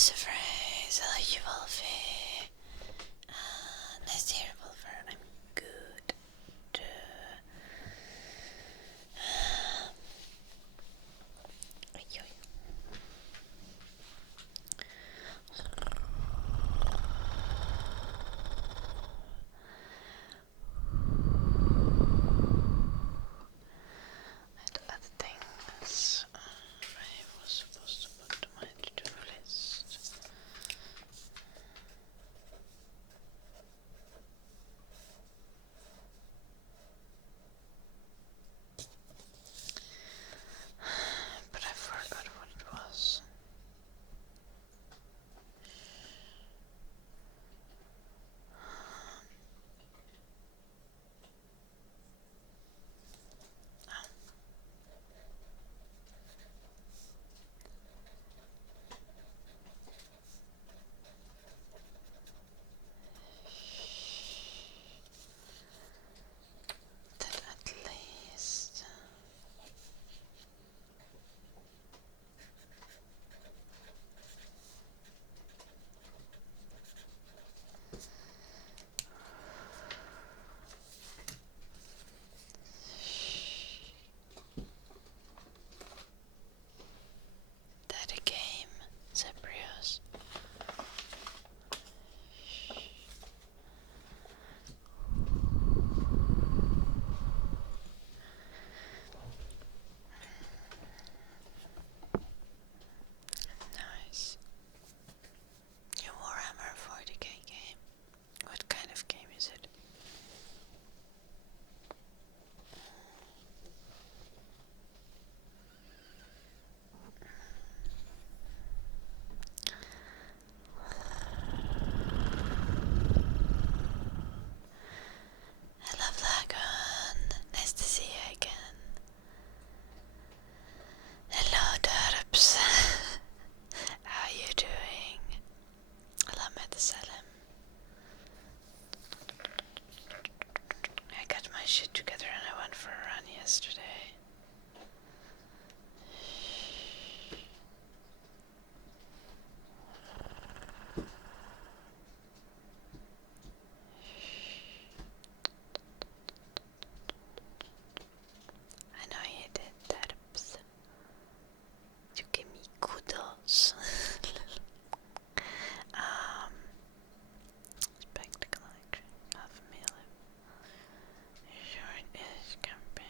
Luciferase, hello you Wolfie. Nice to hear Wolfer, I'm good. And other things I was supposed to put to my to-do list. But I forgot what it was. That at least that a game, Cyprius. Nice. Your Warhammer 40k game. What kind of game is it? Hello Flagon, nice to see you again. Hello Derps, how are you doing? Hello Metasalem. I got my shit together and I went for a run yesterday. I know you did, Derps. You give me kudos. Spectacle action, half a melee. Sure it is, campaign.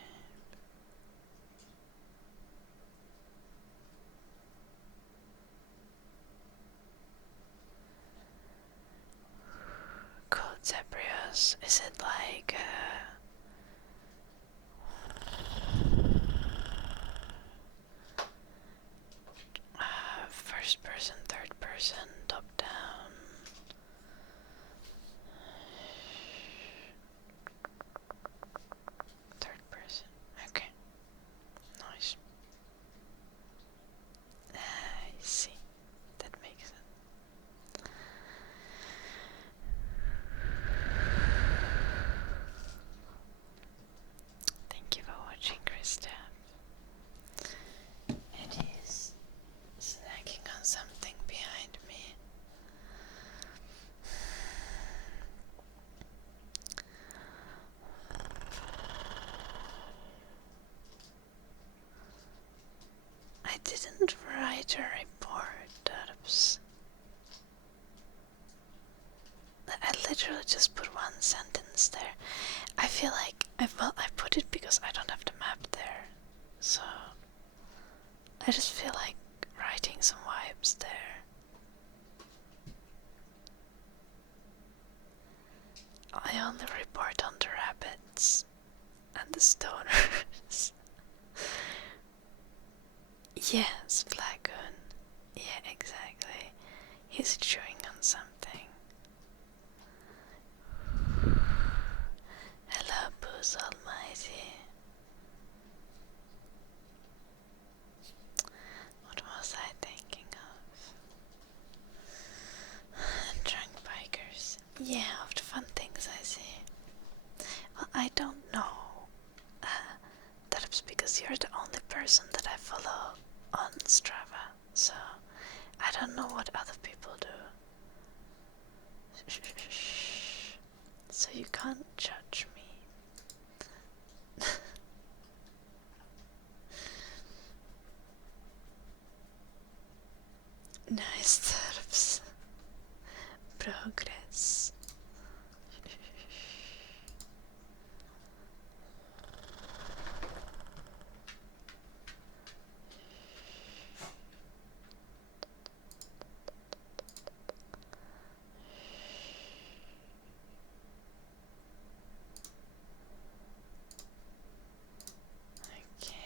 Code Zebrios, is it like first person, third person, top down? Third person, okay, nice. I see, that makes sense. Thank you for watching, Krista. It is snacking on something behind me. I didn't write a report, Derps. I literally just put one sentence there. I feel like, I put it because I don't have the map there. So, I just feel like writing some vibes there. I only report on the rabbits and the stoners. Yes, Flagoon. Yeah, exactly. He's chewing on something. Hello, Booze Almighty. What was I thinking of? Drunk bikers. Yeah, of the fun things I see. Well, I don't know. That's because you're the only person that I follow on Strava, so I don't know what other people Nice turfs. Progress. Okay.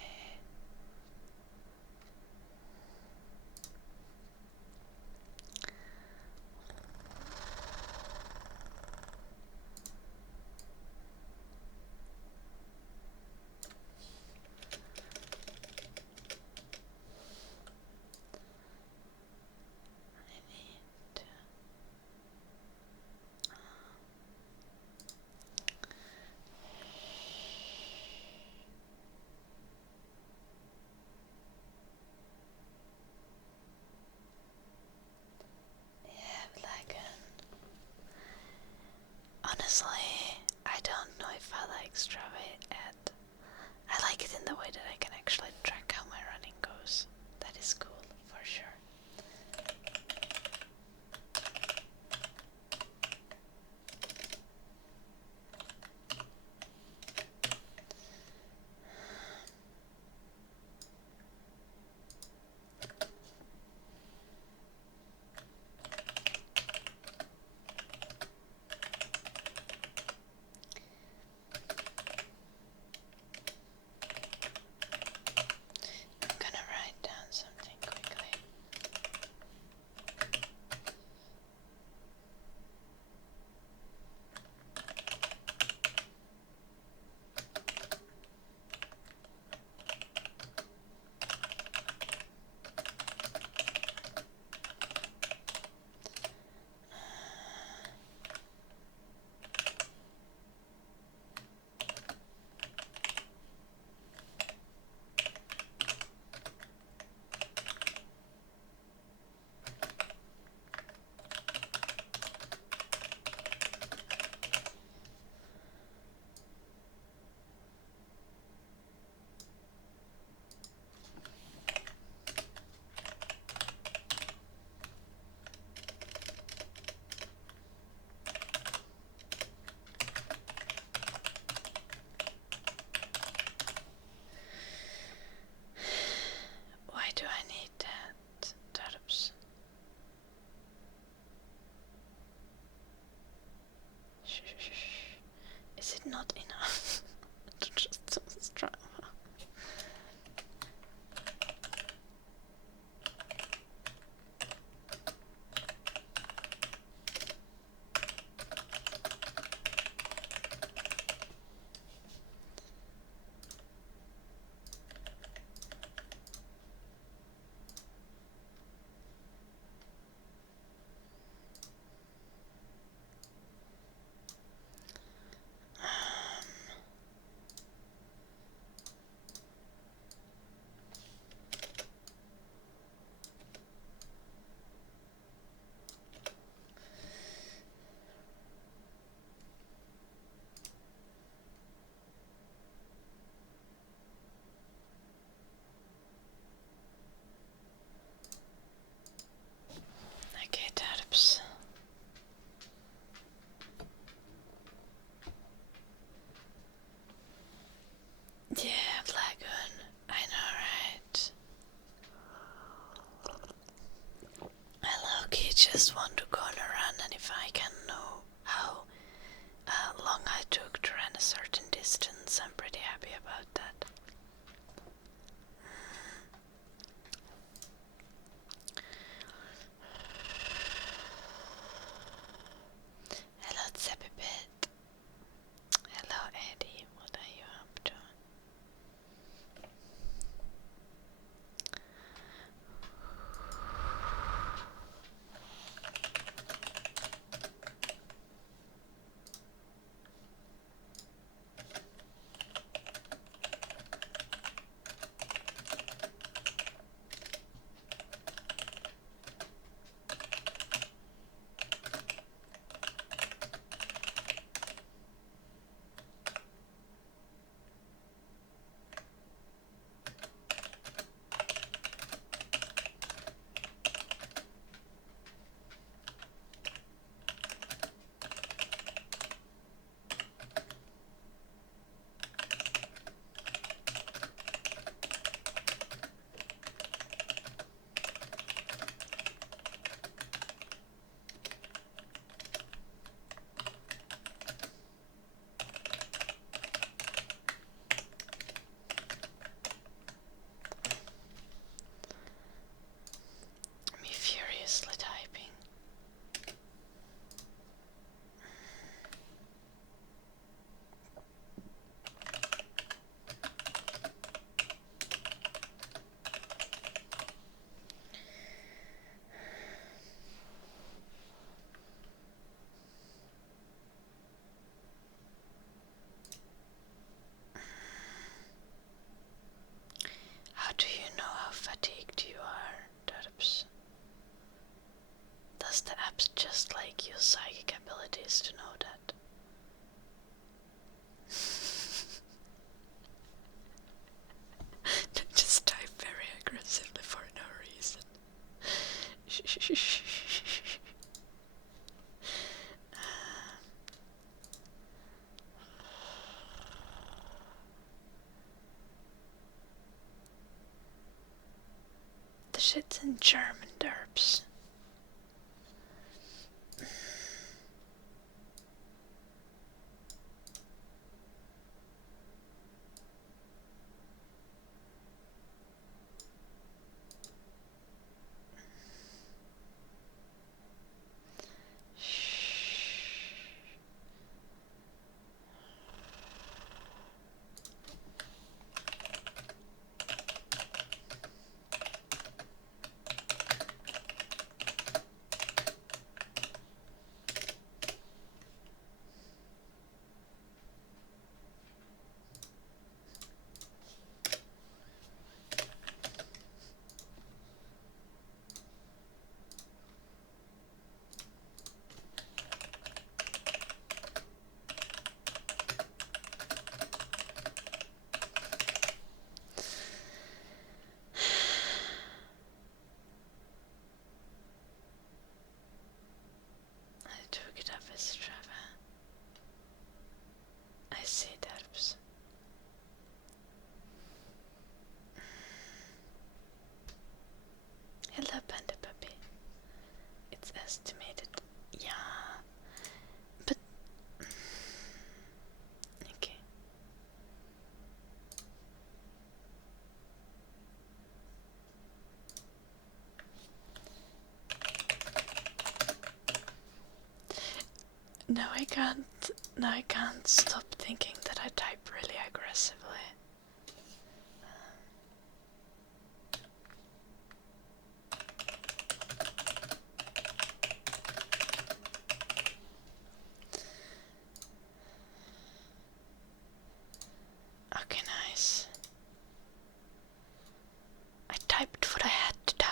I need to honestly, I don't know if I like Strava yet. I like it in the way that I can actually track how my running goes. That is cool, for sure. I'm gonna write down something quickly. Why do I need that? Turps. Is it not enough to just do Strava? Okay, Turps. Yeah, Lagoon. I know, right? I low-key just want to go on a run, and if I can know how long I took to run a certain distance, I'm pretty happy about that. Hello, Zeppipet. Hello, Eddie. What are you up to? The shit's in German, derps. I see derps. Hello, panda puppy. It's estimated. Yeah. But okay. No, I can't. No, I can't stop thinking that I type really aggressively. Okay, nice. I typed what I had to type.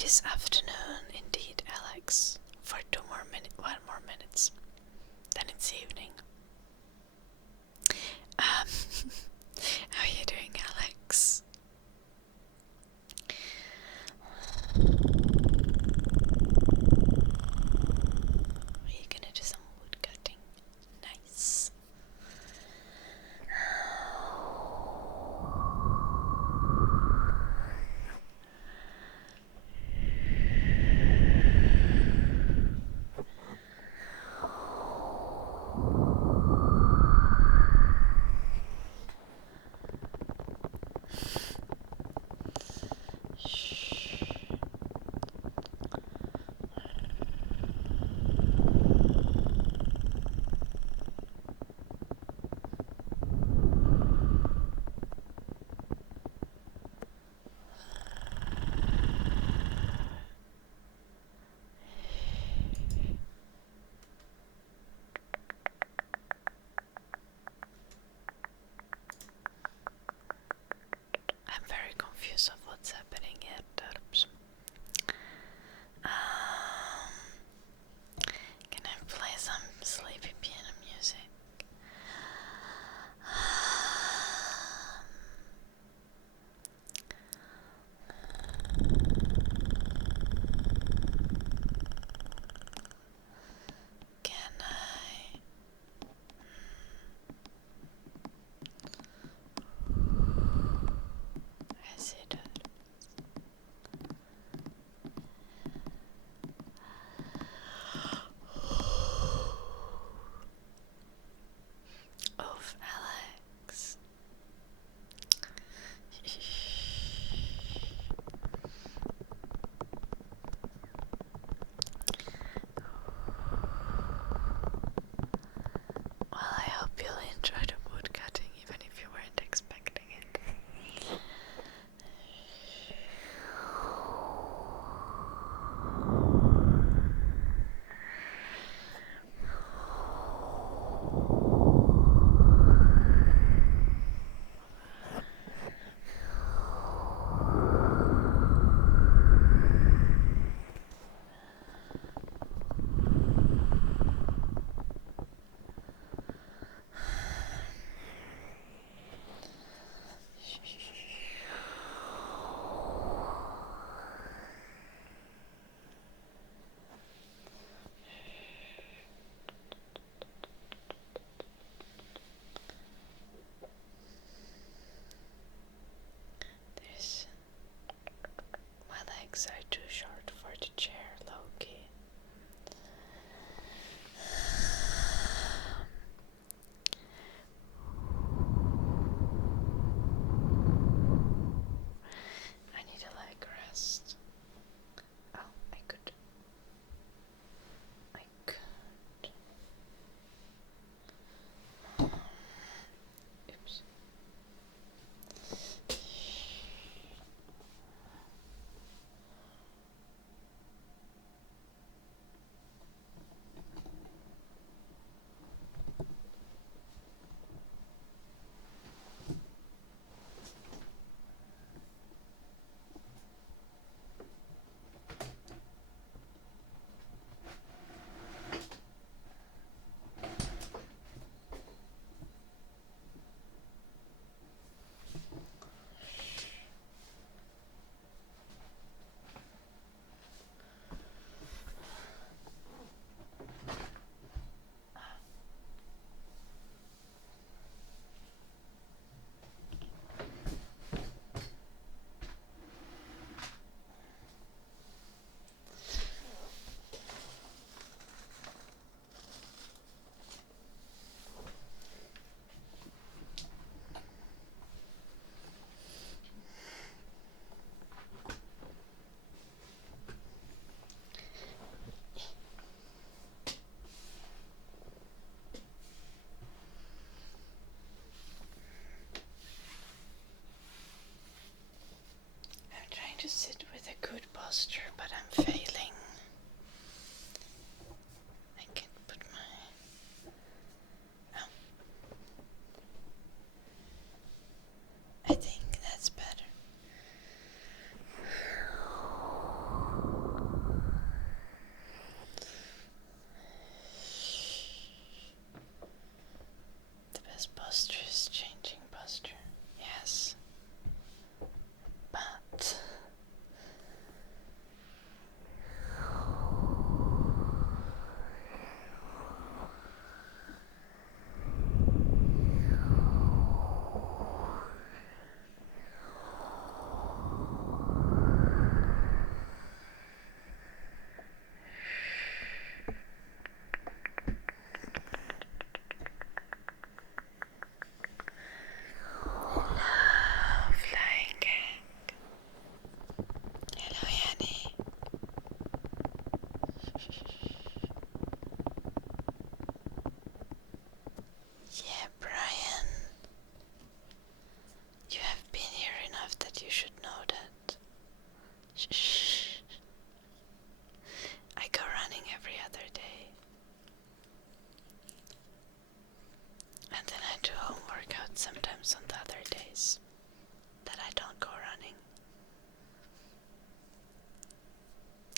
It is afternoon indeed, Alex. For 1 more minutes. Then it's evening. How are you doing, Alex? Are you gonna do some wood cutting? Nice. I'm very confused of what's happening yet. Can I play some sleepy piano music? Can I? I see that. Of Alex. Well, I hope you'll enjoy the wood cutting, even if you weren't expecting it. There's my legs are too short for the chair, Loki. I need a leg rest. Oh, I could. Oops. To sit with a good posture, but I'm failing. I can't put my... Oh. I think that's better. you should know that. Shh. I go running every other day. And then I do home workouts sometimes on the other days that I don't go running.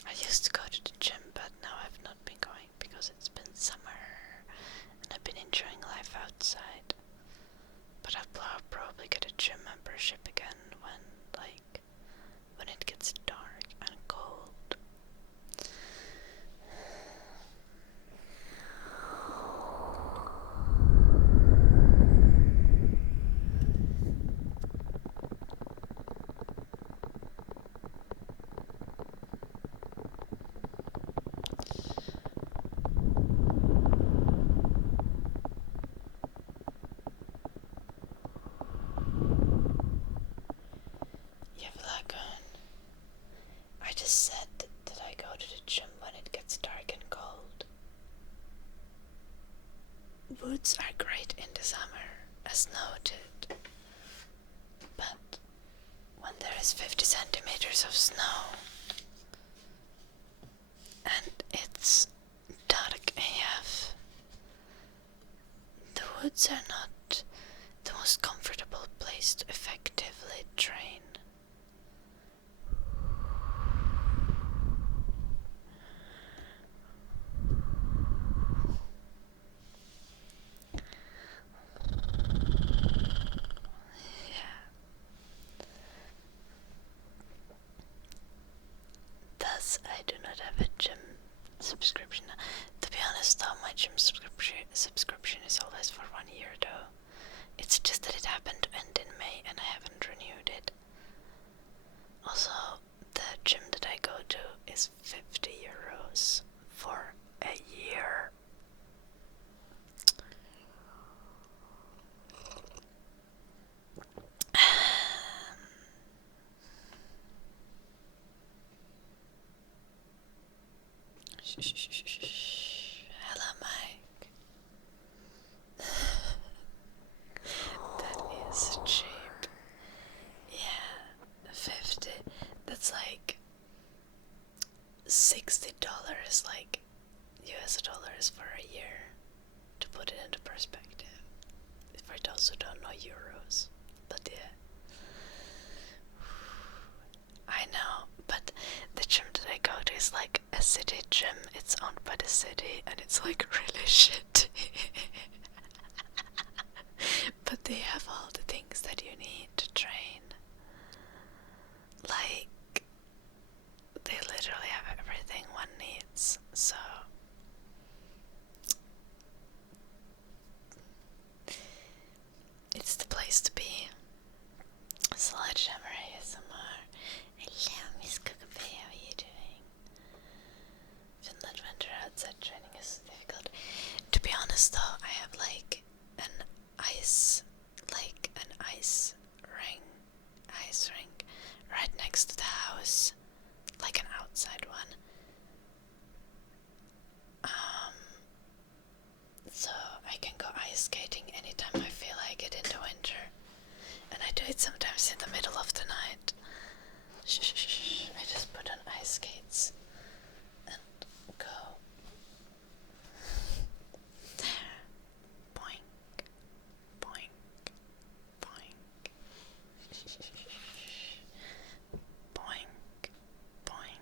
I used to go to the gym, but now I've not been going because it's been summer and I've been enjoying life outside. But I'll probably get a gym membership again when it gets dark and cold. I just said that I go to the gym when it gets dark and cold. Woods are great in the summer, as noted. But when there is 50 centimeters of snow and it's dark AF, the woods are not the most comfortable place to effectively train. Thus, I do not have a gym subscription. To be honest though, my gym subscription is always for 1 year though. It's just that it happened to end in May and I haven't renewed it. Also, the gym that I go to is 50 euros for a year. Hello, Mike. That is cheap. Yeah, 50. That's like $60, like US dollars for a year, to put it into perspective. For those who don't know euros. But yeah. I know, but the gym that I go to is like a city gym. It's owned by the city and it's like really shitty. But they have all the things that you need to train. Like, they literally have everything one needs, so it's the place to be. Sledgehammer ASMR. Hello, Miss Cookabay, how are you doing? Finland winter outside training is difficult. To be honest though, I have like an ice rink right next to the house, like an outside one. So I can go ice skating anytime I feel like it in the winter. And I do it sometimes in the middle of the night. Shh, I just put on ice skates and go. There. Boink, boink, boink. Boink, boink,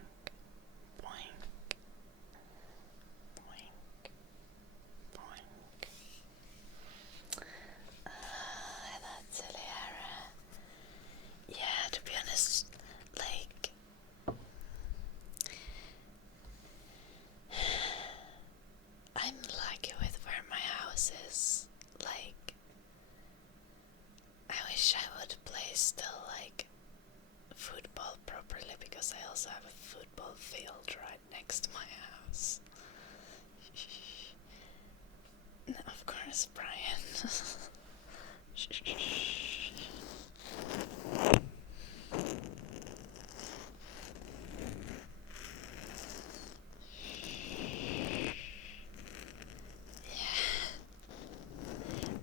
boink, boink, boink. That's silly, Hera. Yeah, to be honest, like, I'm lucky with where my house is. Like, I wish I would play still, like, football properly, because I also have a football field right next to my house. Of course, Brian.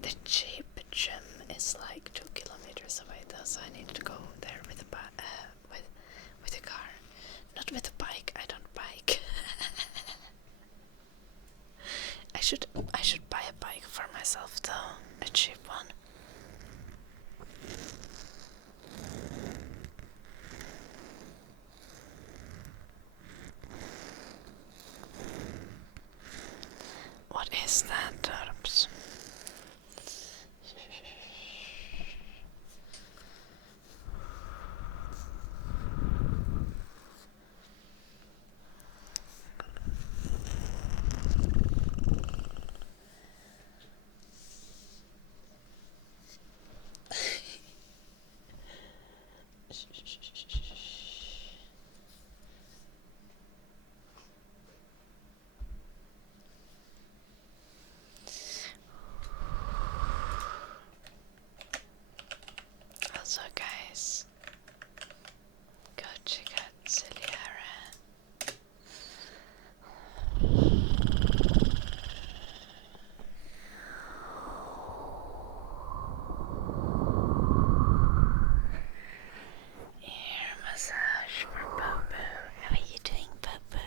The cheap gym is like 2 kilometers away though, so I need to go there with a I should buy a bike for myself though, a cheap one. What is that? Oops. Also, guys, go check out Sledgehammer. Ear massage for Bobo. How are you doing, Bobo?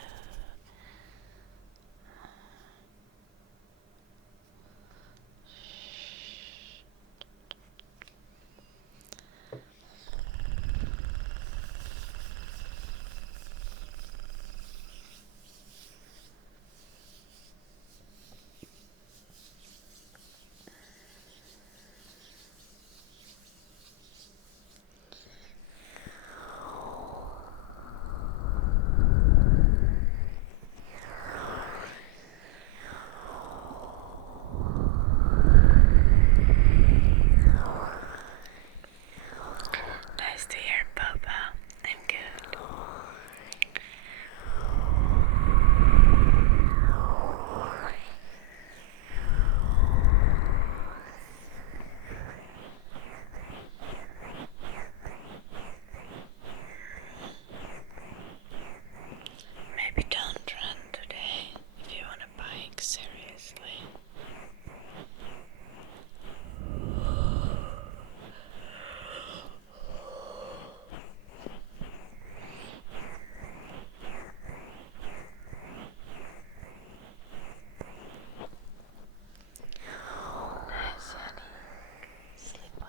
Nice to hear, Bobo. I'm good. Maybe don't run today if you want a bike, seriously. Nice, honey. Sleep well.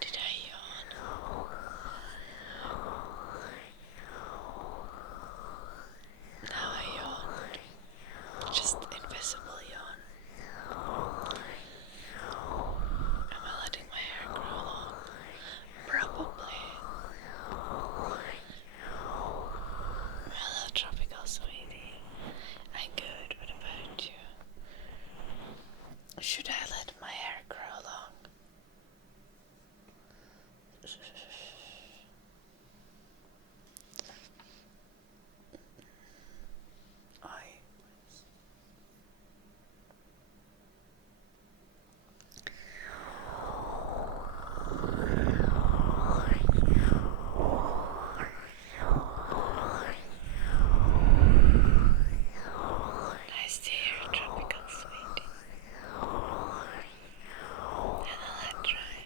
Did I yawn? Now I yawn. Just invisible yawn. Am I letting my hair grow long? Probably. Hello, tropical sweetie. I'm good. What about you? Should I let my hair grow long? Nice to hear, tropical sweetie. And I'll let dry.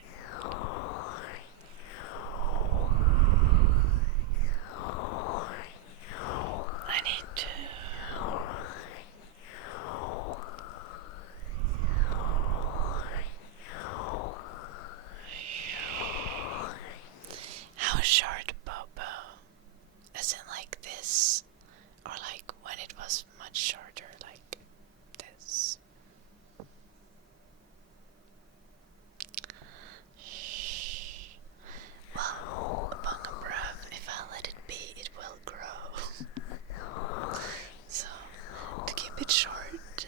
I need to. How short, Bobo? As in like this? Or like when it was much shorter, like this? Well, Bunga Bruv, if I let it be, it will grow. So, to keep it short, it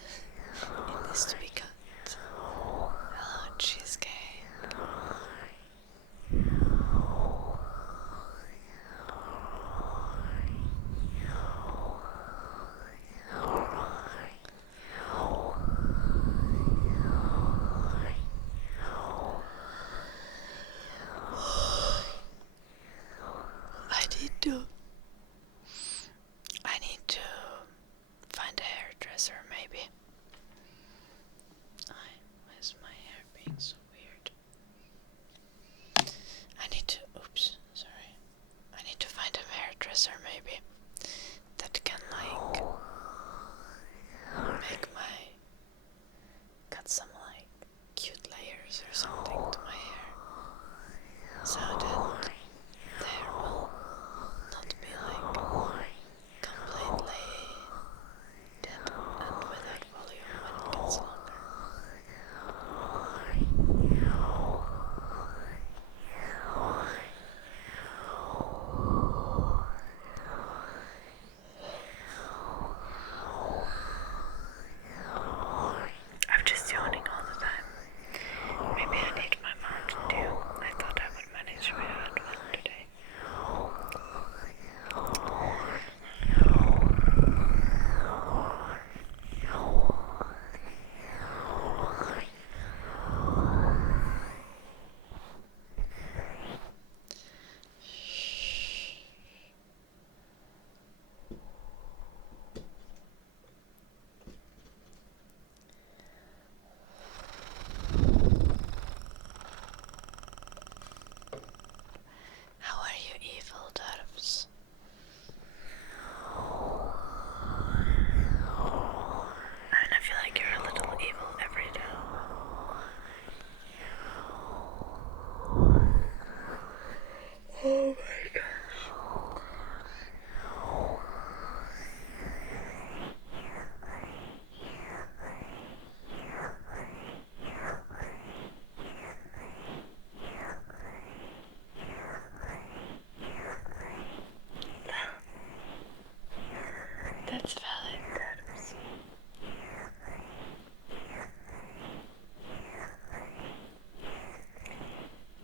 needs to be cut. Hello, cheesecake. hairdresser, maybe. Why is my hair being so weird? I need to, oops, sorry. I need to find a hairdresser, maybe, that can, like, make cut some, like, cute layers or something to my hair, so that there will not be, like, completely dead and without volume when it gets longer. I'm just yawning all the time. Maybe I need my Mountain Dew. I thought I would manage without one today. How are you, evil dwarves? I mean, I feel like you're a little evil every day. Oh my gosh. That's valid, dwarves.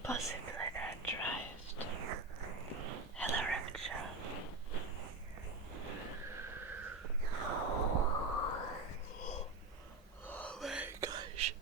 Possibly that drive. Hello, Rapture. Oh my gosh.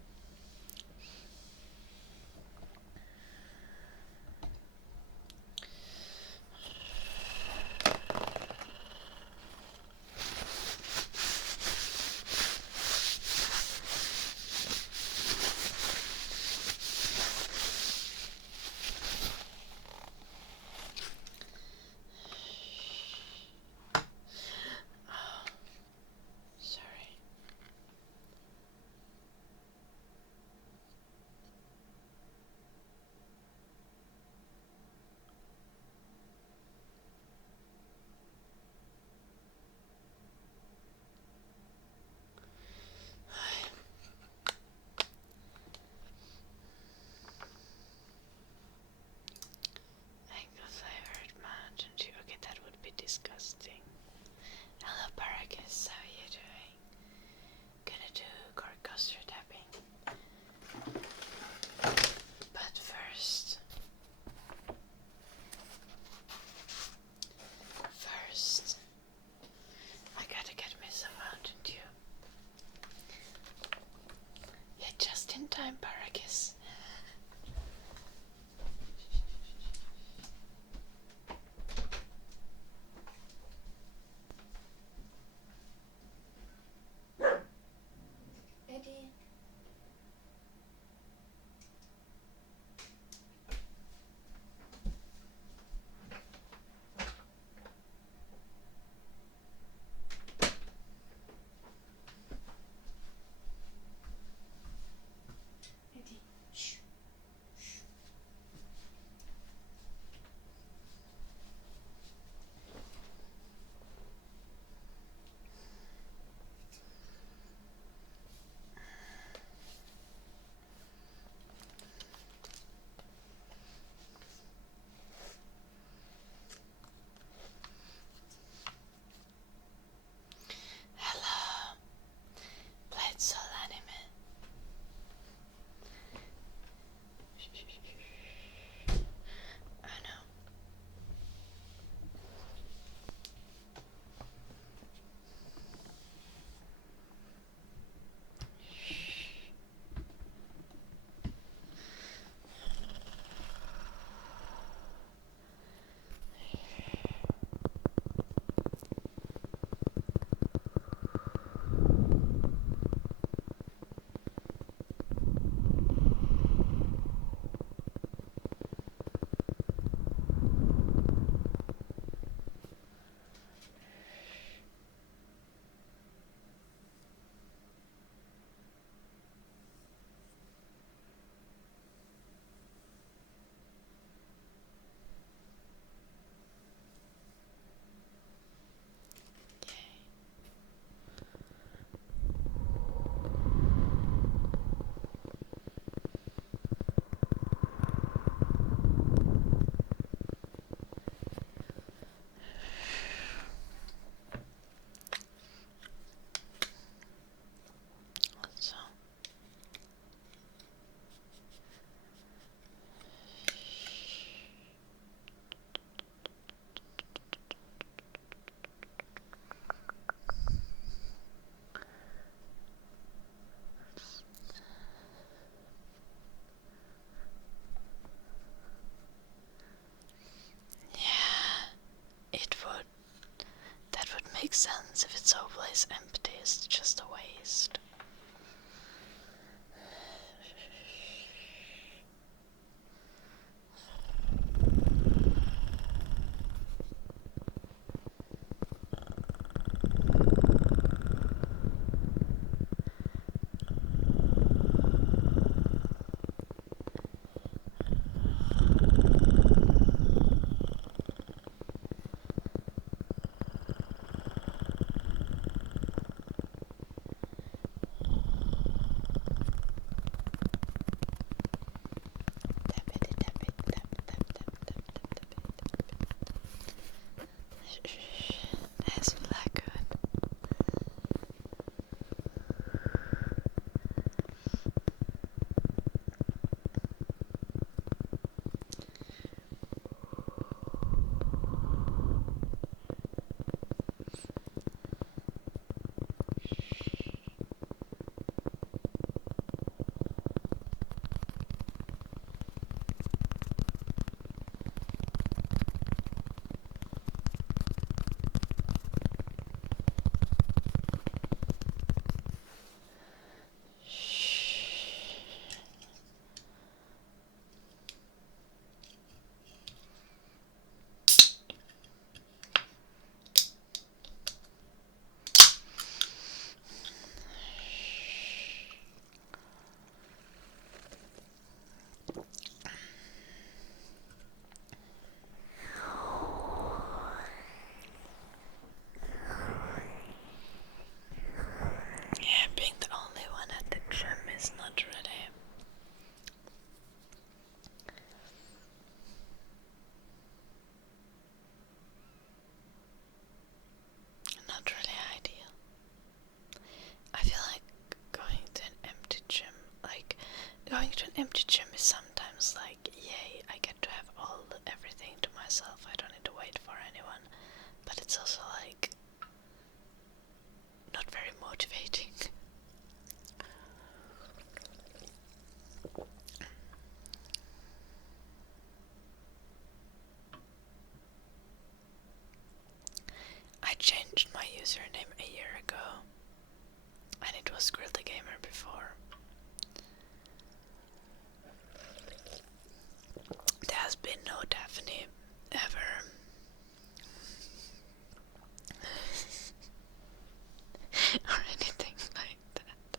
or anything like that.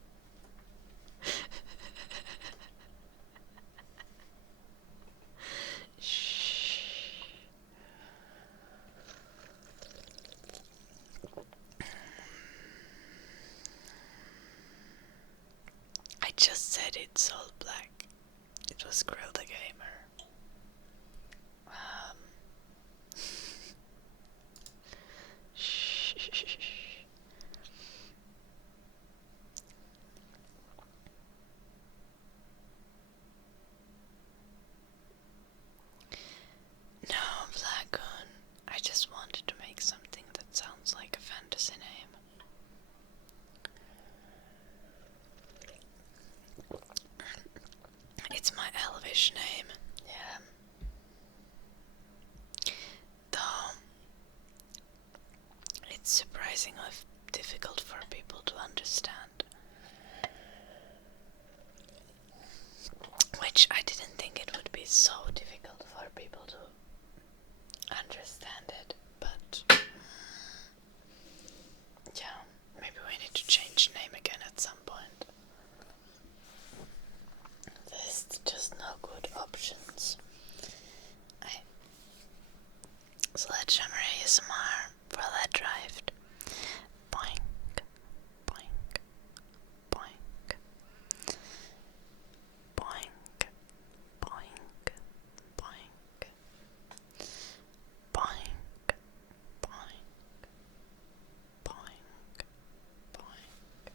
Shh. I just said it's all black. It was Grill the Gamer. Shh. No, Blackun. I just wanted to make something that sounds like a fantasy name. It's my Elvish name. Yeah. Though it's surprisingly difficult for people to understand. Which I didn't think it would be so difficult for people to understand it, but yeah, maybe we need to change name again at some point. There's just no good options. Sledgehammer ASMR for that drive. Boink, boink, boink, boink, boink, boink, boink, boink, boink, boink.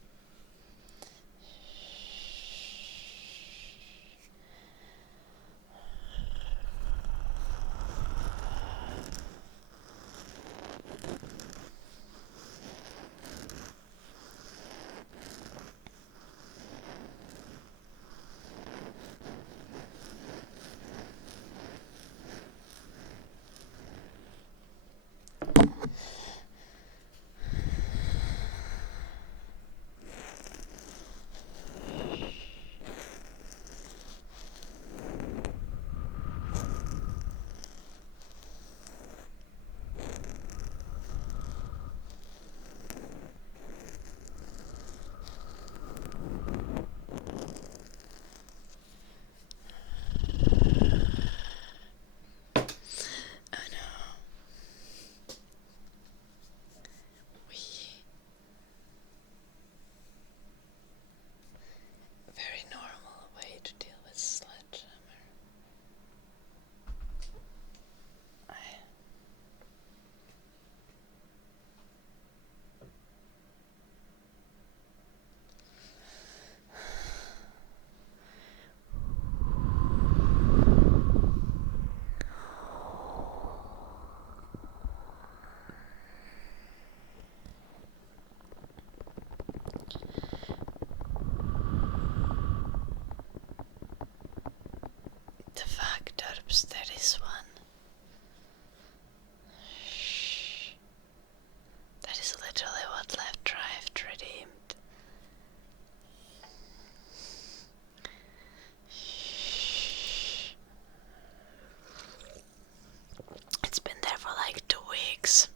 Very normal way to deal with Sledgehammer. The fuck, Derps, there is one. Shh. That is literally what left drive redeemed. Shh. It's been there for like 2 weeks.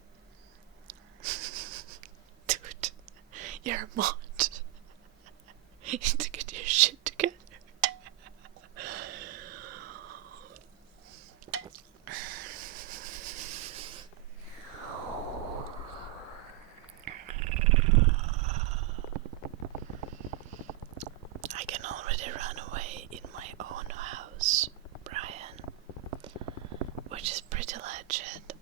Dude, you're a mod. You need to get your shit together. I can already run away in my own house, Brian, which is pretty legit.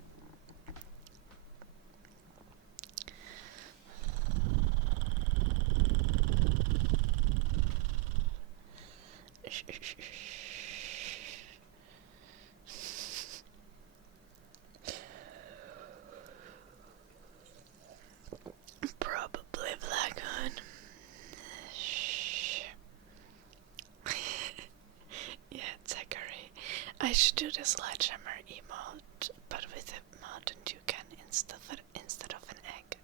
Probably Blackun. Yeah, Zachary. I should do the Sledgehammer emote, but with a mod and you can instead of an egg.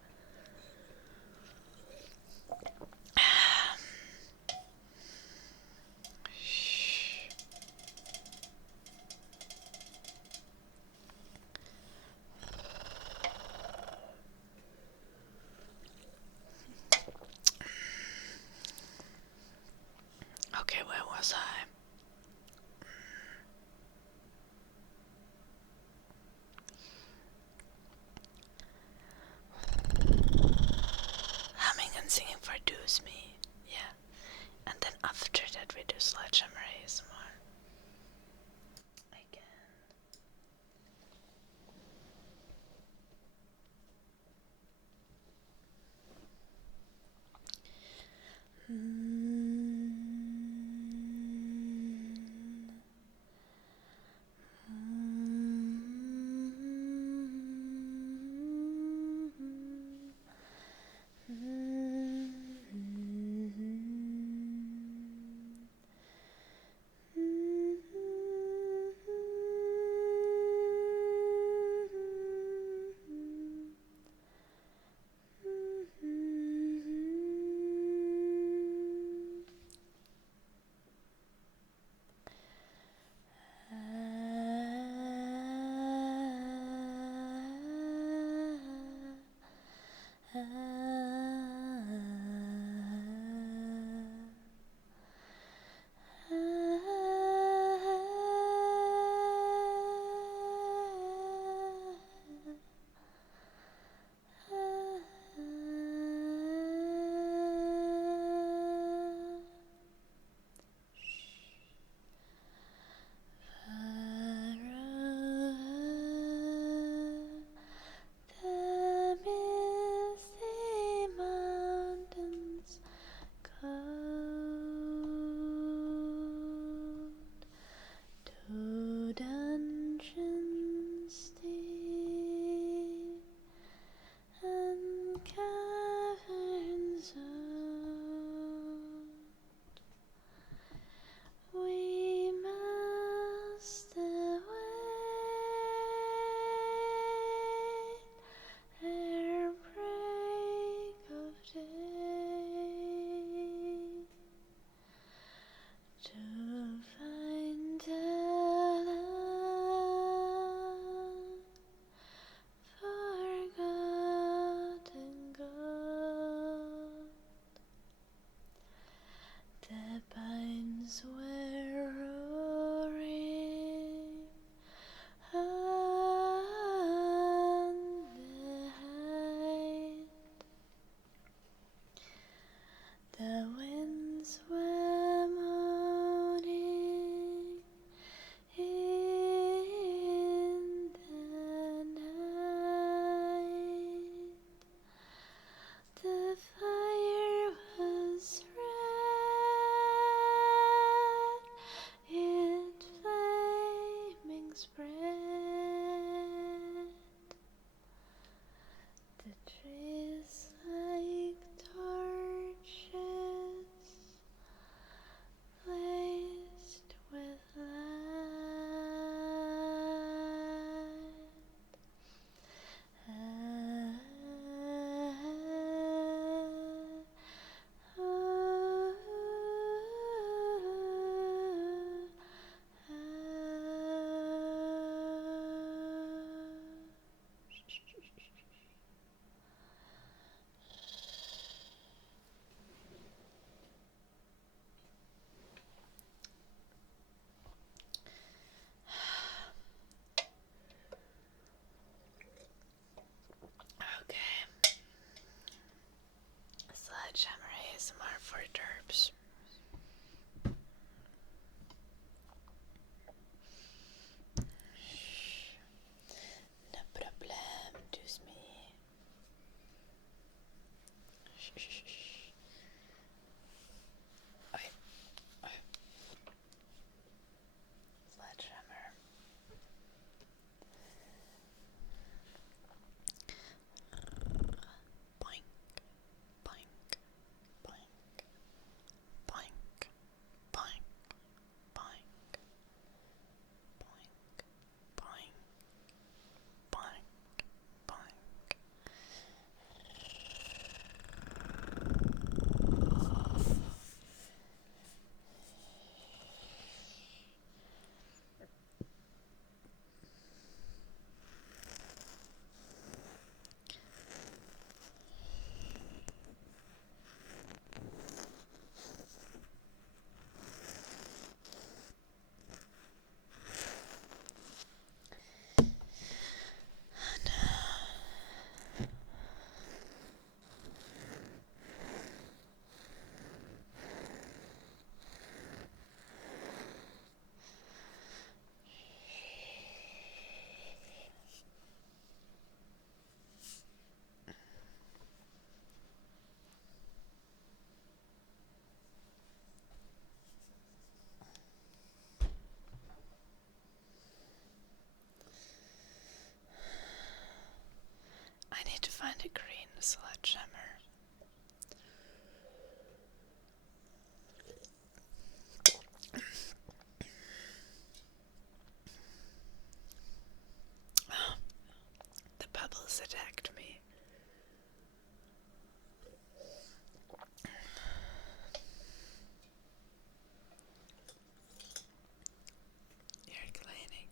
Shh. introduce me. Yeah. And then after that we do Sledgehammer ASMR. Again. Sledgehammer ASMR for derps. No problem, dus me. Okay. Okay. Sledgehammer. Boink, boink, boink, boink, boink, boink, boink, boink, boink, boink. Sledgehammer. The bubbles attacked me. You're cleaning.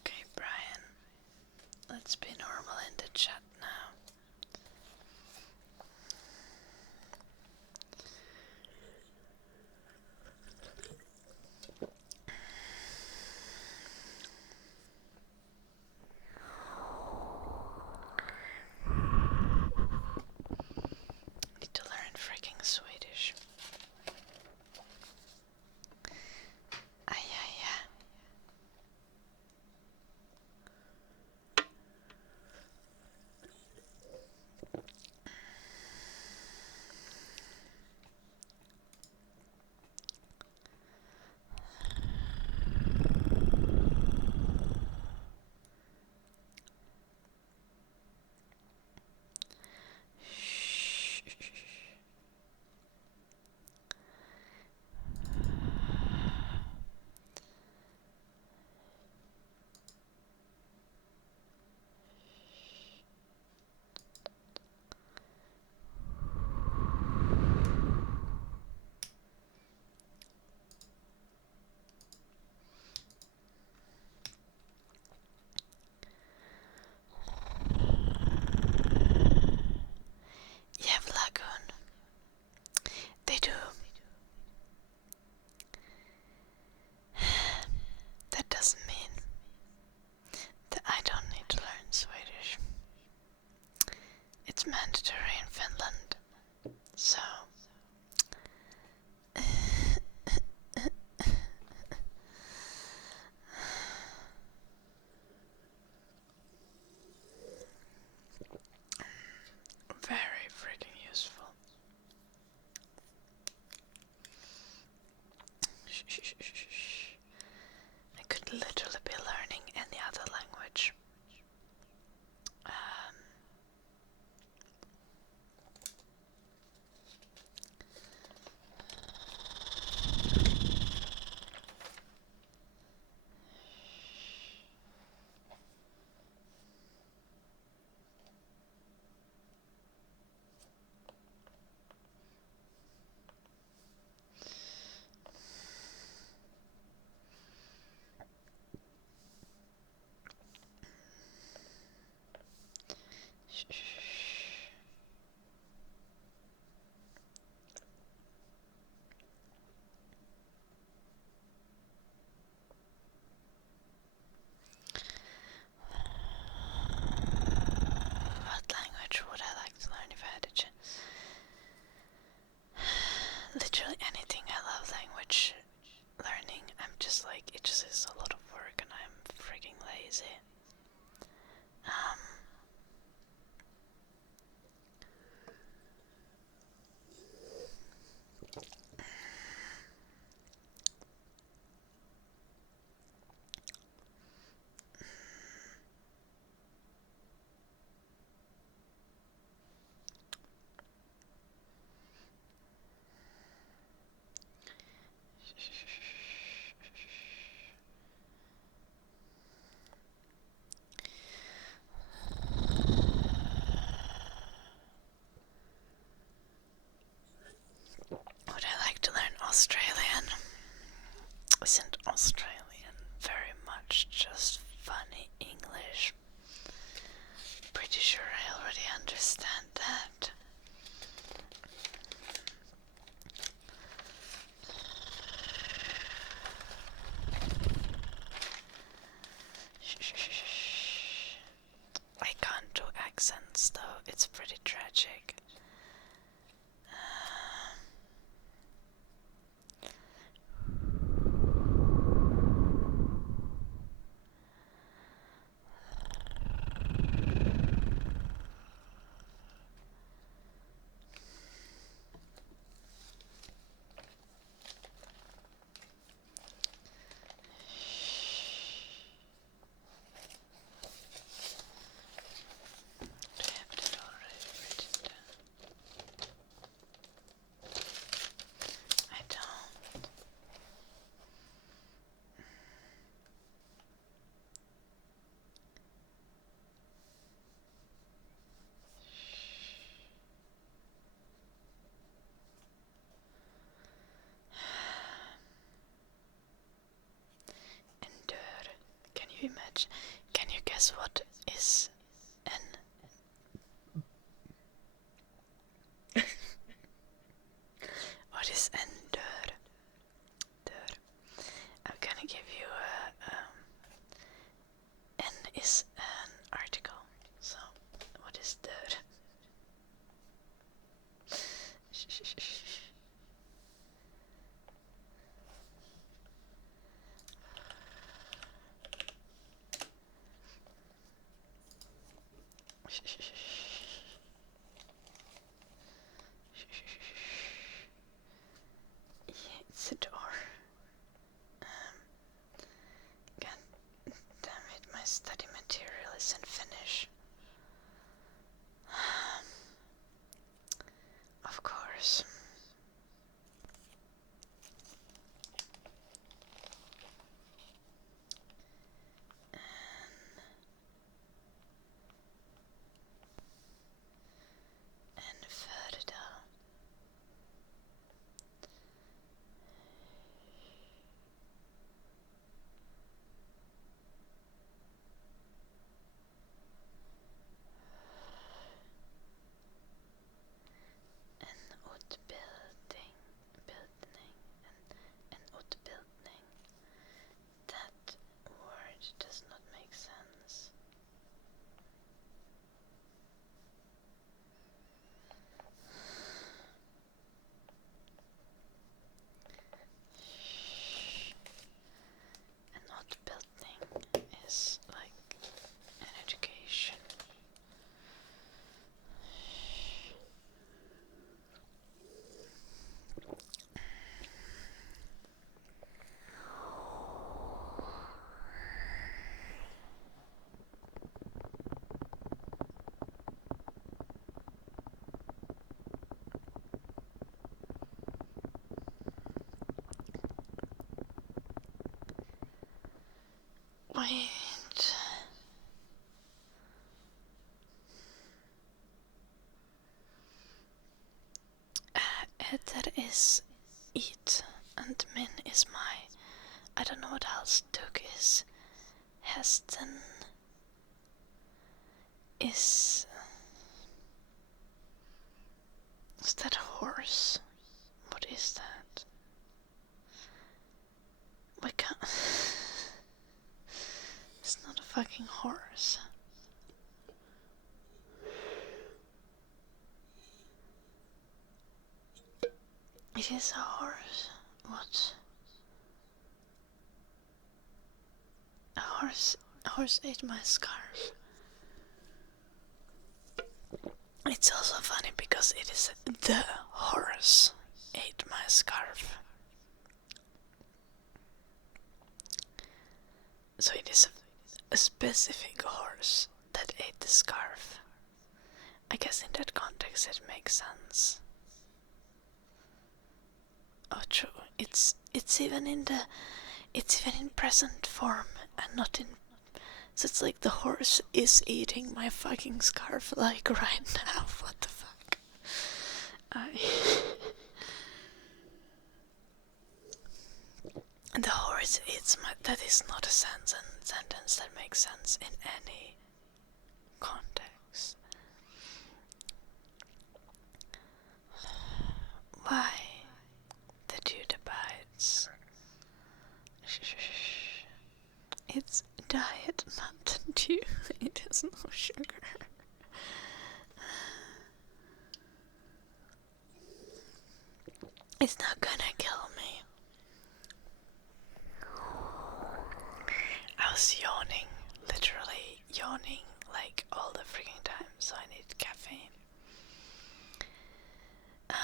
Okay, Brian. Let's be normal in the chat now. Need to learn freaking Swedish. Ay, ay, ay. I could literally be learning any other language. What language would I like to learn if I had a chance? Literally anything. I love language learning. I'm just like, it just is a lot of work and I'm freaking lazy. Would I like to learn Australian? Isn't Australian very much just funny English? Pretty sure I already understand that. I can't do accents though, it's pretty tragic. Do I have that already written down? I don't. Endure. Can you imagine? Can you guess what is an what is endure? I'm gonna give you N is an article. So what is der? Yeah, it's a door. God damn it, my study material is in Finnish. Of course. Wait. Ether is eat, and min is my. I don't know what else Duk is. Heston is. Is that a horse? What is that? We can't. It's not a fucking horse. It is a horse. What? A horse ate my scarf. It's also funny because it is the horse ate my scarf. So it is a specific horse that ate the scarf. I guess in that context it makes sense. Oh, true. It's even in present form and not in. So it's like the horse is eating my fucking scarf like right now. What the fuck? And the horse eats my. That is not a sentence that makes sense in any context. Why? The dude abides. It's diet Mountain Dew. It has no sugar. It's not gonna kill me. I was yawning, literally yawning like all the freaking time, so I need caffeine. I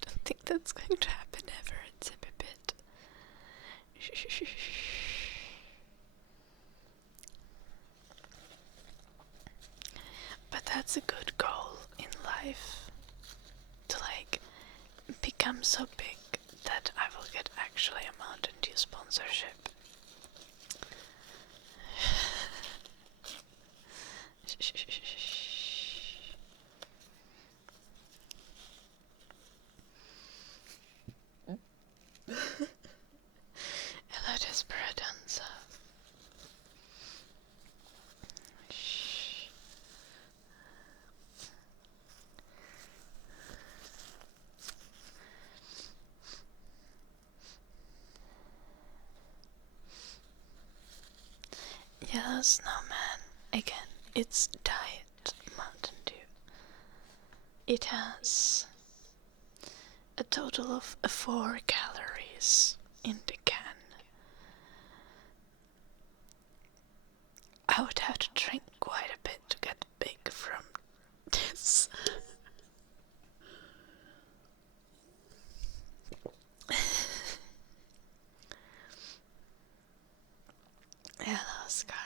don't think that's going to happen ever. It's a bit. But that's a good goal in life. To like become so big that I will get actually a Mountain Dew sponsorship. Hello, Desperanza. Yellow Snowman. Again, it's diet Mountain Dew. It has a total of 4 calories in the can. I would have to drink quite a bit to get big from this. Hello, Scarpet.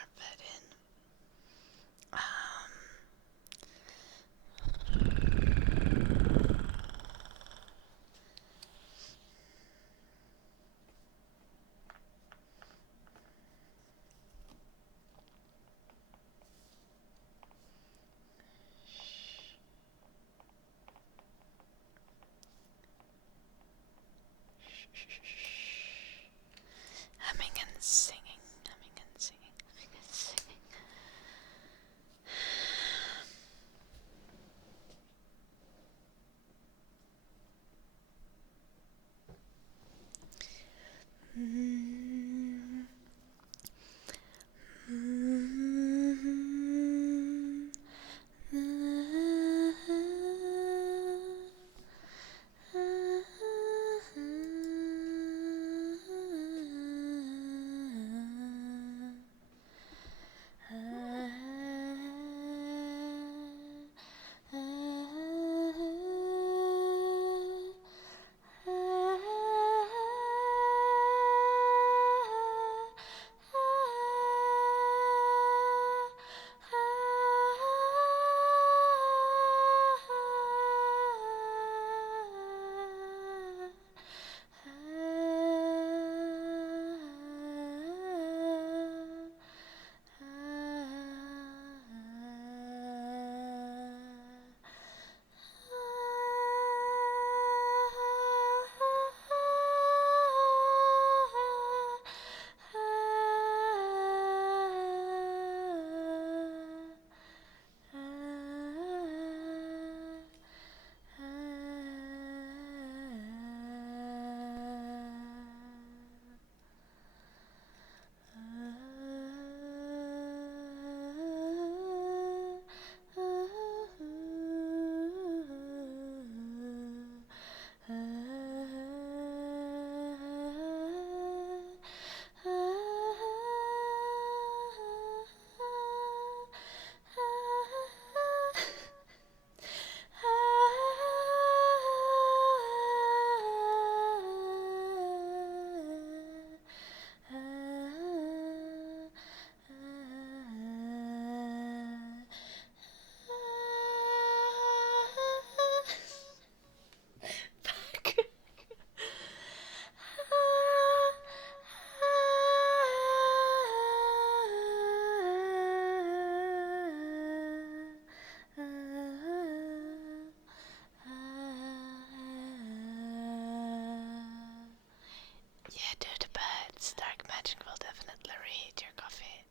Yeah, dude, but dark magic will definitely reheat your coffee.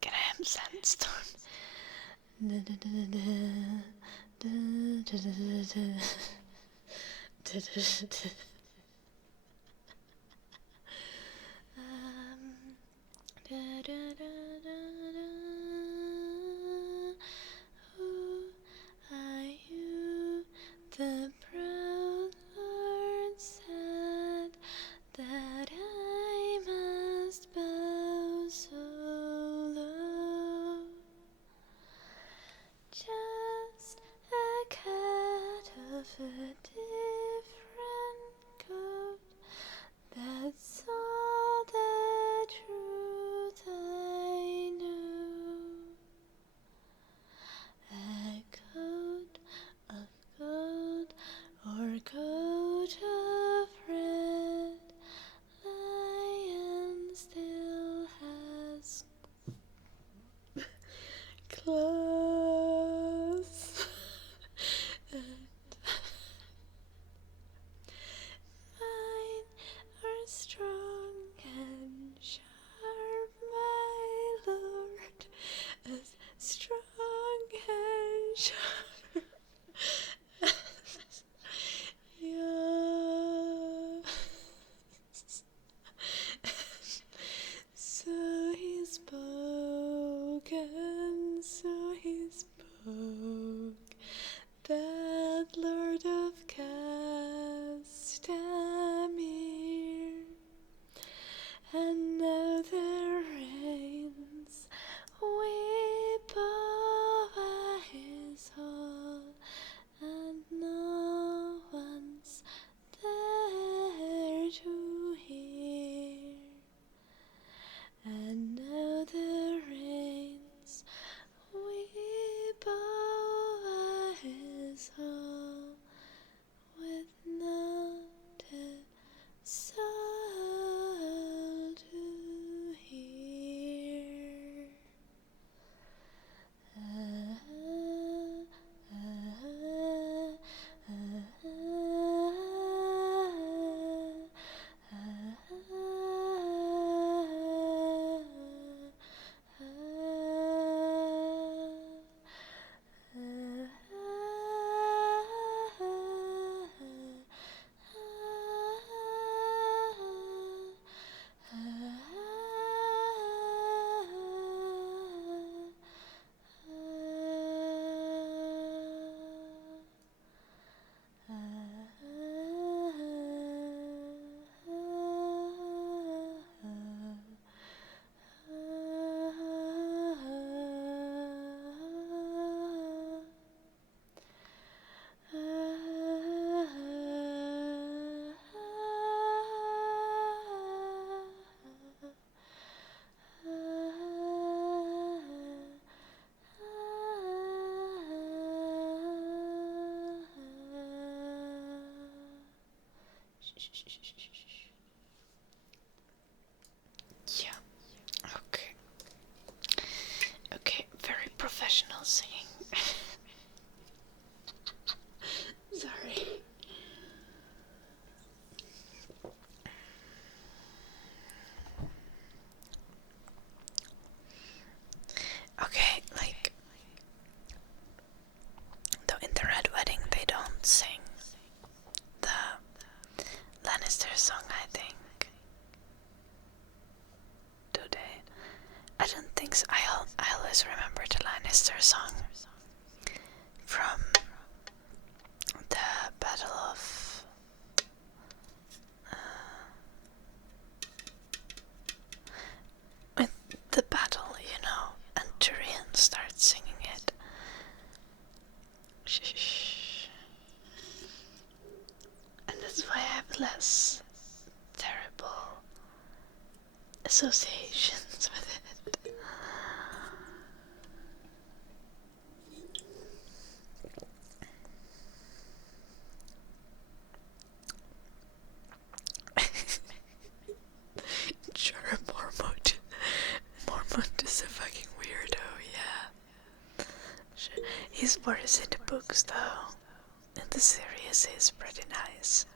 Can I have sandstone? Who are you? The proud Lord said that I must bow so low. Just a cat of a different coat, that's all the truth I know. A coat of gold or coat of red, lion still has claws. Mine are strong and sharp, my lord, as strong and sharp as yours. So he spoke, and so he spoke, that Lord of Castamere. And now the rains weep over his hall, and no one's there to hear. And now the rains weep over his hall, with not a soul to hear. Yeah, okay. Okay, very professional singing. Sorry. Okay, like, though in the Red Wedding they don't sing the Lannister song, I think. Do they? I don't think so. I always remember the Lannister song from the Battle of with the battle, you know, and Tyrion starts singing it. Shh. And that's why I have less terrible associations with it. Sure, Mormont is a fucking weirdo, yeah. Sure. He's worse in the books though. In the series he's pretty nice.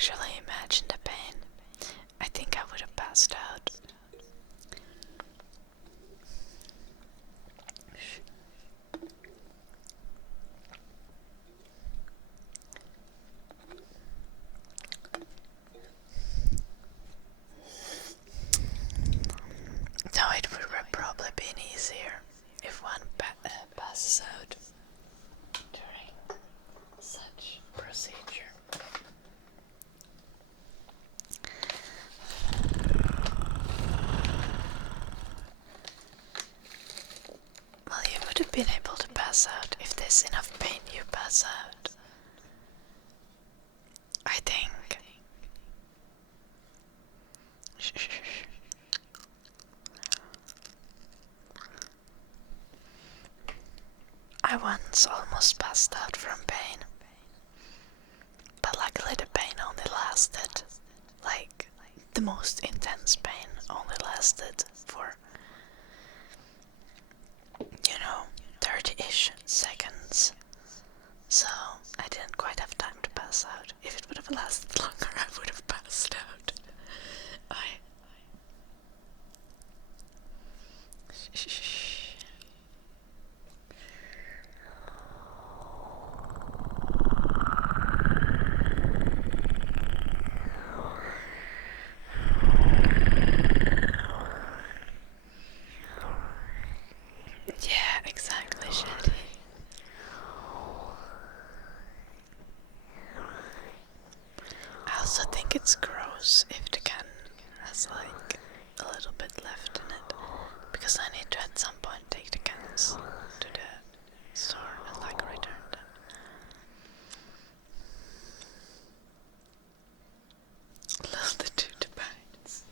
actually imagine the pain. I think I would have passed out. No, it would have probably been easier if one passes out during such procedure. Well, you would have been able to pass out if there's enough pain. You pass out, I think. I once almost passed out from pain, but luckily the pain only lasted, like, the most intense pain only lasted for, 30-ish seconds. So I didn't quite have time to pass out. If it would have lasted longer, I would have passed out. Yeah, exactly, Shady. I also think it's gross if the can has like a little bit left in it, because I need to at some point take the cans to the store and like return them. Love the two bites.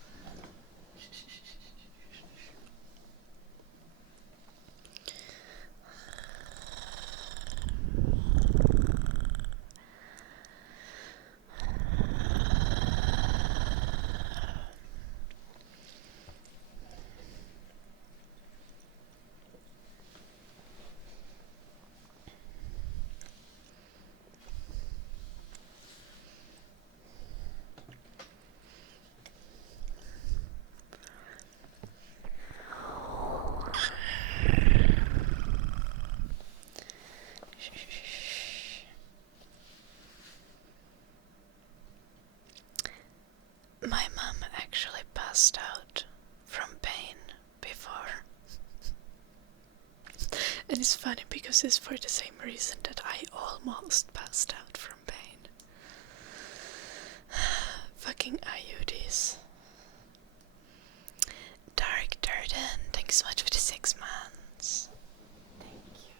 My mom actually passed out from pain before. And it's funny because it's for the same reason that I almost passed out from pain. Fucking IUDs. Dark Durden, thanks so much for the 6 months. Thank you.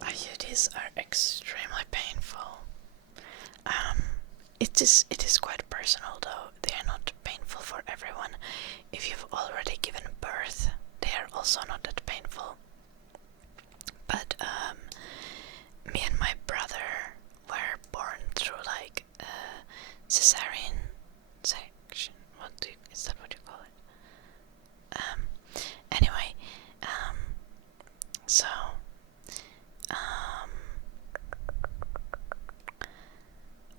IUDs are extremely painful. It is quite personal though. They are not painful for everyone. If you've already given birth, they are also not that painful. But me and my brother were born through like cesarean section. Is that what you call it? Anyway, so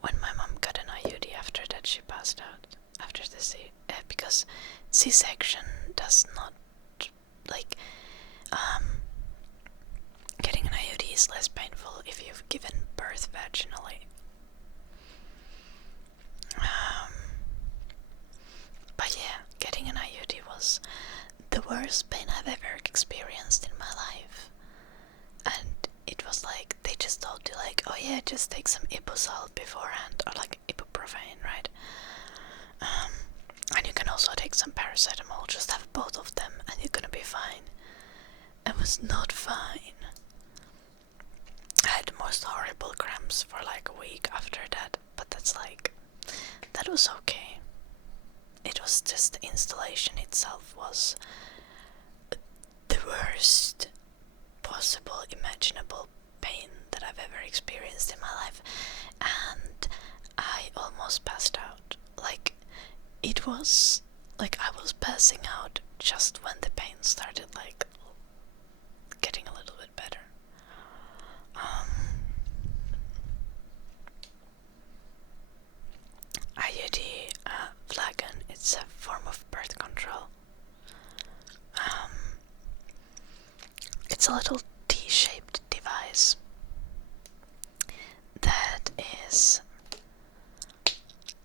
when my mom got an IUD after that, she passed out after the because C-section does not, like, getting an IUD is less painful if you've given birth vaginally. But yeah, getting an IUD was the worst pain I've ever experienced in my life. And it was like, they just told you like, oh yeah, just take some Ibusal beforehand, or like ibuprofen, right? I And you can also take some paracetamol, just have both of them and you're gonna be fine. It was not fine. I had the most horrible cramps for like a week after that, but that was okay. It was just the installation itself was the worst possible imaginable pain that I've ever experienced in my life, and I almost passed out. It was like I was passing out just when the pain started getting a little bit better. IUD flagon, it's a form of birth control. It's a little T-shaped device that is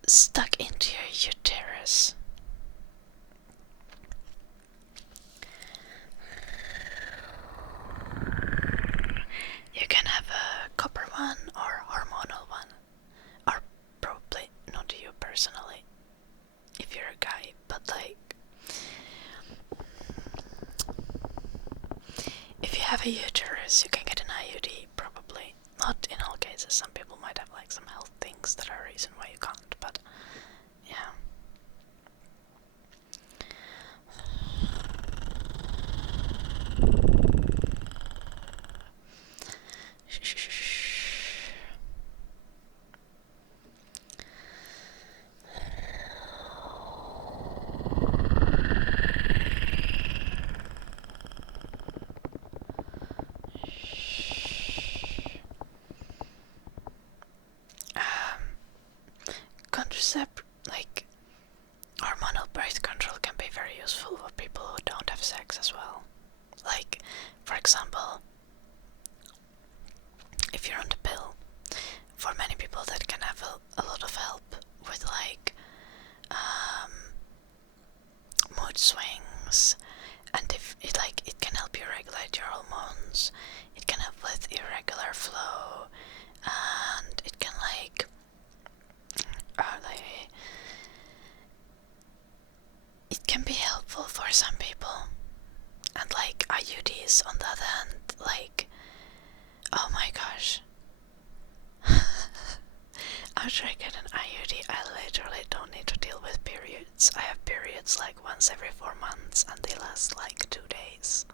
stuck into your uterus. You can have a copper one or hormonal one, or probably not you personally if you're a guy, but if you have a uterus you can get an IUD, probably. Not in all cases, some people might have some health things that are a reason why you can't, but yeah. Hormonal birth control can be very useful for people who don't have sex as well. For example, if you're on the pill, for many people that can have a lot of help with mood swings, and if it can help you regulate your hormones, it can help with irregular flow, and it can it can be helpful for some people. And IUDs on the other hand, oh my gosh. After I get an IUD, I literally don't need to deal with periods. I have periods once every 4 months and they last 2 days.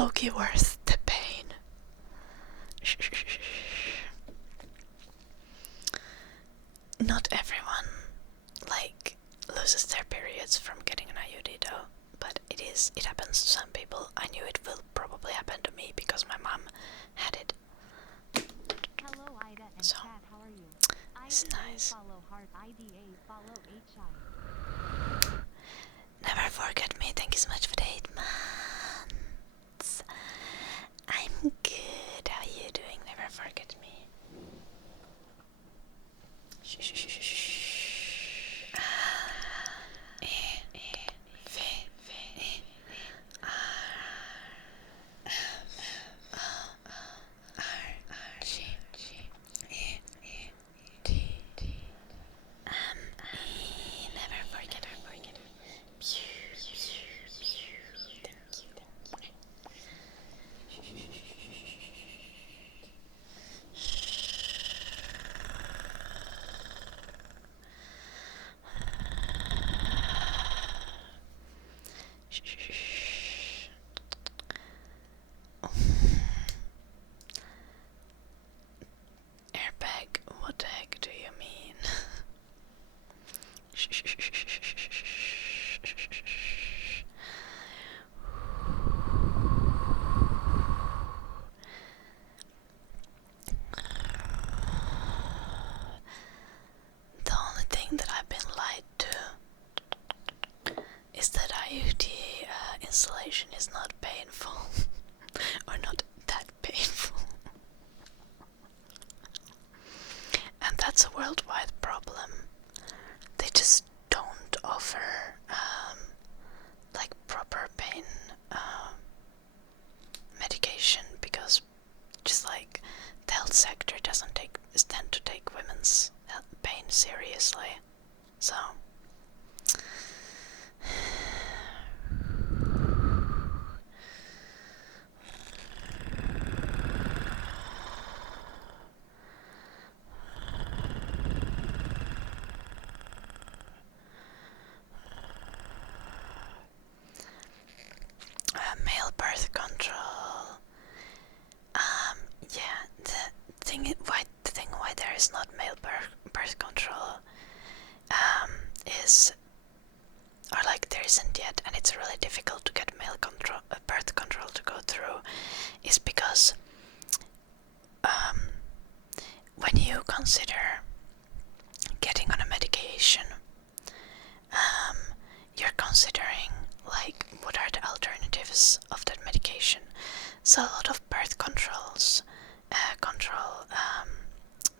Low-key worth the pain. Not everyone loses their periods from getting an IUD though, but it happens to some people. I knew it will probably happen to me because my mom had it. Hello Ida and So, Kat, how are you? it's nice. Follow heart, IDA, follow HI. Never forget me, thank you so much for the 8 months. I'm good, how are you doing? Never forget me. Airbag, what the heck do you mean? The only thing that I've been lied to is that IUD installation is not painful, or not that painful. And that's a worldwide problem. They just don't offer proper pain medication because just the health sector doesn't tend to take women's pain seriously. pregnant yet, and it's really difficult to get birth control to go through, is because when you consider getting on a medication, you're considering like what are the alternatives of that medication. So a lot of birth controls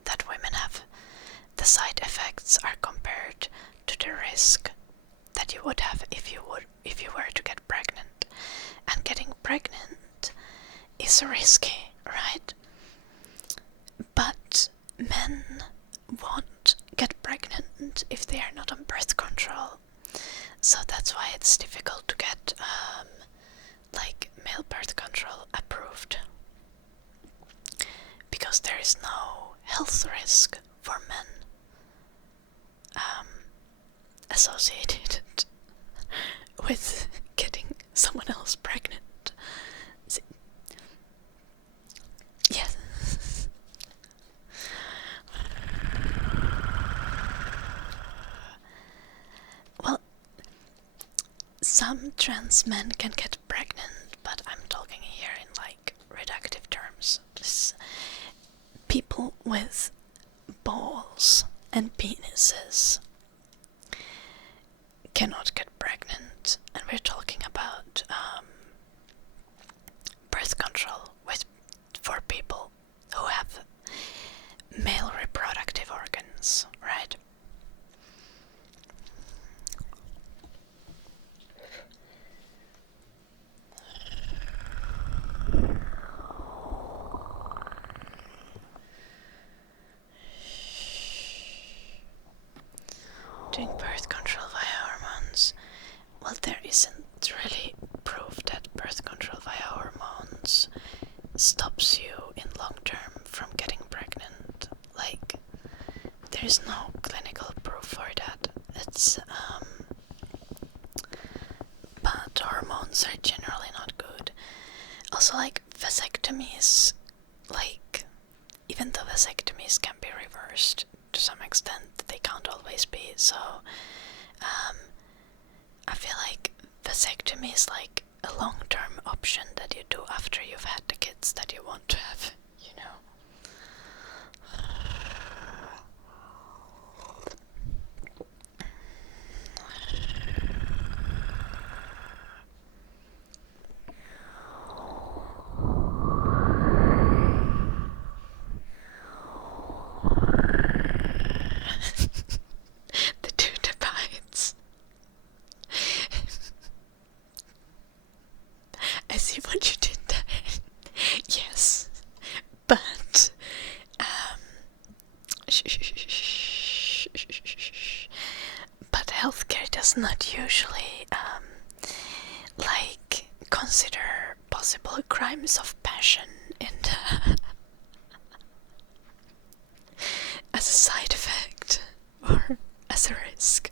that women have, the side effects are compared to the risk that you would have if you were to get pregnant. And getting pregnant is risky, right? But men won't get pregnant if they are not on birth control. So that's why it's difficult to get like male birth control approved. Because there is no health risk for men associated with getting someone else pregnant. Yes. Well, some trans men can get pregnant, but I'm talking here in like reductive terms. People with balls and penises cannot get pregnant, and we're talking about birth control for people who have male reproductive organs, right? Doing birth control via hormones. Well, there isn't really proof that birth control via hormones stops you in long term from getting pregnant. Like, there's no clinical proof for that. It's but hormones are generally not good. Also, like vasectomies, like even though vasectomies can be reversed to some extent, they can't always be. So I feel like vasectomy is like a long-term option that you do after you've had the kids that you want to have, you know. The two divides. I see what you did there. Yes, but but healthcare does not usually like consider possible crimes of passion in as a side effect or as a risk.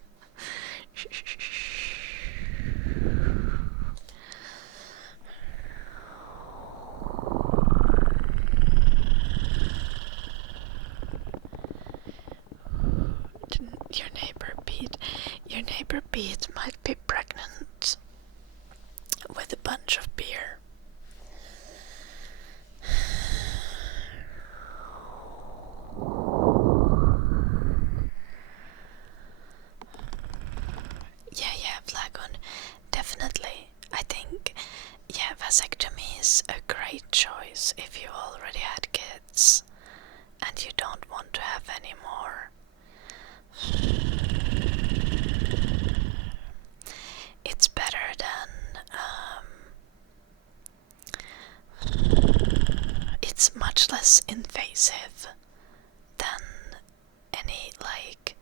Your neighbor Pete might be pregnant with a bunch of beer. Yeah, Flagon, definitely. I think, yeah, vasectomy is a great choice if you already had kids and you don't want to have any more. It's better than it's much less invasive than any like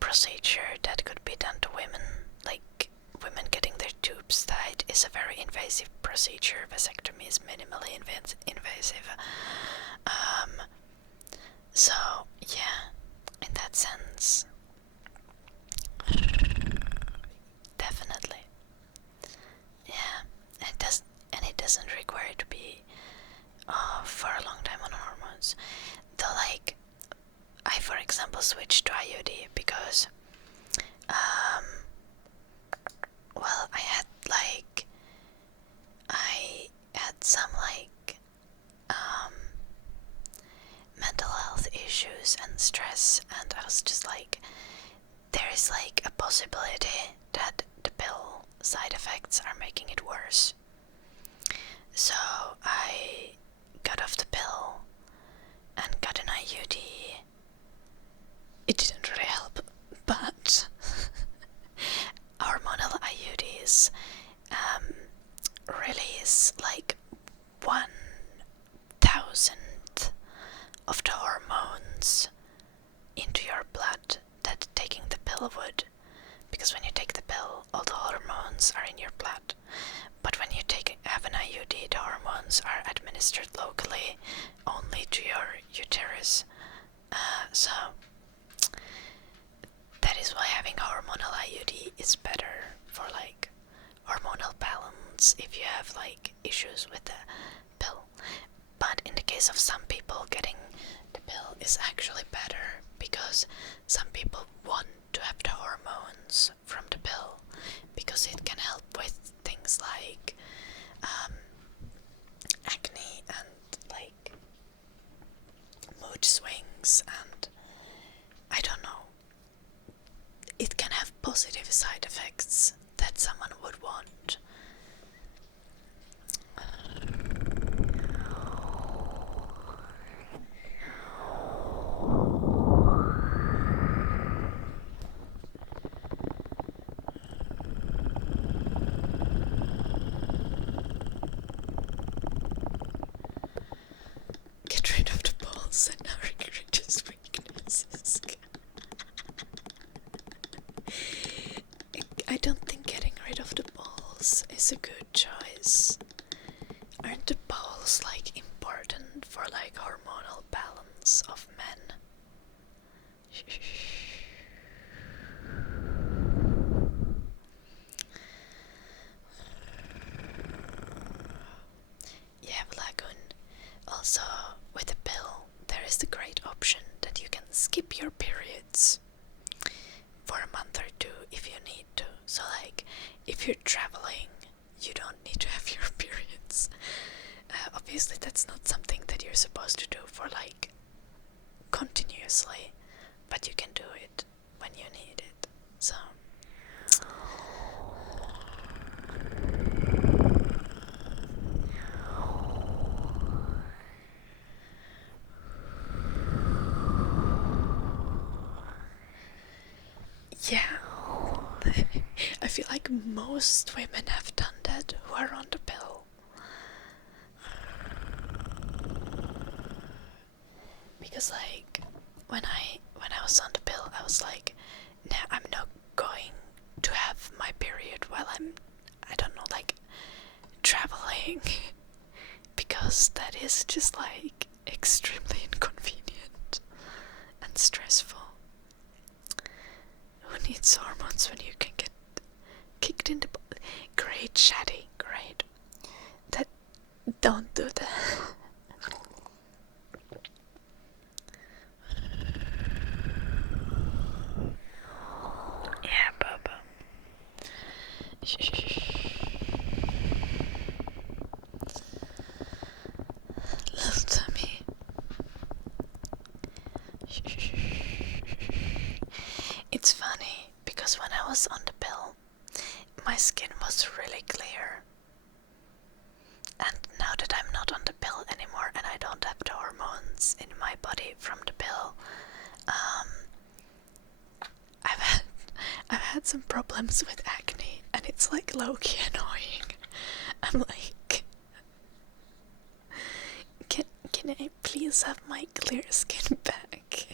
procedure that could be done to women. Like women getting their tubes tied is a very invasive procedure. Vasectomy is minimally invasive. So yeah, in that sense, definitely. Yeah, it doesn't require to be for a long time on hormones. Though, like, I for example switched to IUD because possibility that the pill side effects are making it worse. So I got off the pill and got an IUD. It didn't really help, but hormonal IUDs release like 1,000th of the hormones into your blood that taking the pill would, because when you take the pill, all the hormones are in your blood, but when you have an IUD, the hormones are administered locally only to your uterus. So that is why having hormonal IUD is better for like hormonal balance if you have like issues with the pill. But in the case of some people, getting the pill is actually better because some people want to have the hormones from the pill because it can help with things like acne and like mood swings, and I don't know, it can have positive side effects that someone would want. Get rid of the balls and now regret his weaknesses. I don't think getting rid of the balls is a good choice. Aren't the balls like important for like hormonal balance of men? Yeah, Lagoon. Also, with a pill, there is the great option that you can skip your periods for a month or two if you need to. So like, if you're traveling, you don't need to have your periods. Obviously that's not something that you're supposed to do for like continuously, but you can do it when you need it. So yeah. I feel like most women have done that who are on the pill. Because like when I was on the pill, I was like, nah, I'm not going to have my period while I don't know, like traveling, because that is just like extremely inconvenient and stressful. Who needs hormones when you can get kicked in the Great, Shaddy, great. That, don't do that. Yeah, Bubba. Little tummy. It's funny because when I was on the pill, my skin was really clear. And now that I'm not on the pill anymore and I don't have the hormones in my body from the pill, I've had some problems with acne, and it's like low-key annoying. I'm like, can I please have my clear skin back?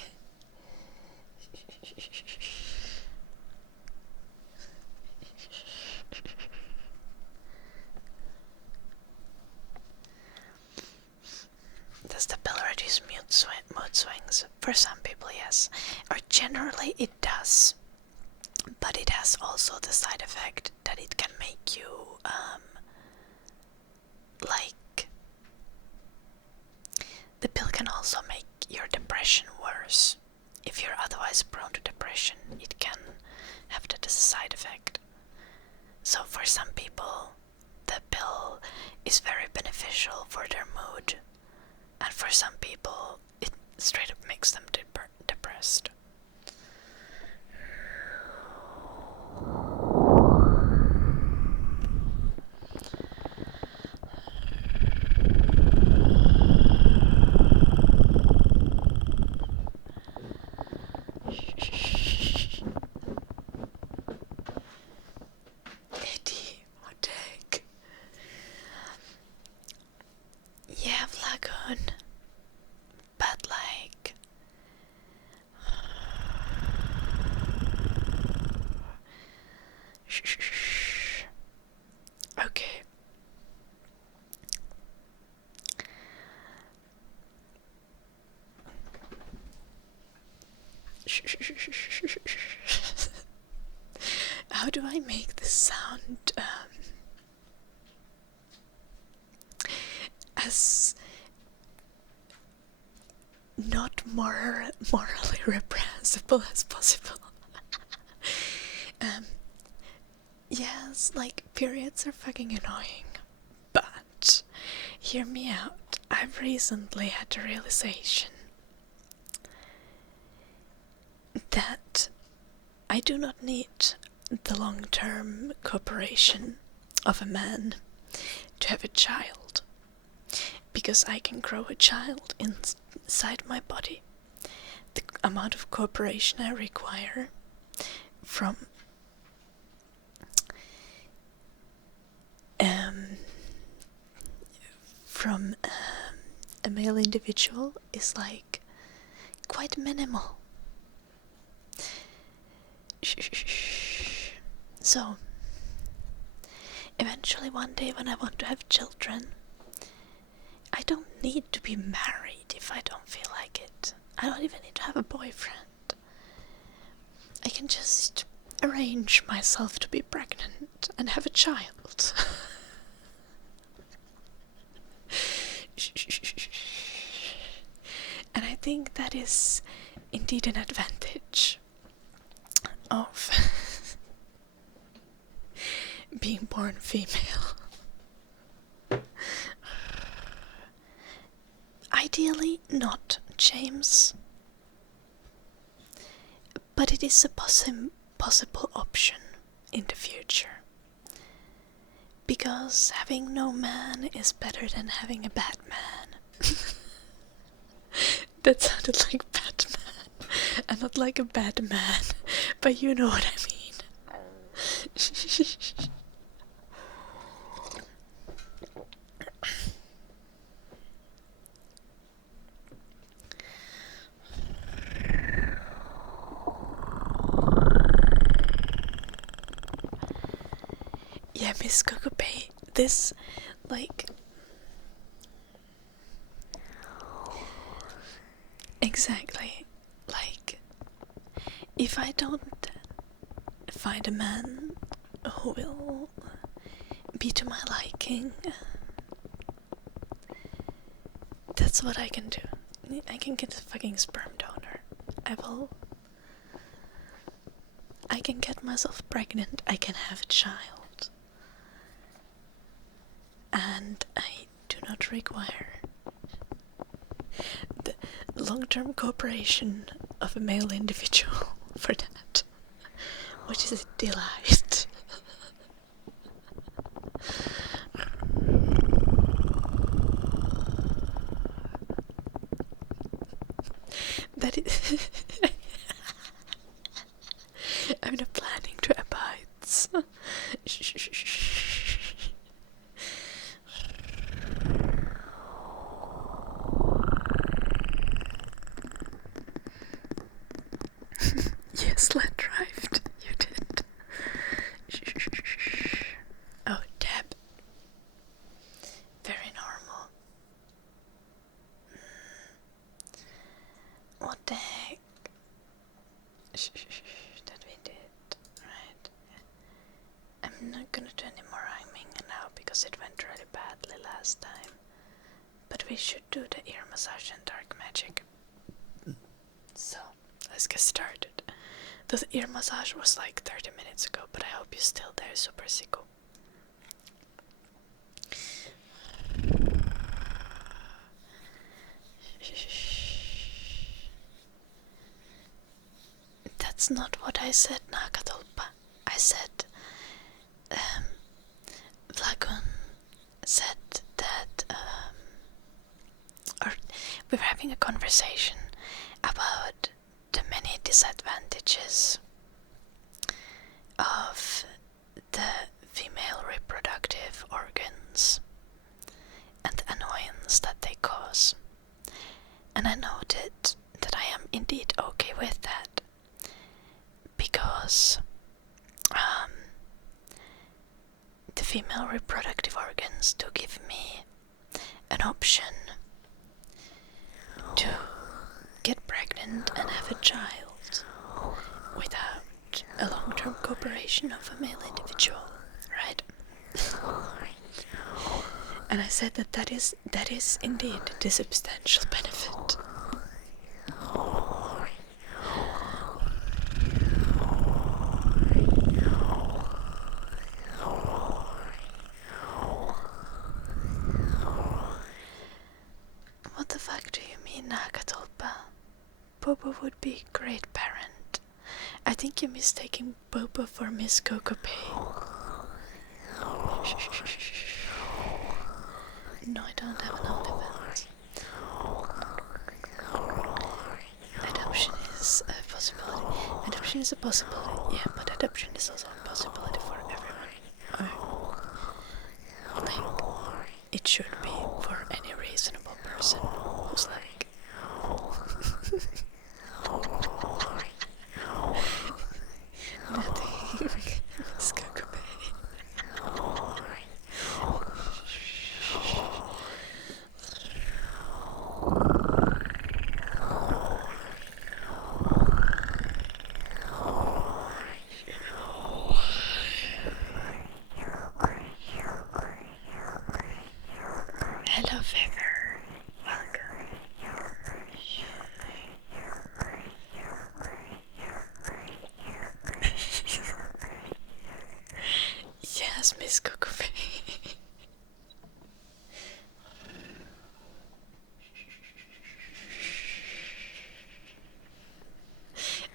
Does the pill reduce mood swings? For some people, yes. Or generally it does. But it has also the side effect that it can make you, like, the pill can also make your depression worse. If you're otherwise prone to depression, it can have that as a side effect. So for some people, the pill is very beneficial for their mood, and for some people, it straight up makes them depressed. how do I make this sound as not morally reprehensible as possible? Yes, like, periods are fucking annoying, but hear me out. I've recently had the realization that I do not need the long-term cooperation of a man to have a child, because I can grow a child inside my body. The amount of cooperation I require from a male individual is like quite minimal. So eventually one day when I want to have children, I don't need to be married if I don't feel like it. I don't even need to have a boyfriend. I can just arrange myself to be pregnant and have a child. And I think that is indeed an advantage of being born female. Ideally not, James, but it is a possible option in the future, because having no man is better than having a bad man. That sounded like Batman, and not like a bad man, but you know what I mean. Yeah, Miss Kokopay, this, like... Exactly. Like, if I don't find a man who will be to my liking, that's what I can do. I can get a fucking sperm donor. I can get myself pregnant. I can have a child. And I do not require the long-term cooperation of a male individual for that, which is a delight. That is... I'm not planning to abide. Yes, let drived. You did. Oh, Deb. Very normal. What the heck? That we did. Right. I'm not gonna do any more rhyming now because it went really badly last time. But we should do the ear massage and dark magic. So, let's get started. The ear massage was like 30 minutes ago, but I hope you're still there, super sicko. That's not what I said, Nakatolpa. I said, Vlagon said that, or we were having a conversation about the many disadvantages of the female reproductive organs and the annoyance that they cause. And I noted that I am indeed okay with that, because the female reproductive organs do give me an option to get pregnant and have a child without a long-term cooperation of a male individual, right? And I said that is indeed the substantial benefit. What the fuck do you mean, Nakatolpa? Bobo would be a great parent. I think you're mistaking Bobo for Miss Kokopay. No, I don't have an OnlyFans. Adoption is a possibility. Adoption is a possibility, yeah, but adoption is also a possibility for everyone. Like, it should be for any reasonable person who's like... Nothing. Let's go away. Hello, Feather. Welcome. Yes, Miss Kokopay.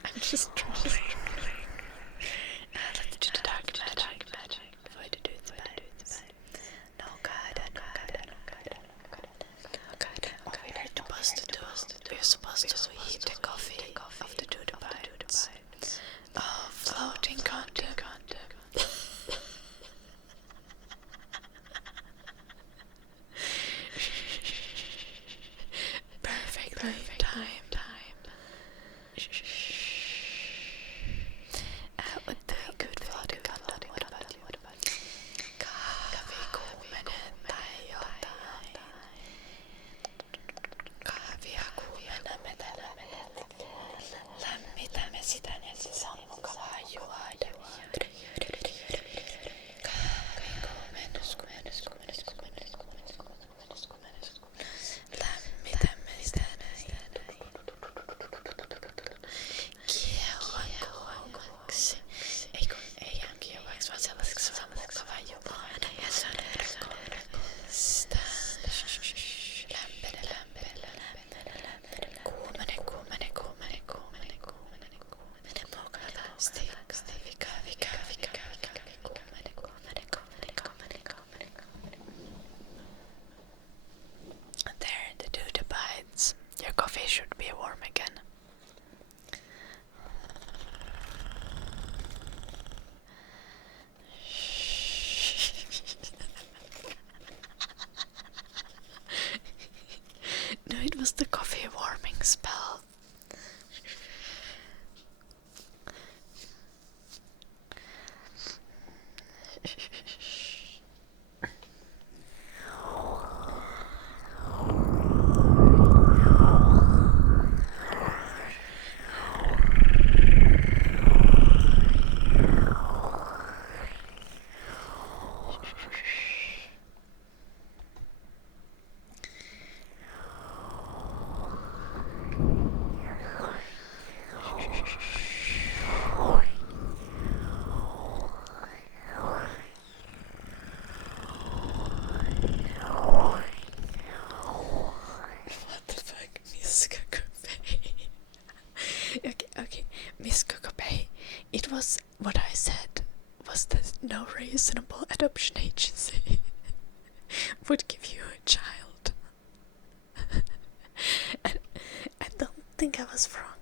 I'm just trying to... let's do the dark magic. Before I do the bad. No God. We're supposed to heat the coffee after do the bites. Oh, floating content. Perfectly timed. Would be good for the content. What about you? Kahvikuumenen tai jotain. Kahvia kuumenemme lämmitämme sitä, niin se on mukavaa juoda. Lämmitämme sitä näin. Kiehuvaksi. Ei ihan kiehuvaksi, vaan sellaiseksi se on mukavaa juoda. Ja se on sitä. Lämpene. Kuumene. Vika. There, the dude abides. Your coffee should be warm again. No, it was the coffee warming spell. What the fuck, Miss Kokopay? Okay, Miss Kokopay. It was what I said. Was that no reasonable adoption agency would give you a child? And I don't think I was wrong.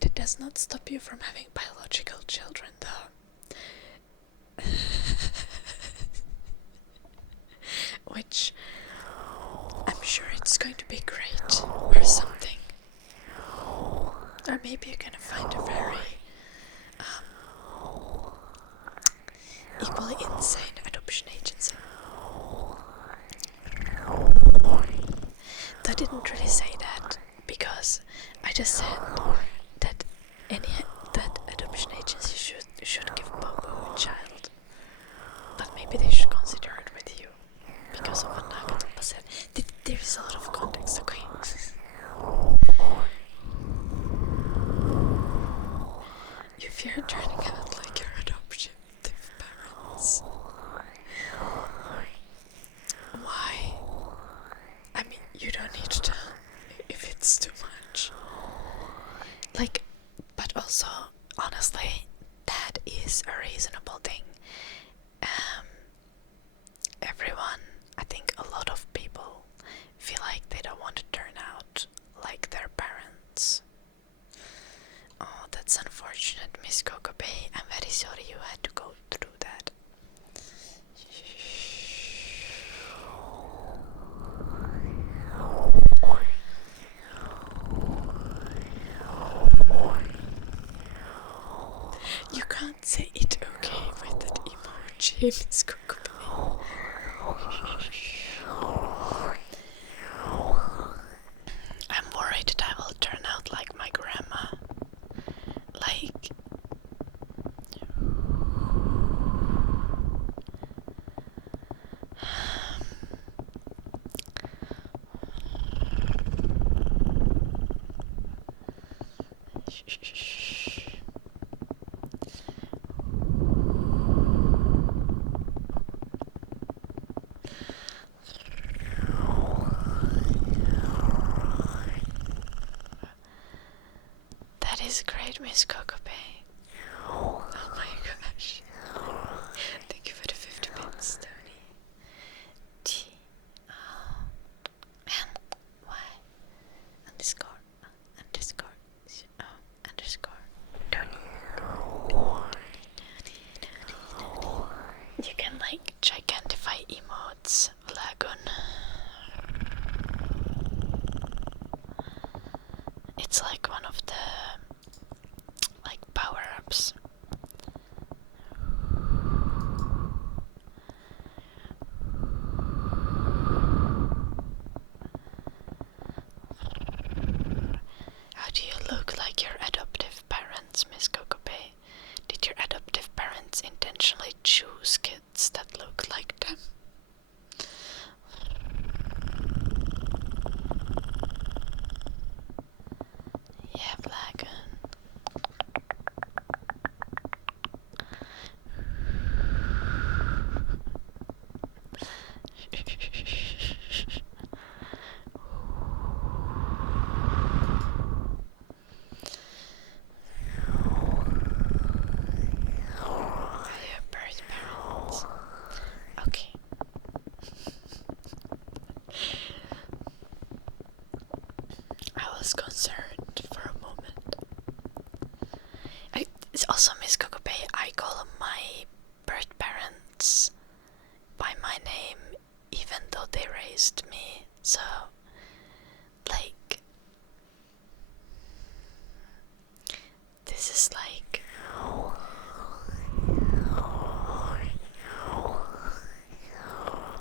That does not stop you from having biological children, though. Which I'm sure it's going to be great or something. Or maybe you're gonna find a very equally insane adoption agency. Though I didn't really say that because I just said that adoption agency should maybe they should consider it with you because of what Nakatopa said. There is a lot of context, okay? If you're turning out like your adoptive parents, why? I mean, you don't need to tell if it's too much. Like, but also, honestly, that is a reasonable thing. Everyone, I think a lot of people feel like they don't want to turn out like their parents. Oh, that's unfortunate, Miss Kokobei. I'm very sorry you had to go through that. You can't say it okay with that emoji, Miss Kokobei. I'm worried that I will turn out like my grandma. Like... That is great, Miss Kokobei. Oh my gosh. Thank you for the 50 bits, Tony. T-O-N-Y underscore underscore Tony. You can like gigantify emotes, Lagoon. It's like one of the like power-ups. How do you look like your adoptive parents, Miss Kokobei? Did your adoptive parents intentionally choose kids that look like them? Yeah, Blacken. Your birth parents. Okay. I was concerned for a moment. It's also Miss Kokobei. I call my birth parents by my name, even though they raised me. So, like, this is like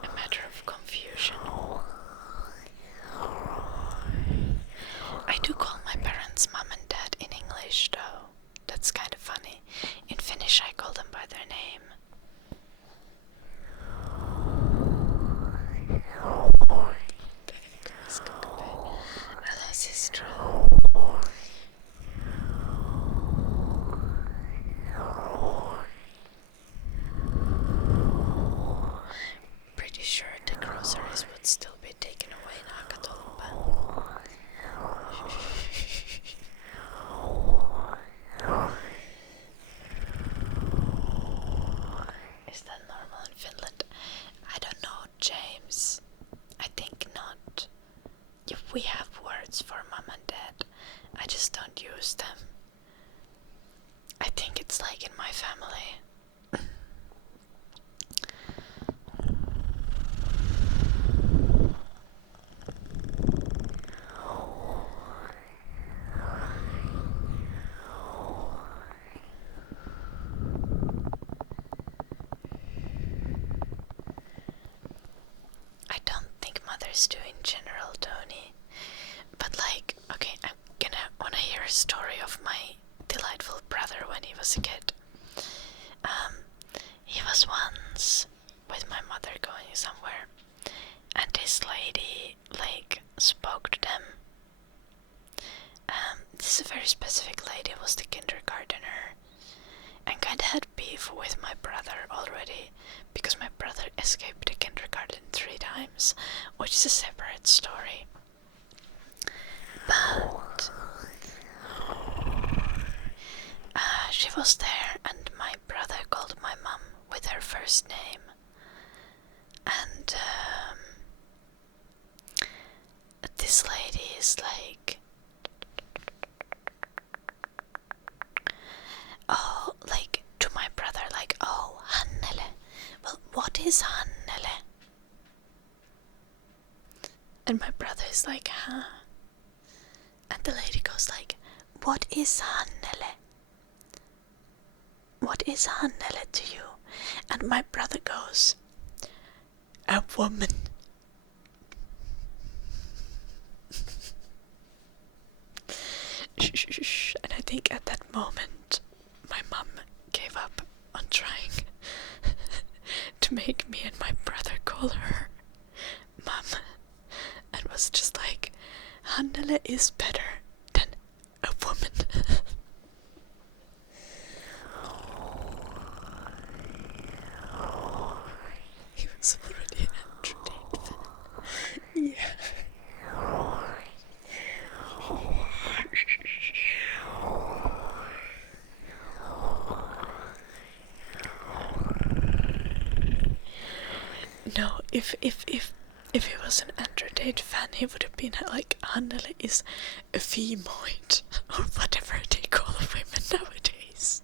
a matter of confusion. I do call my parents mom and dad in English, though. That's kind of funny. In Finnish, I call them by their name. Hello, sister. Pretty sure the groceries would still be taken away in Akatolpa. Is that normal in Finland? I don't know, James. I think not. We have words for mom and dad. I just don't use them. I think it's like in my family. I don't think mothers do in general, Tony. But like, okay, I'm gonna wanna hear a story of my delightful brother when he was a kid. He was once this lady like spoke to them. This is a very specific lady, was the kindergartner, and kinda had beef with my brother already because my brother escaped the kindergarten 3 times, which is a separate story. But she was there, and my brother called my mom with her first name, and this lady is like, oh, like to my brother, like, oh, Hannele. Well, what is Hannele? And my brother is like, huh? And the lady goes like, what is Hannele? What is Hannele to you? And my brother goes, a woman. And I think at that moment my mom gave up on trying to make me and my brother call her mom, and was just like, Hannele is better than a woman. He was already an entertained. Yeah. No, if he was an entertained fan, he would have been like, Hannele is a femoid, or whatever they call women nowadays.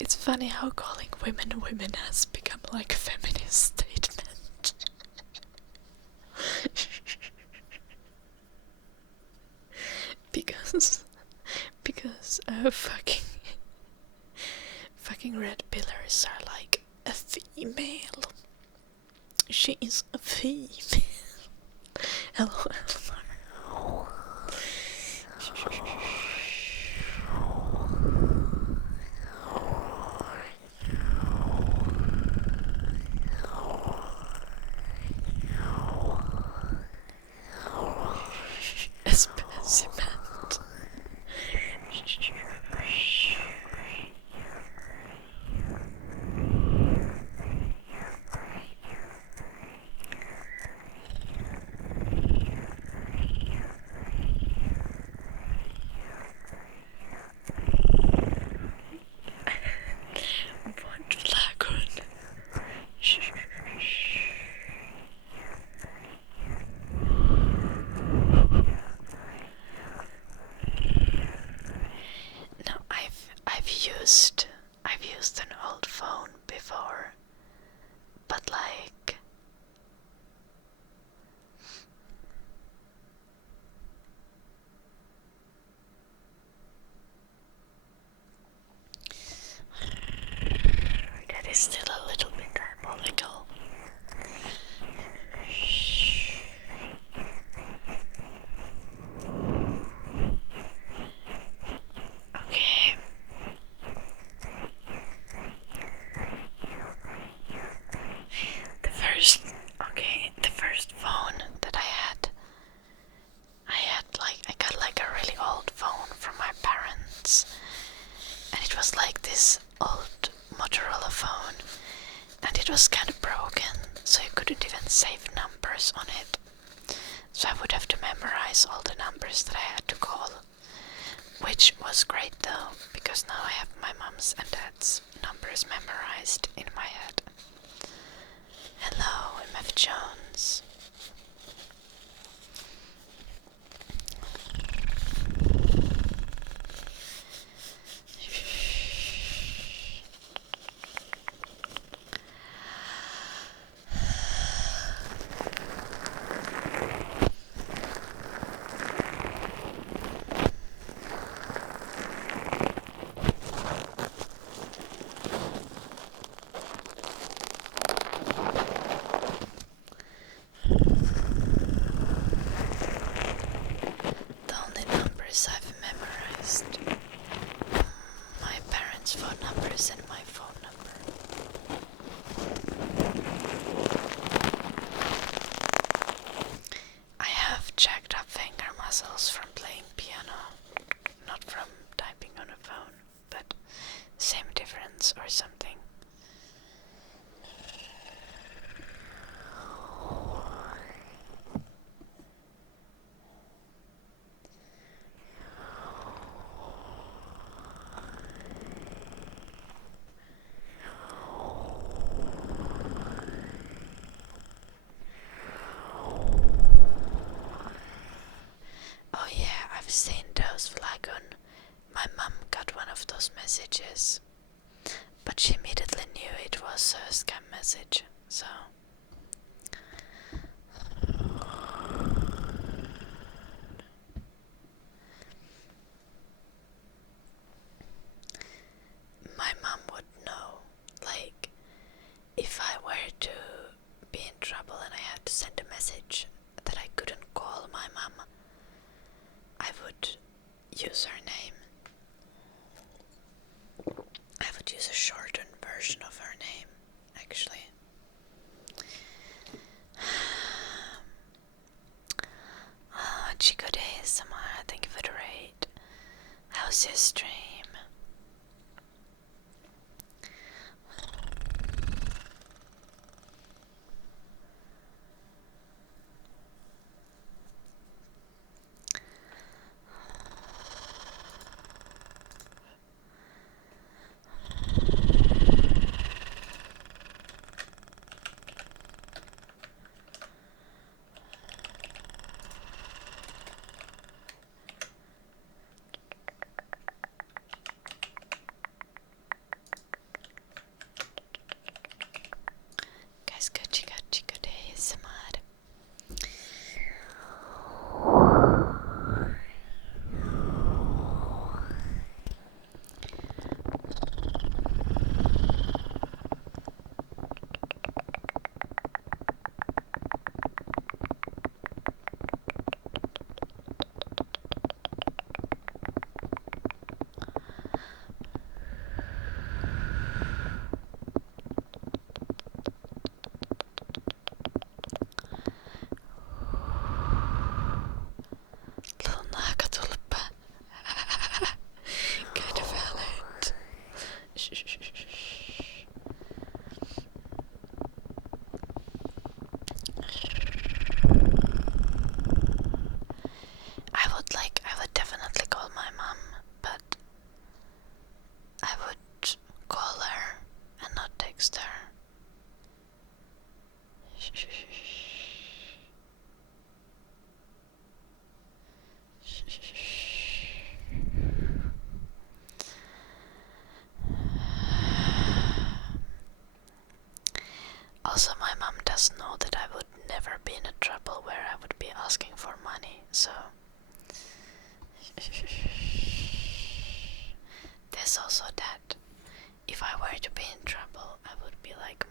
It's funny how calling women women has become like a feminist statement. because fucking red pillars are like a female. She is a female. Hello, Elmar. A specimen. What lagoon? No, I've used an old phone before, but like that is still a little bit diabolical. Okay. The first phone that I got like a really old phone from my parents, and it was like this old Motorola phone, and it was kind of broken, so you couldn't even save numbers on it. So I would have to memorize all the numbers that I had to call, which was great though, because now I have my mom's and dad's numbers memorized in my head. Hello, MF Jones. The only numbers I've memorized, my parents' phone numbers and my phone number. those messages, but she immediately knew it was a scam message, so my mom would know, like, if I were to be in trouble and I had to send a message that I couldn't call my mom, I would use her name. I would use a shortened version of her name, actually. Chico Day, Samara, thank you for the raid. How's your stream? Guys, go check out Chico Day, Samara. Naakatulppa. Good valid. Shh. I would definitely call my mom, but I would call her and not text her. Shh. Also, my mom does know that I would never be in a trouble where I would be asking for money, so there's also that. If I were to be in trouble, I would be like,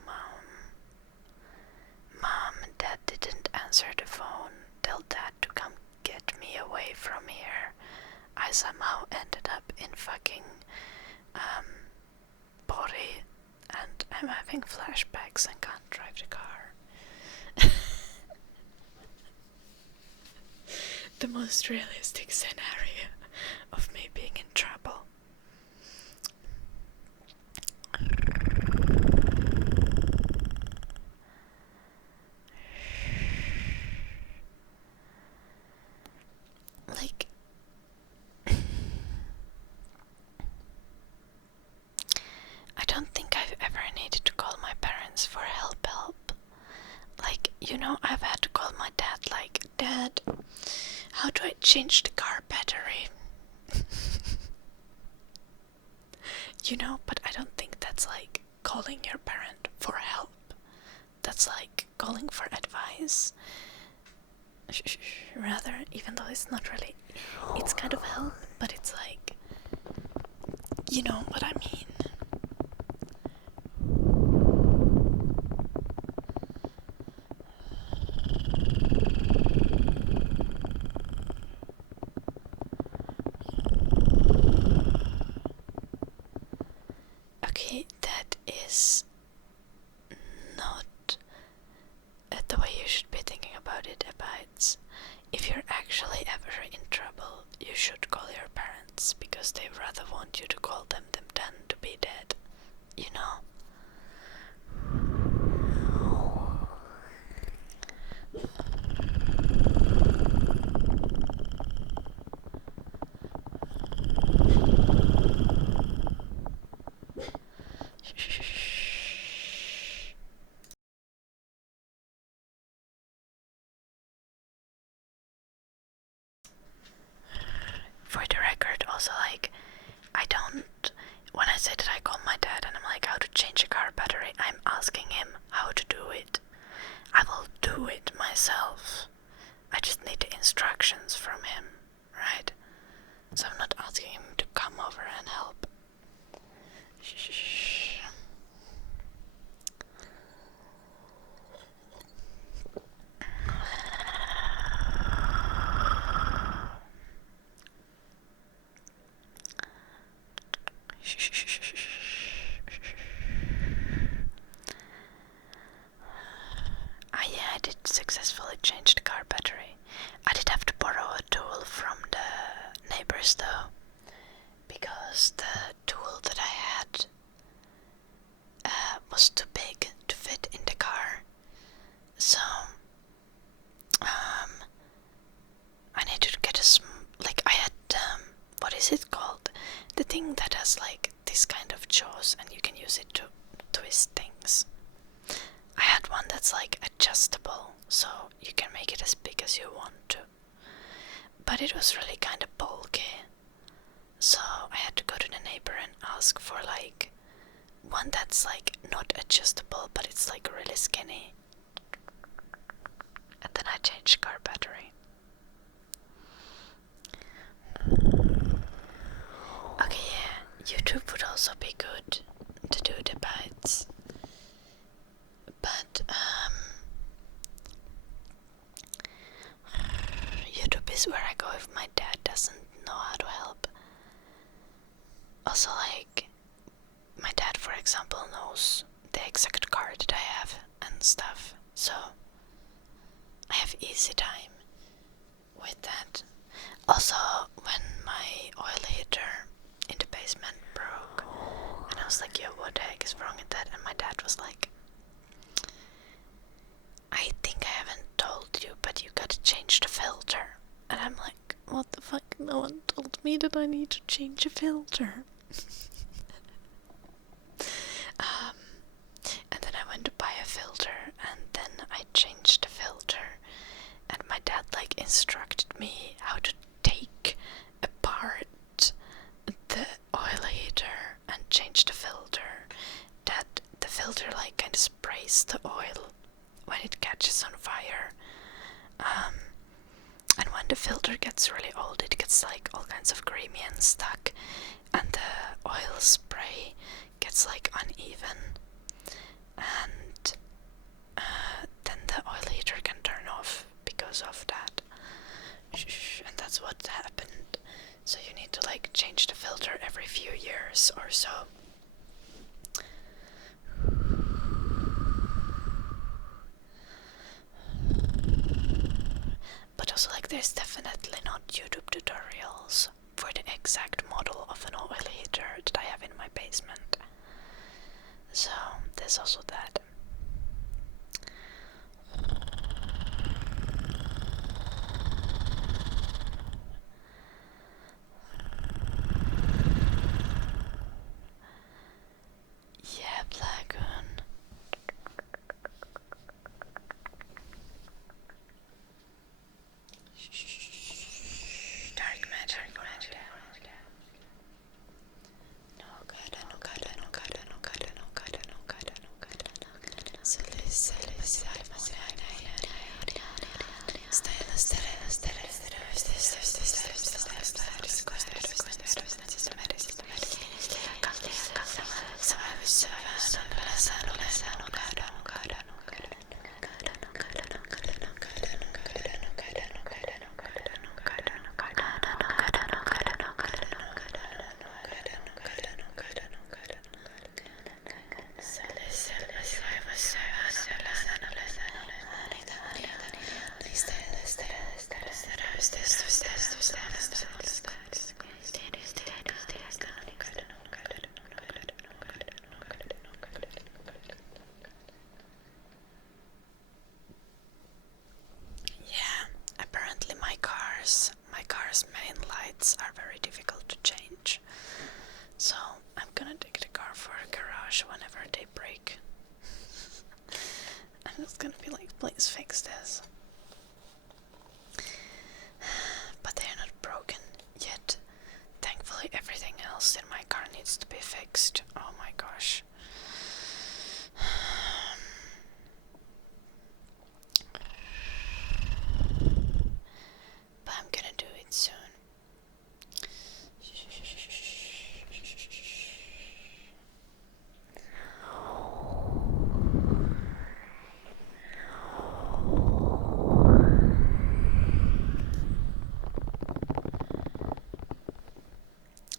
Mom, Dad didn't answer the phone. Tell Dad to come get me away from here. I somehow ended up in fucking Pori, and I'm having flashbacks and can't drive the car. The most realistic scenario of me being in trouble. Like, I don't think I've ever needed to call my parents for help. Like, I've had to call my dad, like, Dad, how do I change the car battery? But I don't think that's like calling your parent for help. That's like calling for advice. Rather, even though it's not really, it's kind of help, but it's like, you know what I mean. Okay, that is not the way you should be thinking about it. If you're actually ever in trouble, you should call your parents, because they rather want you to call them than to be dead, For the record, also, like, I don't say that I call my dad and I'm like, how to change a car battery, I'm asking him how to do it. I will do it myself. I just need the instructions from him, right? So I'm not asking him to come over and help. Shh. Yeah, I did successfully change the car battery. I did have to borrow a tool from the neighbors though, because the tool that I had was too big to fit in the car. So I needed to get I had what is it called? The thing that has like this kind of jaws and you can use it to twist things. I had one that's like adjustable, so you can make it as big as you want to. But it was really kind of bulky, so I had to go to the neighbor and ask for like one that's like not adjustable, but it's like really skinny. And then I changed car battery. Okay, yeah, YouTube would also be good to do the bites. But YouTube is where I go if my dad doesn't know how to help. Also, like, my dad, for example, knows the exact car that I have and stuff, so I have easy time with that. Also, when my oil heater in the basement broke, and I was like, yo, what the heck is wrong with that? And my dad was like, I think I haven't told you, but you gotta change the filter. And I'm like, what the fuck? No one told me that I need to change a filter. And then I went to buy a filter, and then I changed the filter. And my dad like instructed me how to take apart the oil heater and change the filter. That the filter like kind of sprays the oil when it catches on fire. And when the filter gets really old, it gets like all kinds of creamy and stuck, and the oil spray gets like uneven, and then the oil heater can turn off because of that. And that's what happened. So you need to like change the filter every few years or so. But also like there's definitely not YouTube tutorials for the exact model of an oil heater that I have in my basement. So there's also that. Yeah, Blagoon. Dark magic. No gotta. My car's main lights are very difficult to change. So I'm gonna take the car for a garage whenever they break. I'm just gonna be like, please fix this. But they're not broken yet. Thankfully everything else in my car needs to be fixed. Oh my gosh. But I'm gonna do it soon.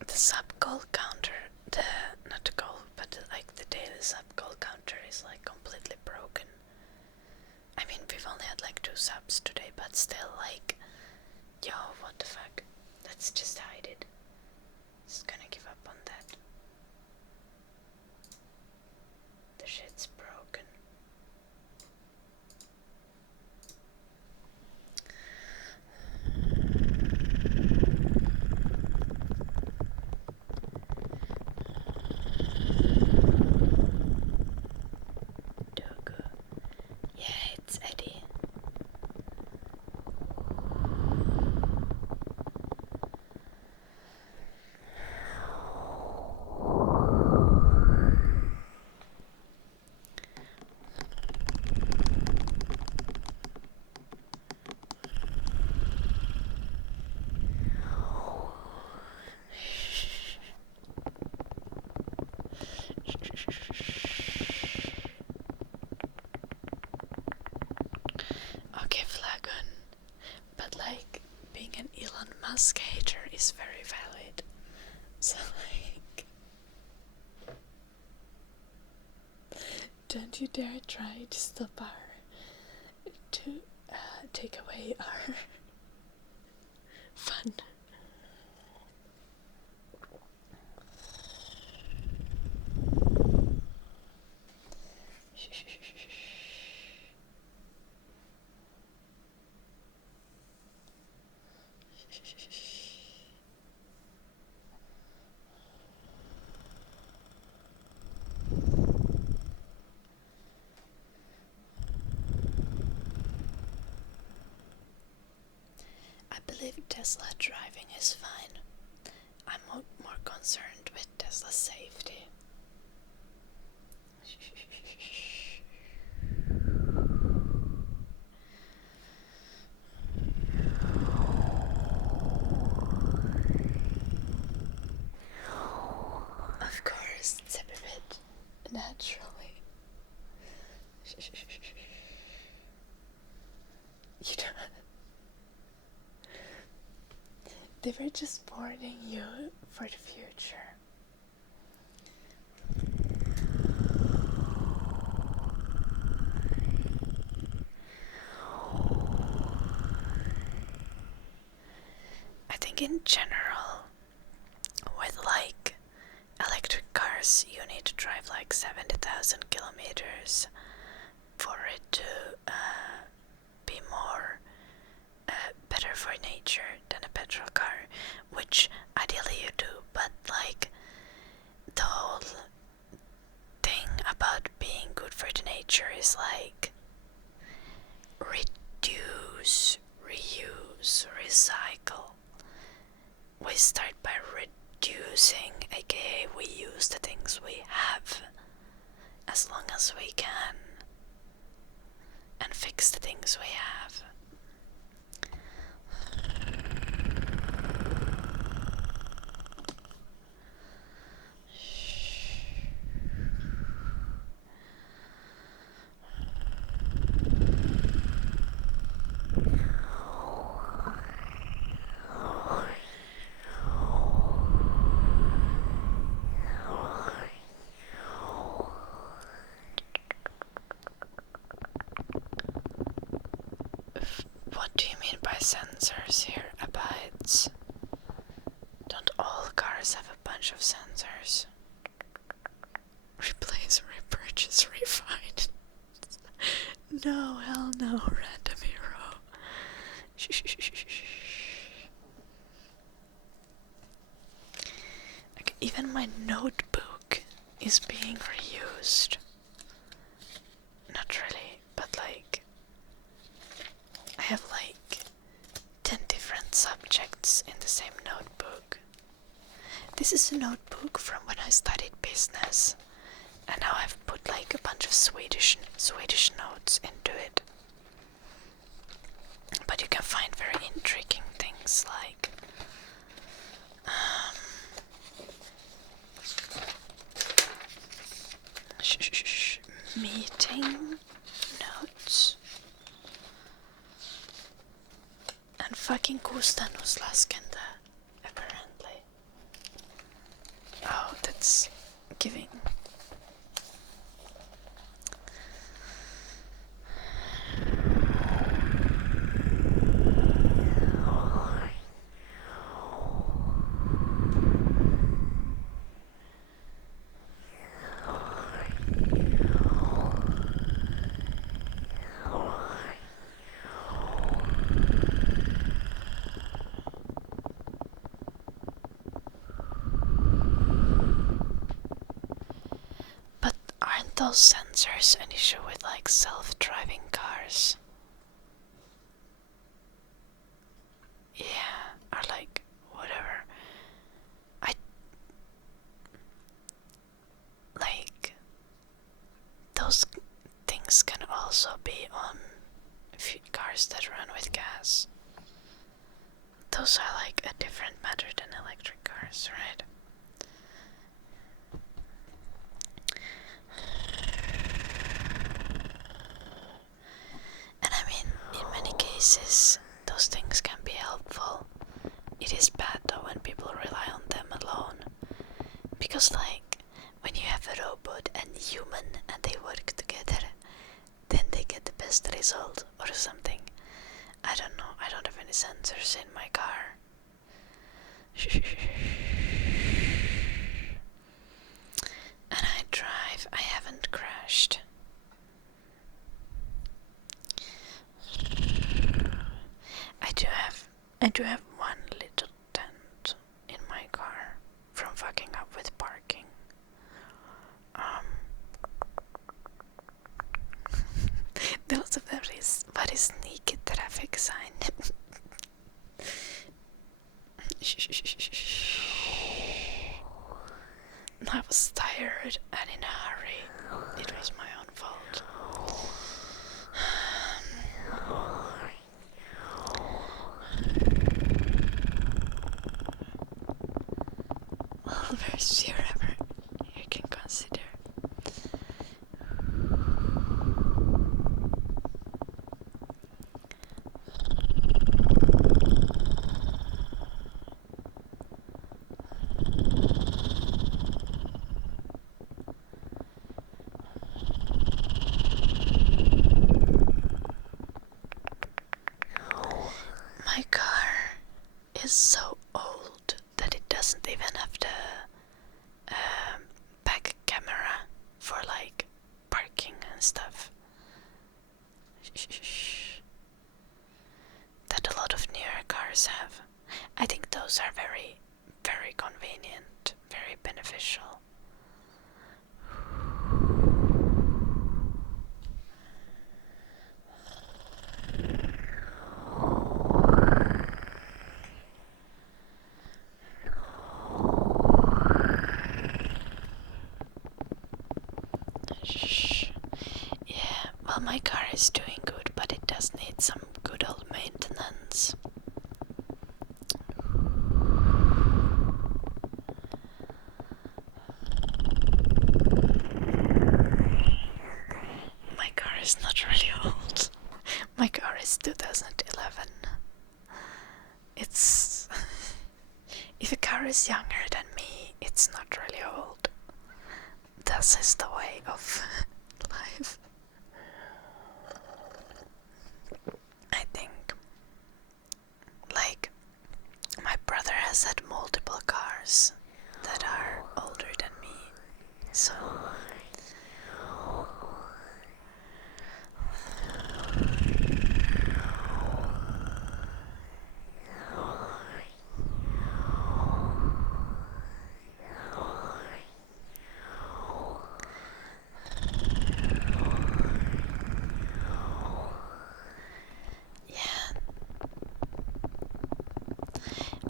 The sub goal counter, not the goal, but like the daily sub goal counter is like completely broken. I mean, we've only had like 2 subs today, but still, like, yo, what the fuck? Let's just hide it. Just gonna give up on that. The shit's broken. Dogu. Yeah, it's Eddie. Okay, Flagon. But like, being an Elon Musk hater is very valid. So like, don't you dare try to stop to take away our fun. I believe Tesla driving is fine. I'm more concerned with Tesla's safety. Of course, it's a bit naturally. You don't. They were just warning you for the future. I think in general, with like electric cars, you need to drive like 70,000 kilometers for it to be more better for nature than a petrol car, which ideally you do, but like the whole thing about being good for the nature is like reduce, reuse, recycle. We start by reducing, aka we use the things we have as long as we can and fix the things we have. What do you mean by sensors here, Abides? Don't all cars have a bunch of sensors? Replace, repurchase, refine. No, hell no, random hero. Like, even my notebook is being reused. Not really, but like, I have like 10 different subjects in the same notebook. This is a notebook from when I studied business, and now I've put like a bunch of Swedish notes into it. But you can find very intriguing things like meeting notes and fucking kustannuslaskenta, apparently. Oh, that's giving. But aren't those sensors an issue with like self-driving cars? Yeah, or like whatever. Like those things can also be on cars that run with gas. Those are like a different matter than electric cars, right? And I mean, in many cases, those things can be helpful. It is bad though when people rely on them alone. Because like, when you have a robot and human and they work together, then they get the best result or something. I don't know, I don't have any sensors in my car. And I drive, I haven't crashed. I do have one little dent in my car from fucking up with parking. There was a very sneaky traffic sign. I was tired and in a hurry. It was my own fault. Well, worst year ever you can consider. My car is so old that it doesn't even have the back camera for like parking and stuff. That a lot of newer cars have. I think those are very, very convenient, very beneficial. Yeah, well, my car is doing good, but it does need some good old maintenance. My car is not really old. My car is 2011. It's... If a car is younger than me, it's not really old. This is the way of life. I think. Like, my brother has had multiple cars that are older than me, so...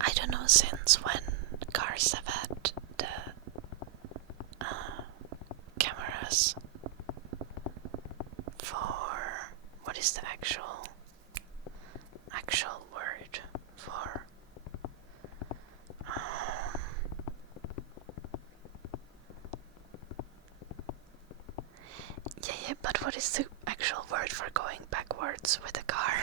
I don't know since when cars have had the was for what is the actual word for yeah, but what is the actual word for going backwards with a car?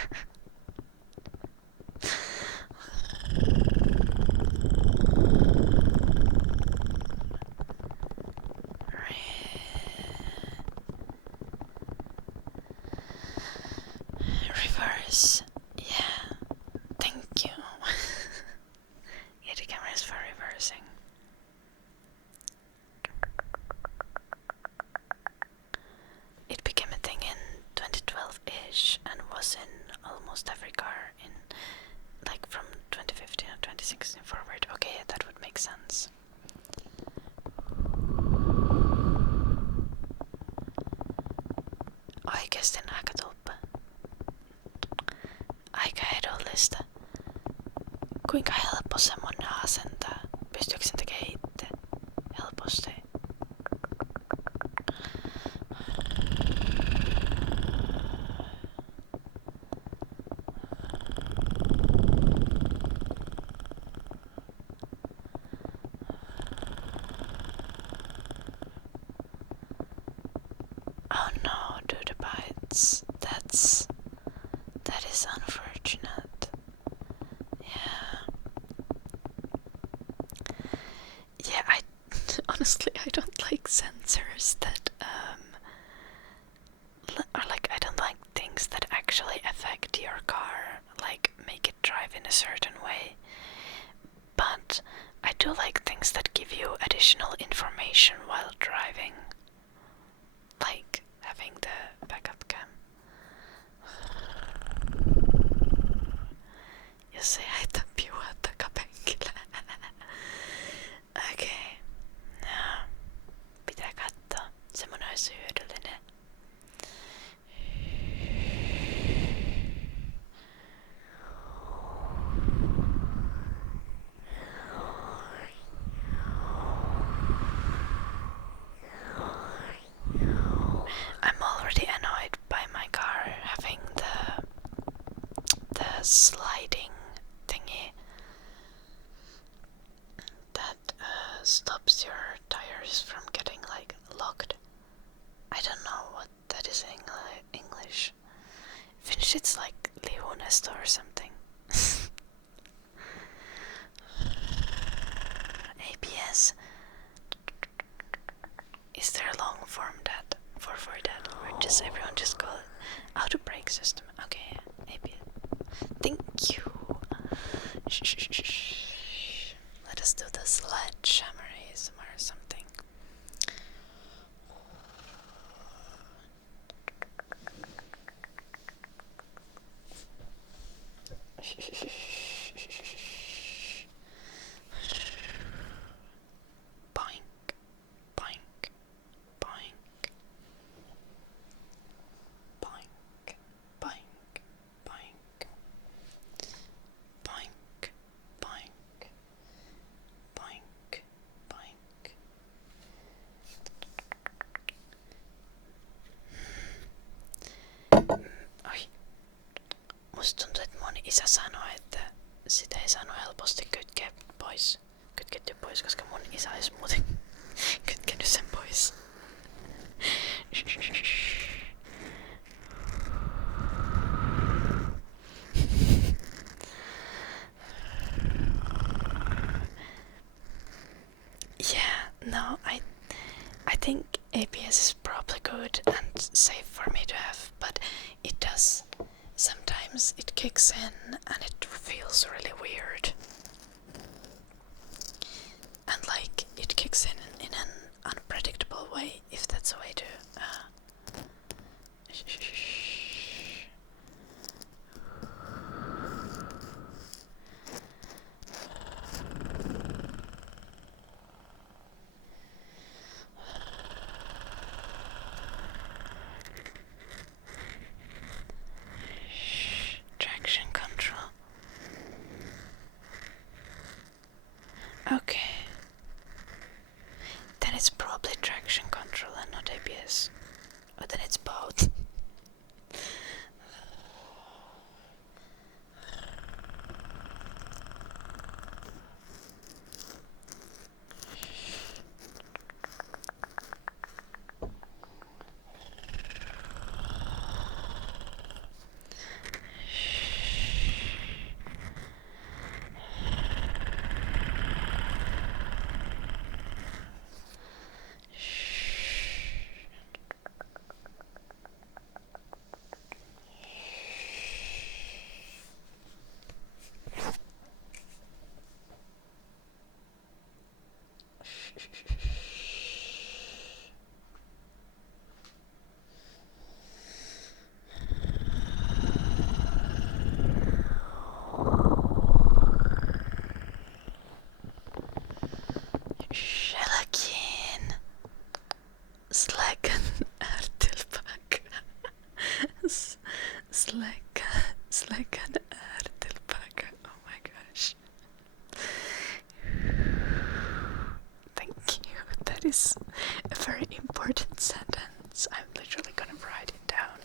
Reverse. Yeah. Thank you. Yeah, the camera is for reversing. It became a thing in 2012-ish and was in almost every car in like from 2015 or 2016 forward. Okay, yeah, that would make sense. Oikeesti naakatulppa. Aika edullista. Kuinka helppo semmonen asentaa? Pystyykö sen tekemään itse? Helposti. Oh no, dude bites. That is unfortunate. Yeah. Yeah, I honestly I don't like sensors that or like I don't like things that actually affect your car, like make it drive in a certain way. But I do like things that give you additional information while driving. Like having the backup cam. Jos ei haita piua takapenkillä. Okei. No. Pitää katsoa. Semmonen olisi hyödyllinen. I'm already annoyed by my car having the sliding thingy that stops your tires from getting like locked. I don't know what that is in English. Finnish it's like liunesto or something. ABS. Is there a long form that for that, or just everyone just call it auto brake system? Okay, ABS. Thank you. Shh. Let us do the Sledgehammer ASMR or something. Boink, boink, boink, boink, boink, boink, boink, boink, boink, boink. Oi. Musta tuntuu, että mun isä sanoi, että sitä ei saanut helposti kytkettyä pois, koska mun isä olisi muuten kytkenyt sen pois. Yeah, no, I think ABS is probably good and safe for me to have, but it does. Sometimes it kicks in and it feels really weird. And like, it kicks in an unpredictable way, if that's a way to... Traction control. Okay. it's probably traction control and not ABS. But then it's both. Shelakin. Släggan är tillbaka. Släggan är tillbaka. Oh my gosh. Thank you. That is a very important sentence. I'm literally gonna write it down.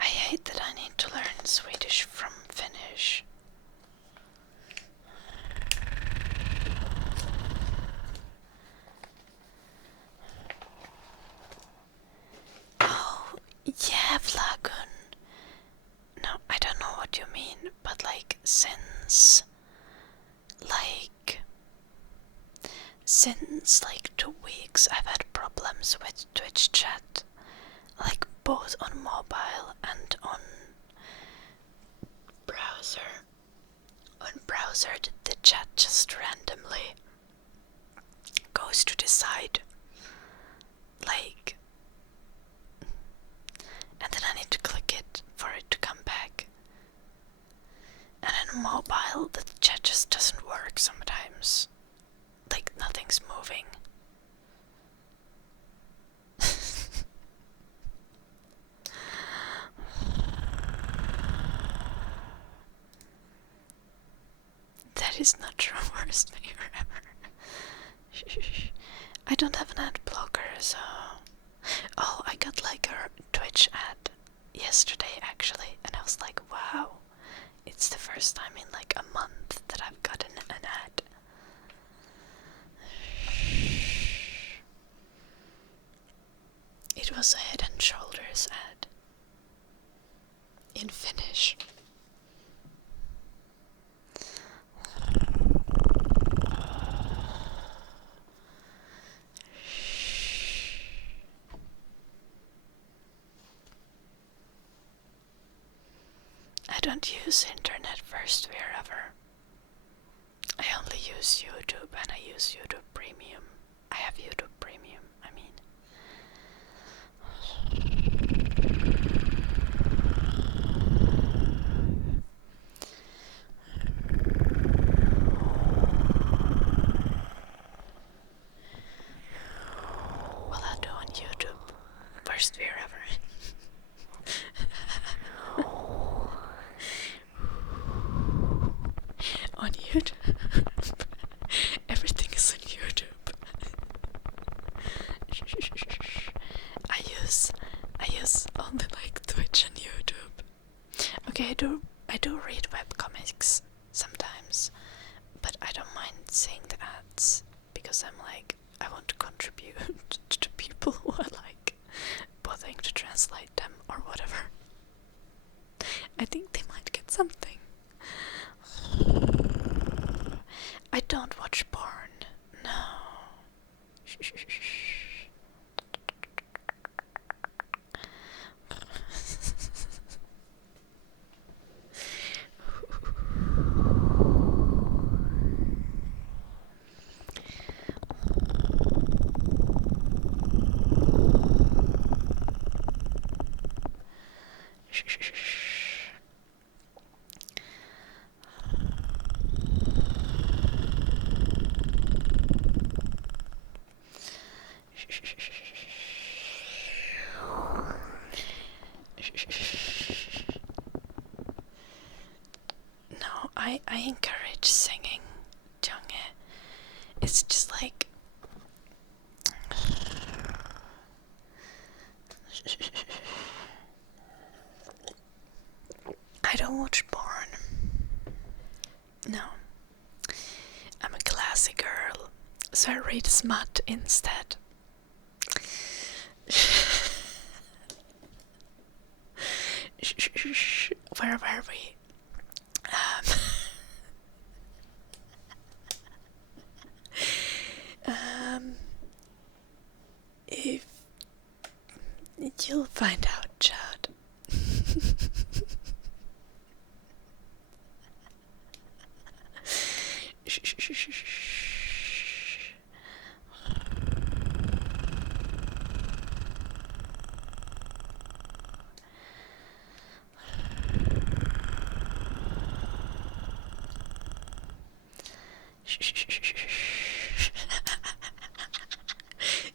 I hate that I need to learn Swedish from Finnish. Oh, yeah, Vlagun. No, I don't know what you mean, but like since like 2 weeks I've had problems with Twitch chat, like both on mobile and on browser. On browser the chat just randomly goes to the side, like, and then I need to click it for it to come back. And on mobile the chat just doesn't work sometimes. Like nothing's moving. That is not the worst favor ever. I don't have an ad blocker, so... Oh, I got like a Twitch ad yesterday actually, and I was like, wow, it's the first time in like a month that I've gotten an ad. It was a Head and Shoulders ad in Finnish. I don't use internet first wherever. I only use YouTube, and I use YouTube Premium. I have YouTube Premium, I mean. Well, I'll do on YouTube first wherever. On YouTube. Everything is on YouTube. I use only like Twitch and YouTube. Okay, I do read webcomics sometimes, but I don't mind seeing the ads because I'm like, I want to contribute to people who are like bothering to translate them or whatever. I think they might get something. I don't watch porn. No. I encourage singing, Junge. It's just like I don't watch porn. No. I'm a classy girl, so I read smut instead. Where were we? If you'll find out, Chad.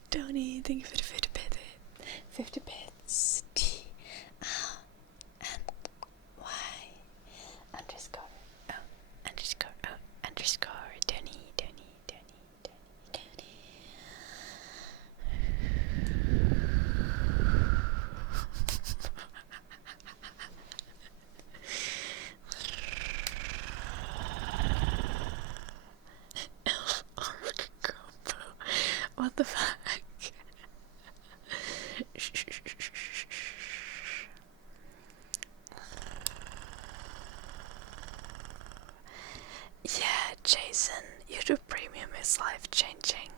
Tony, thank you for the 50 bits. 50 bits. T-O-N-Y underscore underscore underscore Tony. What the fuck? Yeah, Jason, YouTube Premium is life-changing.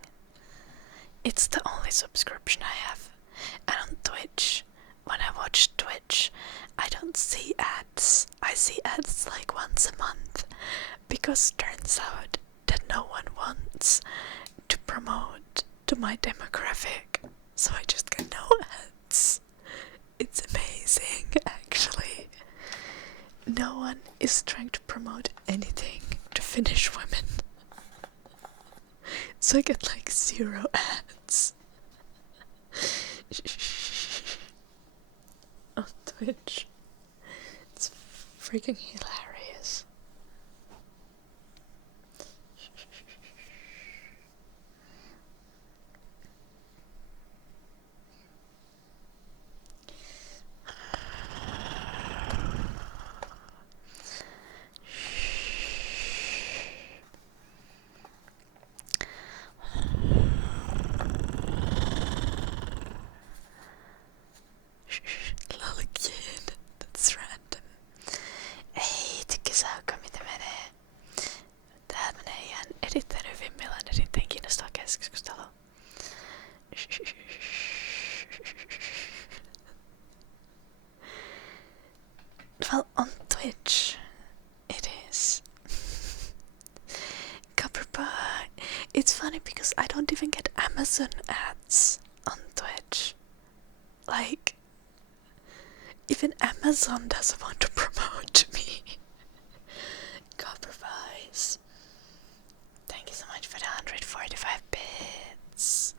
It's the only subscription I have. And on Twitch, when I watch Twitch, I don't see ads. I see ads like once a month. Because turns out that no one wants to promote to my demographic. So I just get no ads. It's amazing, actually. No one is trying to promote anything to Finnish women. So I get like 0 ads. On Twitch. It's freaking hilarious. Lol kid, that's random. Ei, tykkäsääkö mitä menee? Tää menee ihan erittäin hyvin, meillä on erittäin kiinnostavaa keskustelua. Well, on Twitch, it is. Copperpie. It's funny because I don't even get Amazon ads on Twitch. Like, even Amazon doesn't want to promote me. Copperpies. Thank you so much for the 145 bits.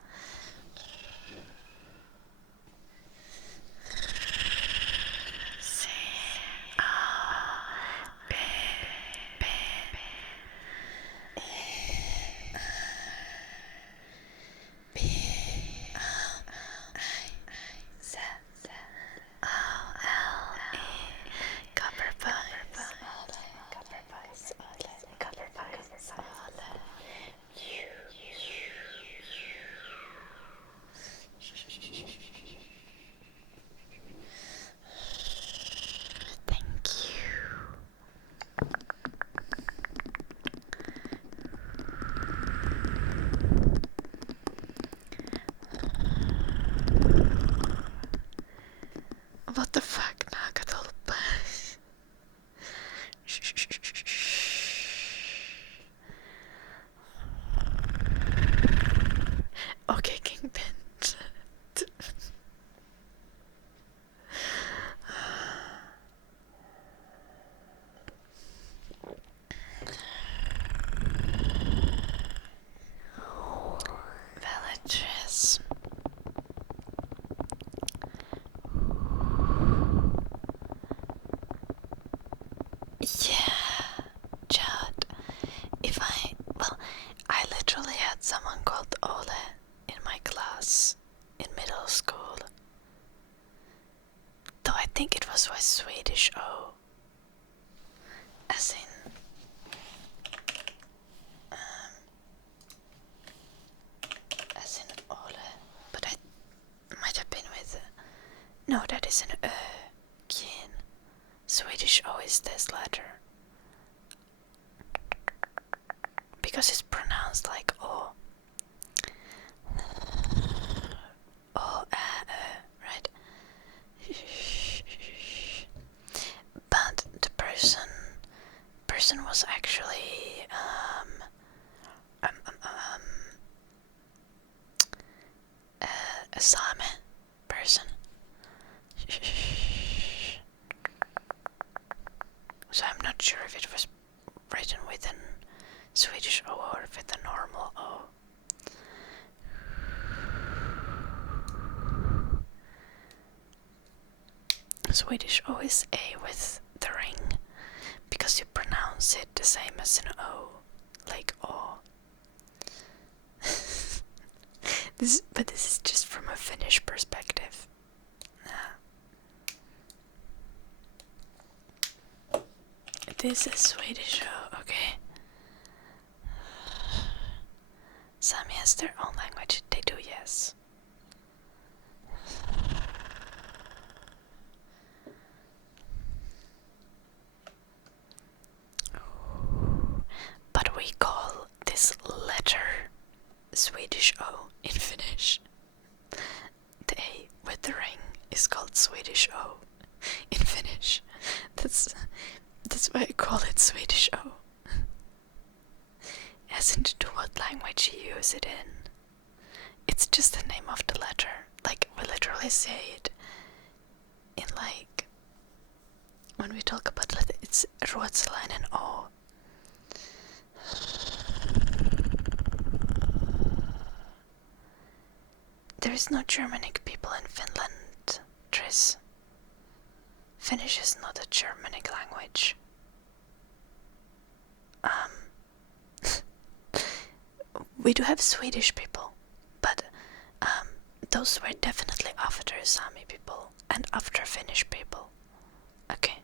Swedish O is this letter? Because it's pronounced like O. O, right? But the person was actually a Sami person. So I'm not sure if it was written with an Swedish O or with a normal O. Swedish O is A with the ring, because you pronounce it the same as an O, like O. But this is just from a Finnish perspective. This is Swedish O, okay. Sami has their own language, they do, yes. But we call this letter Swedish O in Finnish. The A with the ring is called Swedish O in Finnish. That's why I call it Swedish O. As into what language you use it in. It's just the name of the letter. Like, we literally say it in, like, when we talk about letter, it's Ruotsalainen O. There is no Germanic people in Finland, Tris. Finnish is not a Germanic language. We do have Swedish people, but those were definitely after Sami people and after Finnish people. Okay.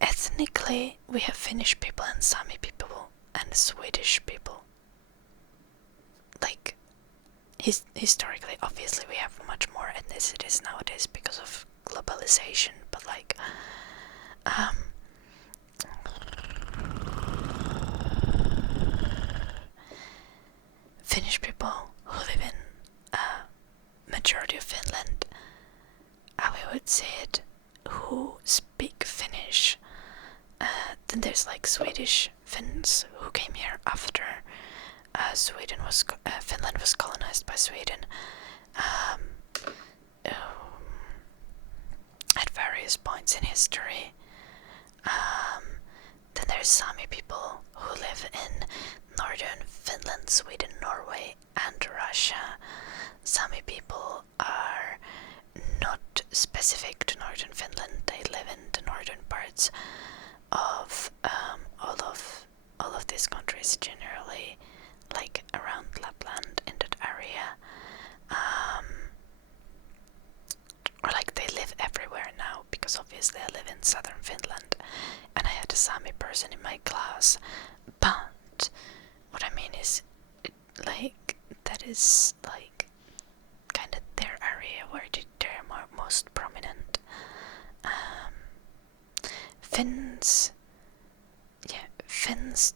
Ethnically, we have Finnish people and Sami people and Swedish people. Like, historically, obviously, we have much more ethnicities nowadays because of globalization, but like, Finnish people who live in majority of Finland, how I would say it, who speak Finnish. Then there's like Swedish Finns who came here after Finland was colonized by Sweden at various points in history. Then there's Sami people who live in northern Finland, Sweden, Norway, and Russia. Sami people are not specific to northern Finland. They live in the northern parts of all of these countries, generally, like around Lapland, in that area. Or like they live everywhere now, because obviously I live in southern Finland and I had a Sami person in my class. But what I mean is, like, that is like kind of their area where they're most prominent. Finns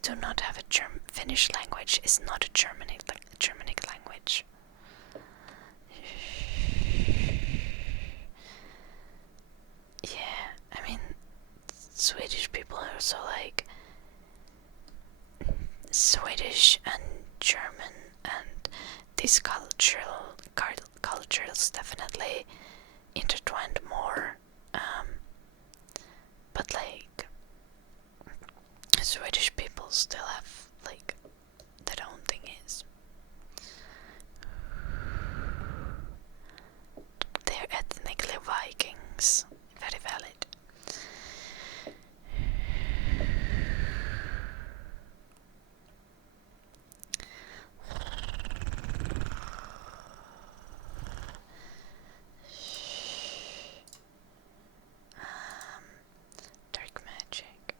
do not have a Finnish language is not a Germanic language. Yeah, I mean, Swedish people are also like Swedish and German, and these cultures definitely intertwined more. But like, Swedish people still have like their own thing is. They're ethnically Vikings. Very valid. Dark magic.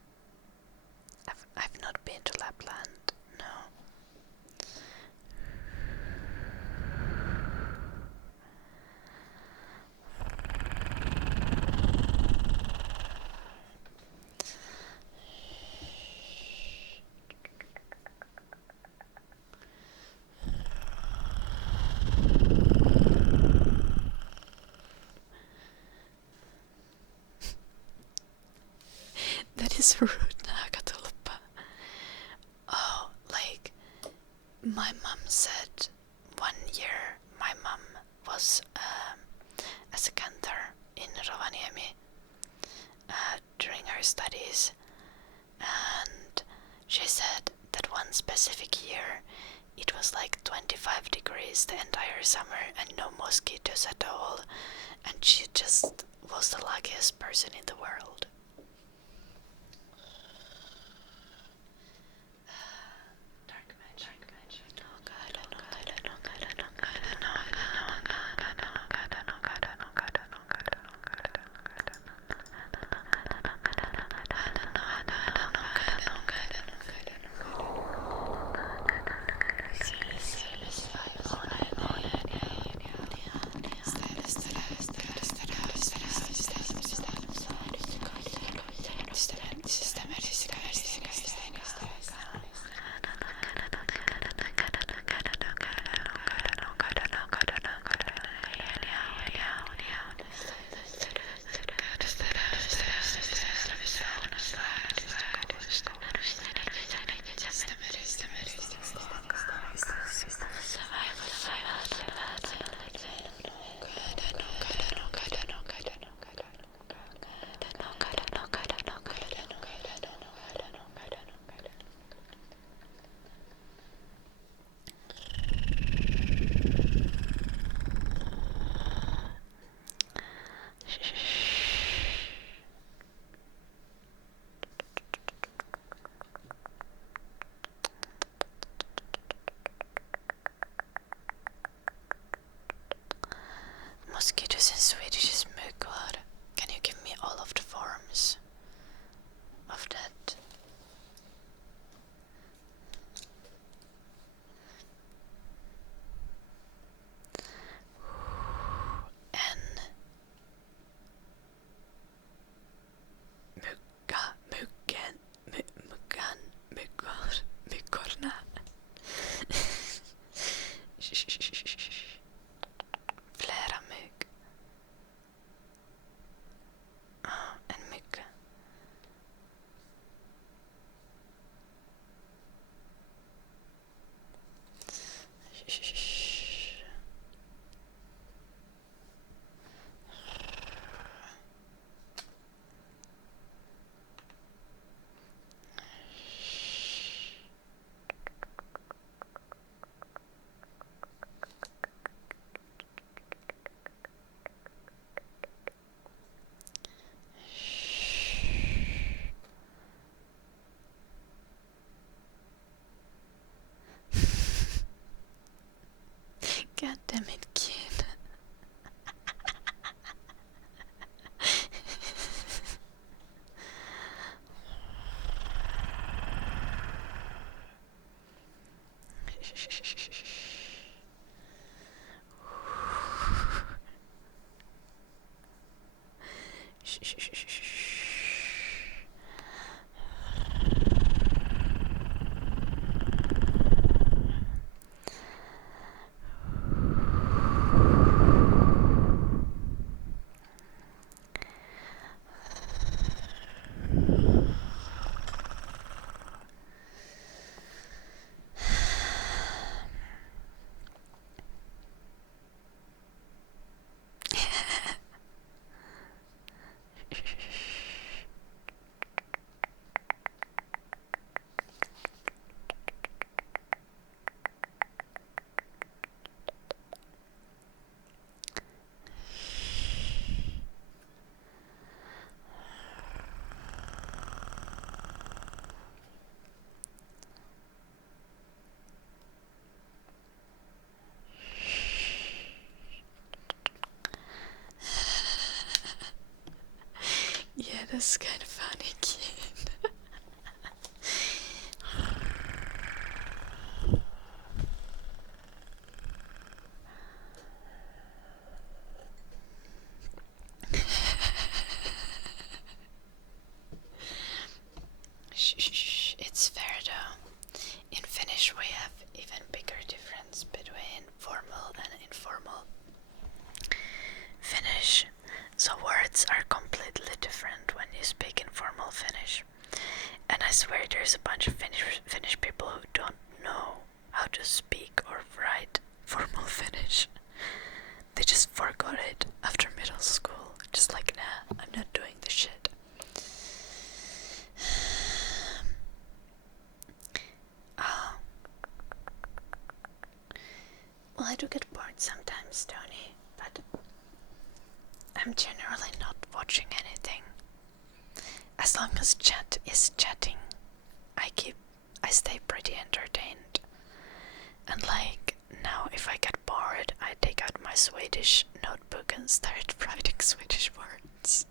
I've not been to Lapland. Surutnäkötulppa. Oh, like my mom said one year my mom was as a cantor in Rovaniemi during her studies, and she said that one specific year it was like 25 degrees the entire summer and no mosquitoes at all, and she just was the luckiest person in the world. Dark magic. Oh god, oh god, oh god, oh god, oh Mosquitoes in Swedish is myggar. Can you give me all of the forms of that? En mygga, myggen, myggan, myggor, myggorna. Flera mygg. En mygga. God damn it, kid. Yeah, that's kind of funny, kid. Shh, it's fair though. In Finnish we have even bigger difference between formal and informal Finnish. So words are completely different when you speak informal Finnish. And I swear there's a bunch of Finnish people who don't know how to speak or write formal Finnish. They just forgot it after middle school. Just like, nah, I'm not doing this shit. Well, I do get bored sometimes, Tony, but I'm generally not watching anything. As long as chat is chatting, I stay pretty entertained. And like, now if I get bored, I take out my Swedish notebook and start writing Swedish words.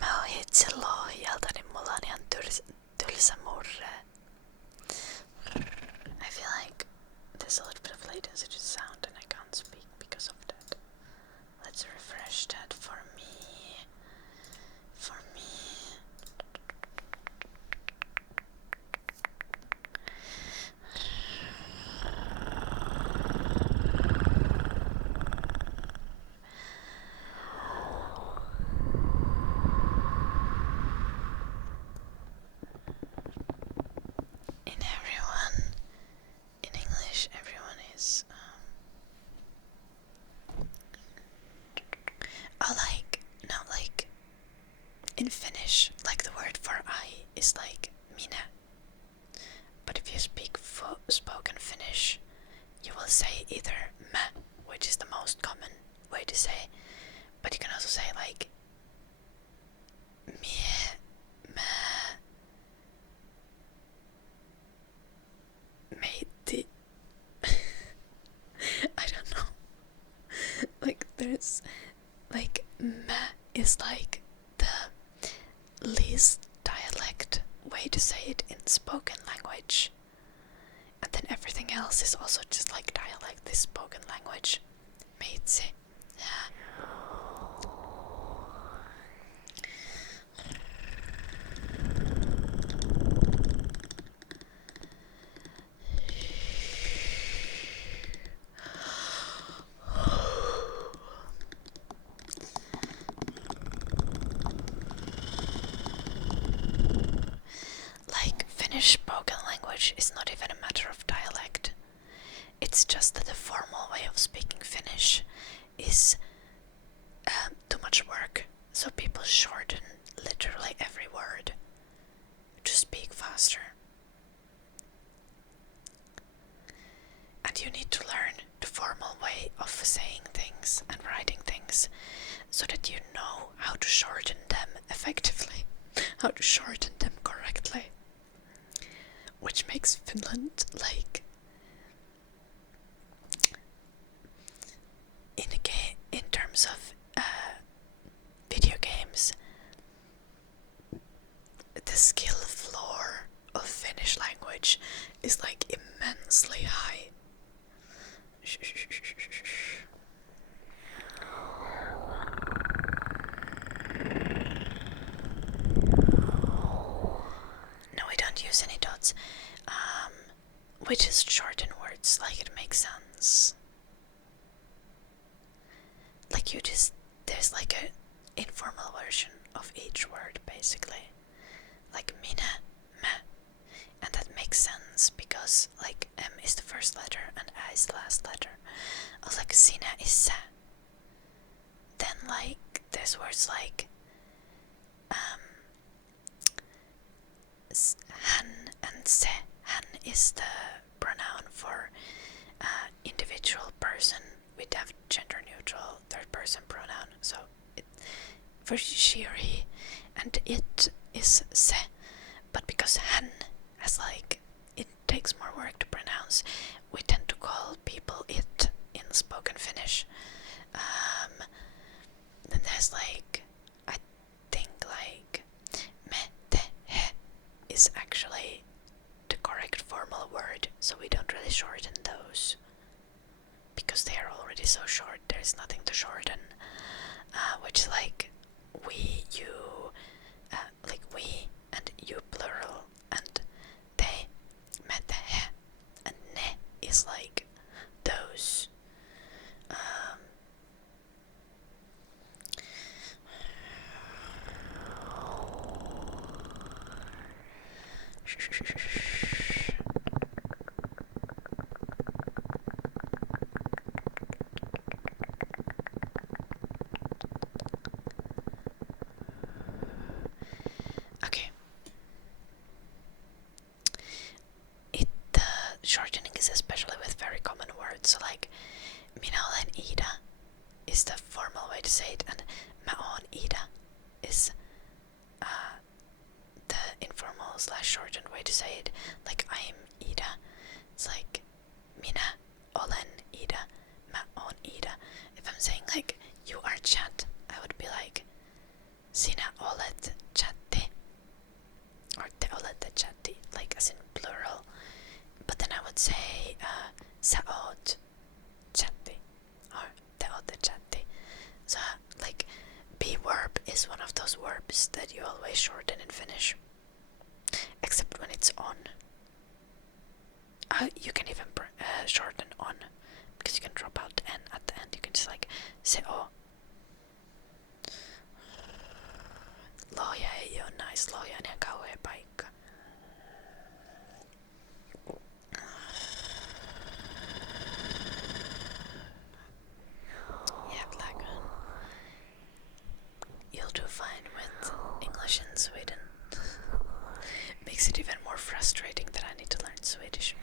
Mä oon itse Lohjalta, niin mulla on ihan tylsä murre. I feel like there's a little bit of latency to sound and I can't speak because of that. Let's refresh that for me. In English, everyone is like in Finnish, like the word for I is like minä. But if you speak spoken Finnish, you will say either mä, which is the most common way to say, but you can also say like mie, mä, meiti. I don't know. Like there's like mä is like the least dialect way to say it in spoken language. And then everything else is also just like dialect, this spoken language. Meitsi. Yeah. Like, Finnish spoken language is not even a matter of dialect. It's just that the formal way of speaking Finnish is too much work, so people shorten literally every word to speak faster. And you need to learn the formal way of saying things and writing things so that you know how to shorten them effectively, how to shorten them correctly. Which makes Finland like in terms of video games, the skill floor of Finnish language is like immensely high. No, we don't use any dots. We just shorten words like it makes sense. Like there's like a informal version of each word basically. Like minä, mä. And that makes sense because like M is the first letter and A is the last letter. I was like sinä is sä. Then like there's words like hän and se. Hän is the pronoun for individual person. We have gender neutral third person pronoun. So for she or he, and it is se. But because hän has like it takes more work to pronounce, we tend to call people it in in spoken Finnish. Then there's like, I think like me, te, he is actually the correct formal word, so we don't really shorten those because they are already so short. There's nothing to shorten, which is like we, you, like we and you plural, and they, me, te, he, and ne is like those. Okay. Shortening is especially with very common words, so like minä olen Ida is the formal way to say it, and mä oon Ida is the informal / shortened way to say it. Like I'm Ida, it's like minä olen Ida, mä oon Ida. If I'm saying like you are chat, I would be like sinä olet chatti, or te olette chatti, like as in plural. But then I would say sä oot chatti, or te ootte chatti. So like be verb is one of those verbs that you always shorten in Finnish, except when it's on. You can even shorten on, because you can drop out the n at the end. You can just like se o. Lohja ei oo nice. Lohja on ihan kauhea paikka. Yeah, Black. You'll do fine with English in Sweden. Makes it even more frustrating that I need to learn Swedish.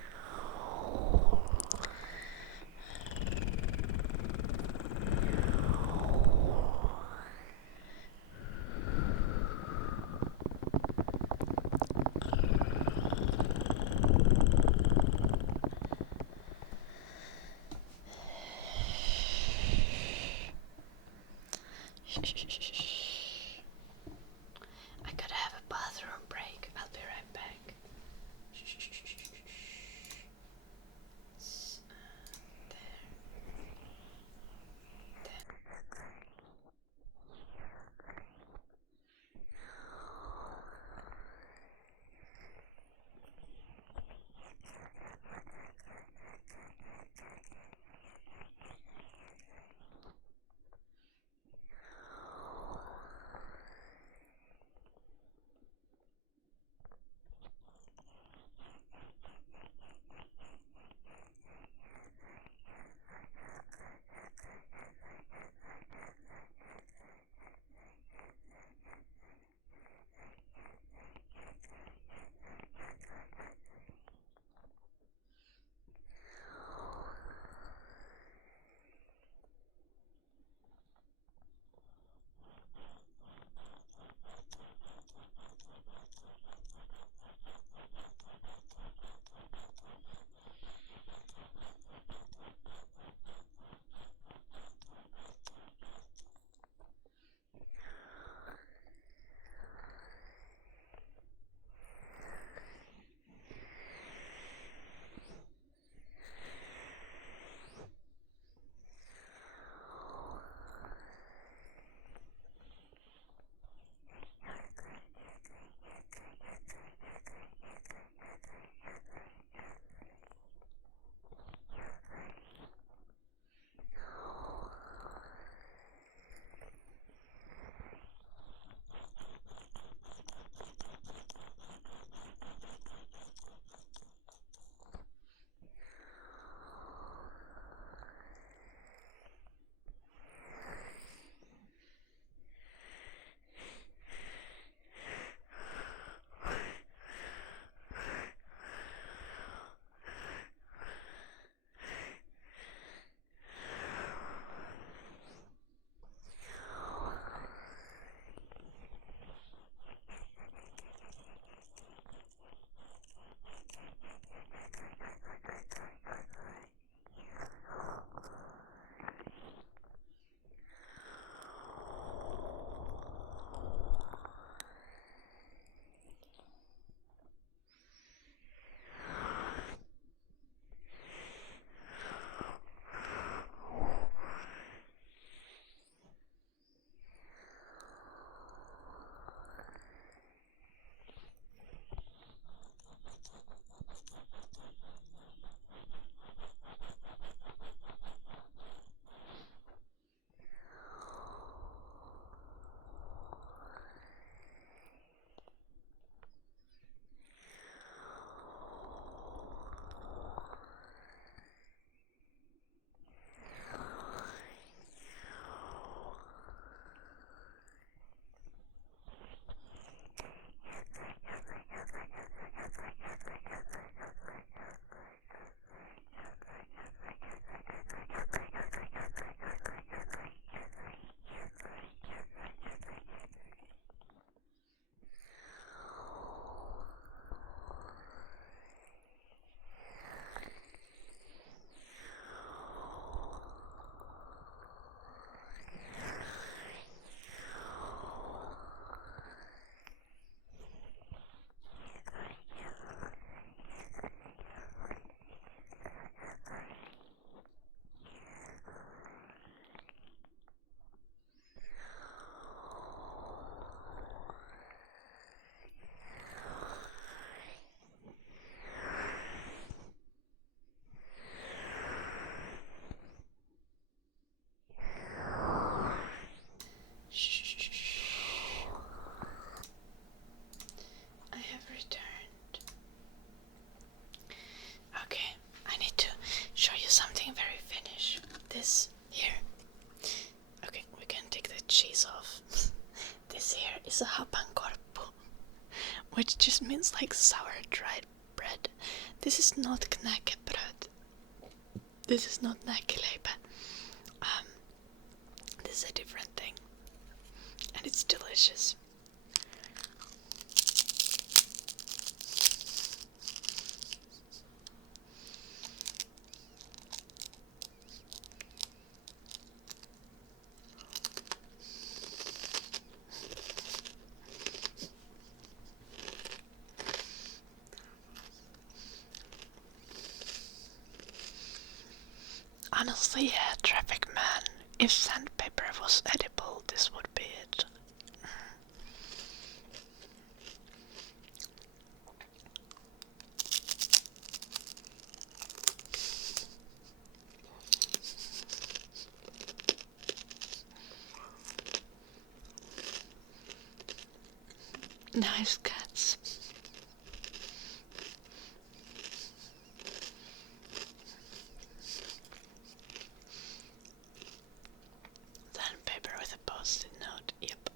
I gotta have a bathroom break. I'll be right back. is a hapankorppu, which just means like sour dried bread. This is not knäckebröd. This is not näkeleipä. This is a different thing. And it's delicious. Honestly, yeah, traffic man. If sandpaper was edible, this would be it. Nice cats. Sandpaper with a post-it note, yep.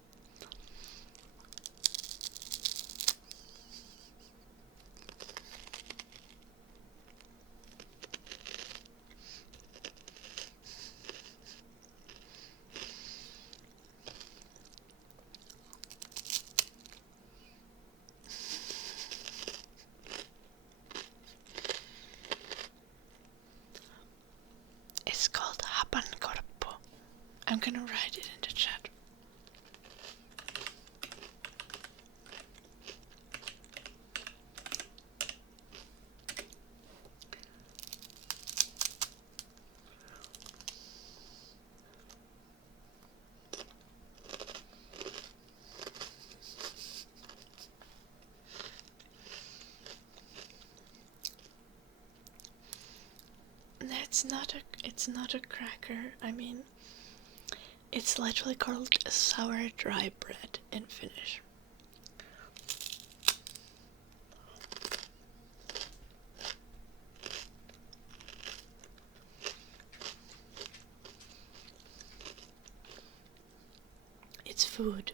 It's called hapankorppu. I'm gonna write it in the chat. It's not a cracker. I mean, it's literally called sour dry bread in Finnish. It's food.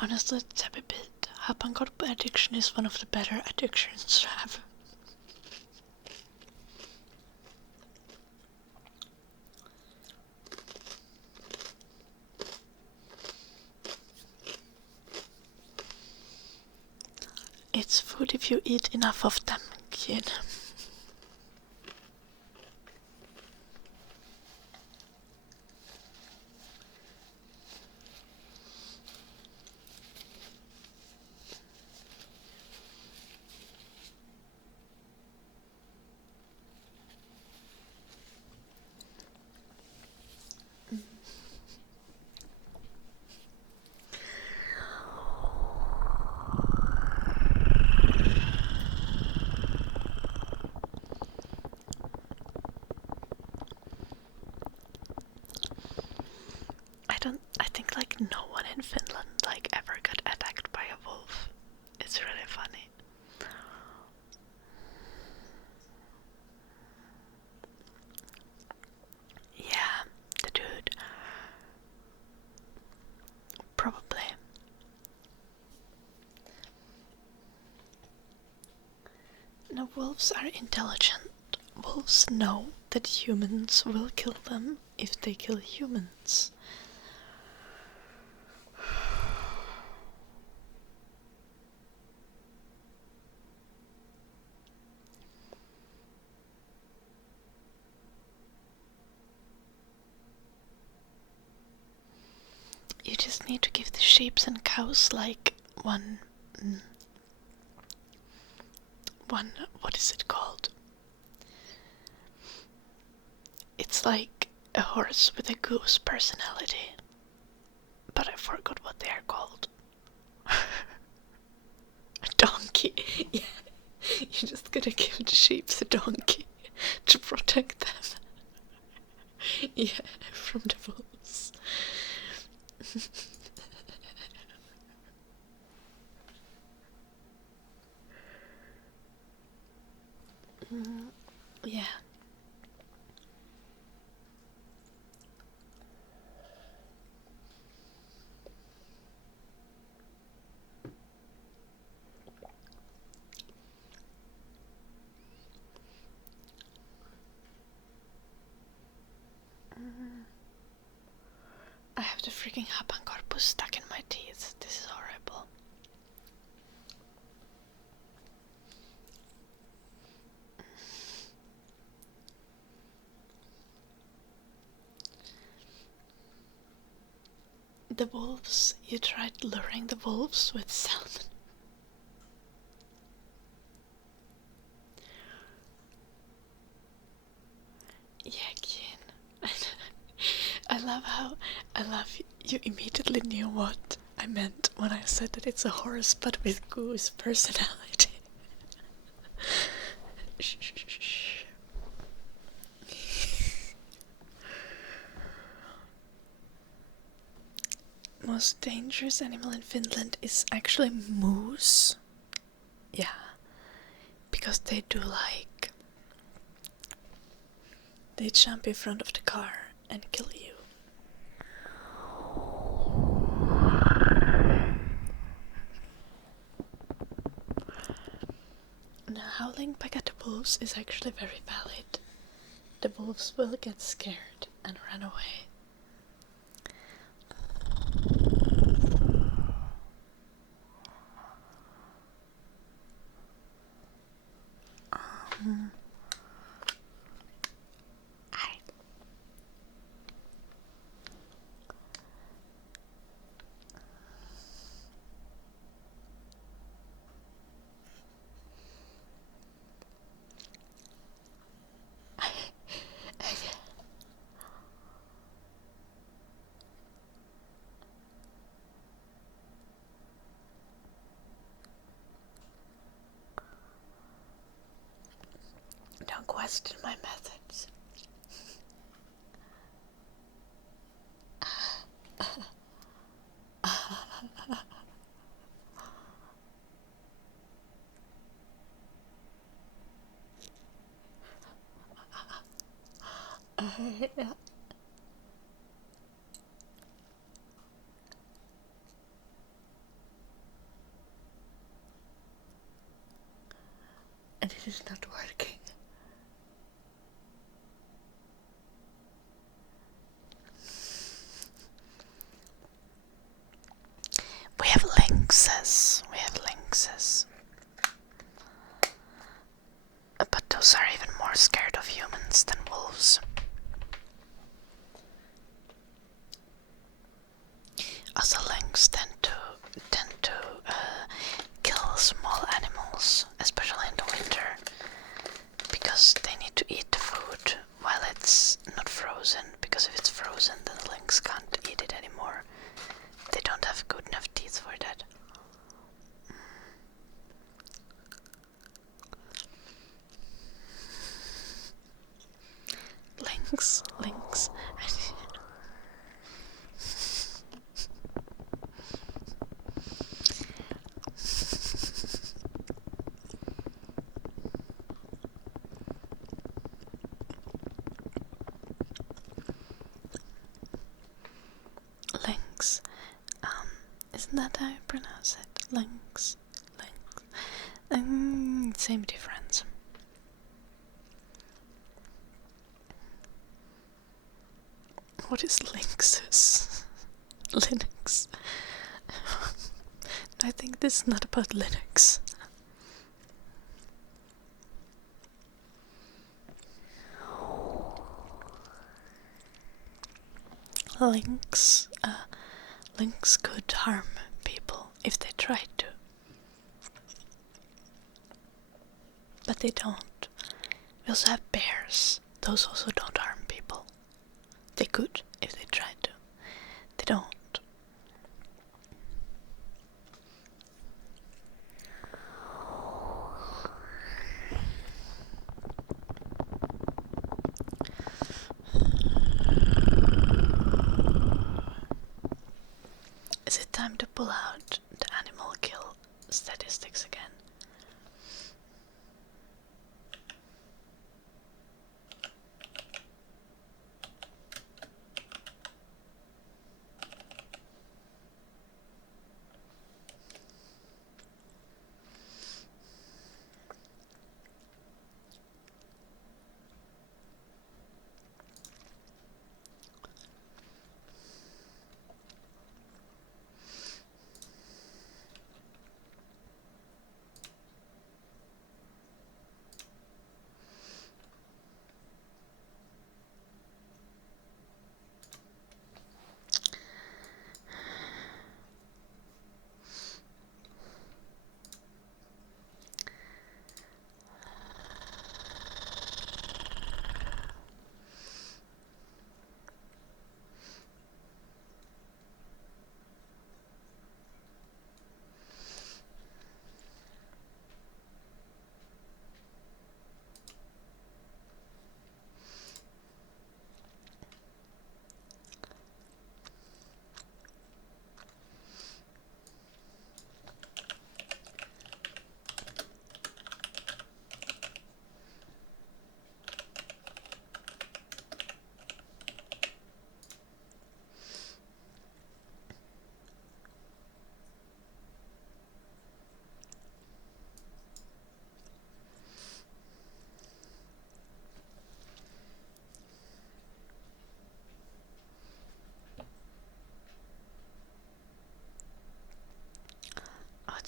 Honestly, it's a bit. Hapankorppu addiction is one of the better addictions to have. It's food if you eat enough of them, kid. I think like no one in Finland like ever got attacked by a wolf. It's really funny. Yeah, the dude. Probably. No, wolves are intelligent. Wolves know that humans will kill them if they kill humans. You just need to give the sheep and cows like one, what is it called? It's like a horse with a goose personality, but I forgot what they are called. A donkey. Yeah, you just gotta give the sheep a donkey to protect them. Yeah, from the wolves. Yeah. I have the freaking hapankorpus stuck in my teeth. This is horrible. The wolves. You tried luring the wolves with salmon. Yeah, Keen. I love you immediately knew what I meant when I said that it's a horse but with goose personality. Shh, shh, shh, shh. Most dangerous animal in Finland is actually moose. Yeah, because they do like... They jump in front of the car and kill you. Now, howling back at the wolves is actually very valid. The wolves will get scared and run away. Don't question my methods. Yeah. And it is not working. We have lynxes. But those are even more scared of humans than wolves. Also, lynx tend to kill small animals, especially in the winter, because they need to eat the food while it's not frozen. Because if it's frozen, then the lynx can't eat it anymore. They don't have good enough teeth for that. Lynx. Lynx. Isn't that how you pronounce it? Lynx. Same difference. What is lynxes? Linux. I think this is not about Linux. Lynx could harm people if they tried to. But they don't. We also have bears. Those also don't harm people. They could if they tried to. They don't. Is it time to pull out the animal kill statistics again?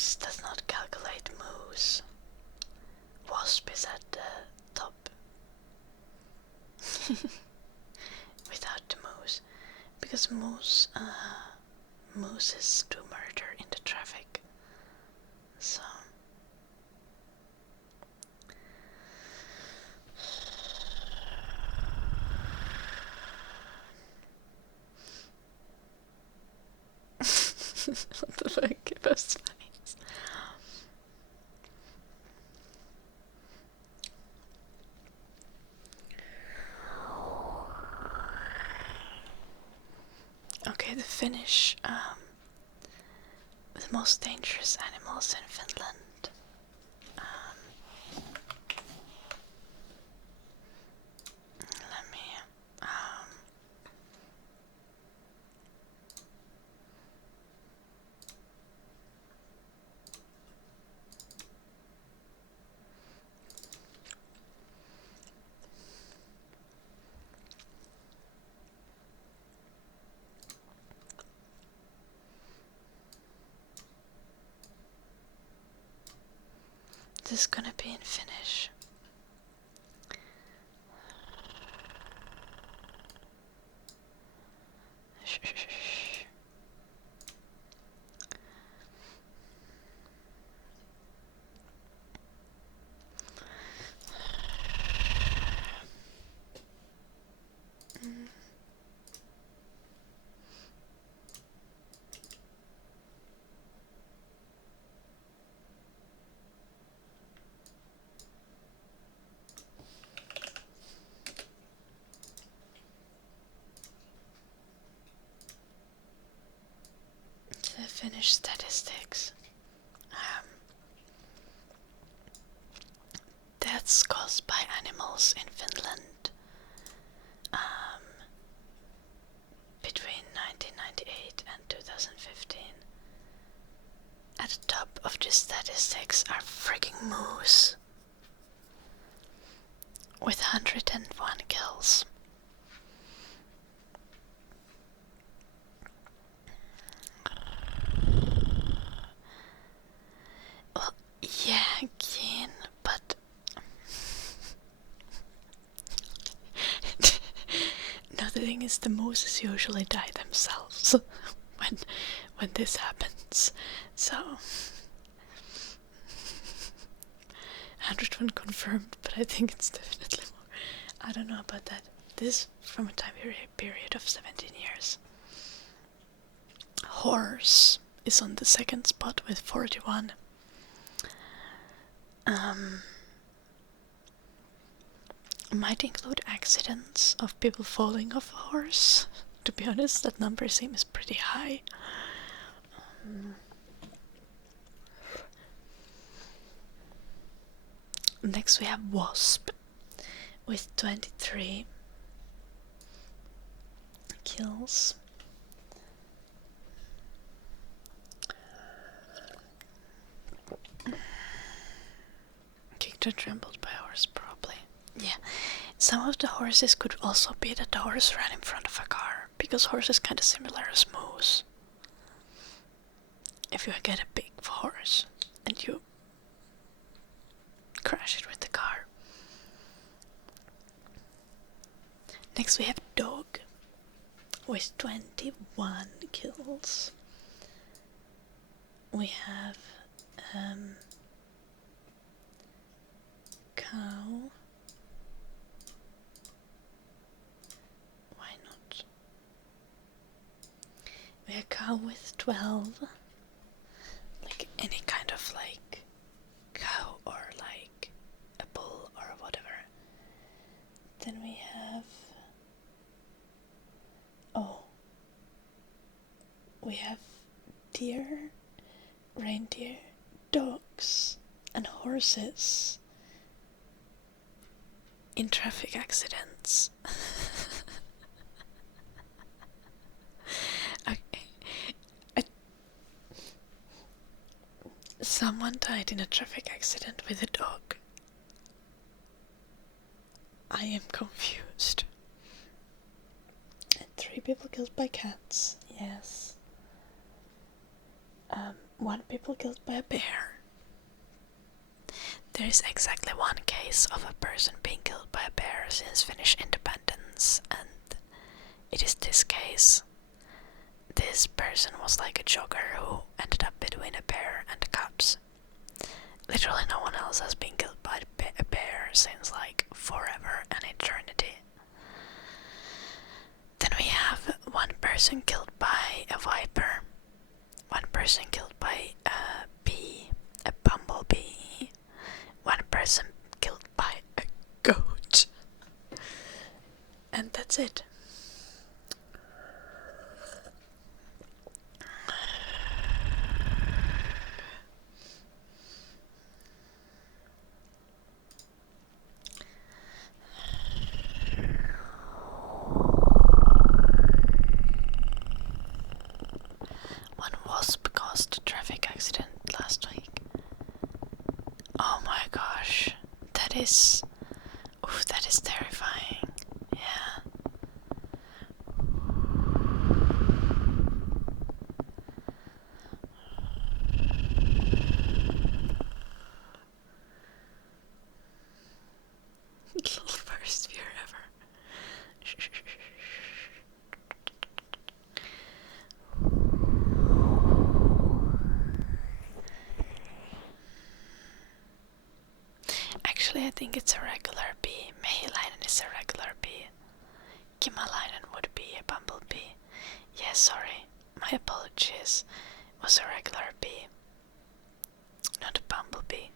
nuance does not calculate moose. Wasp is at the top. Without the moose. Because mooses do murder in the traffic. So what the fuck? That's funny. Okay, the Finnish, the most dangerous animals in Finland. Let me, this is gonna be in Finnish. The Finnish statistics. Deaths caused by animals in Finland between 1998 and 2015. At the top of the statistics are freaking moose with 101 kills. Well, yeah, again, but no, the thing is, the mooses usually die themselves when this happens. So 101 confirmed, but I think it's definitely more. I don't know about that. This from a time period of 17 years. Horse is on the second spot with 41. Might include accidents of people falling off a horse. To be honest, that number seems pretty high. Next we have wasp with 23 kills. Kicked or trampled by a horse, probably. Yeah, some of the horses could also be that the horse ran in front of a car, because horse is kind of similar as moose. If you get a big horse and you crash it with the car. Next we have dog with 21 kills. We have cow. Why not? We have cow with 12. Like any kind of like cow or like a bull or whatever. Then we have we have deer, reindeer, dogs, and horses in traffic accidents. Okay. Someone died in a traffic accident with a dog. I am confused. And 3 people killed by cats. Yes. one people killed by a bear. There is exactly one case of a person being killed by a bear since Finnish independence, and it is this case. This person was like a jogger who ended up between a bear and the cops. Literally no one else has been killed by a bear since like forever and eternity. Then we have one person killed by a viper, one person killed by a bee, a bumblebee, one person killed by a goat. And that's it. One wasp caused a traffic accident last week. Oh my gosh, that is terrifying. Yeah. Worst fear ever. Actually, I think it's a regular bee. Mehiläinen is a regular bee. Kimalainen would be a bumblebee. Yeah, sorry. My apologies. It was a regular bee. Not a bumblebee.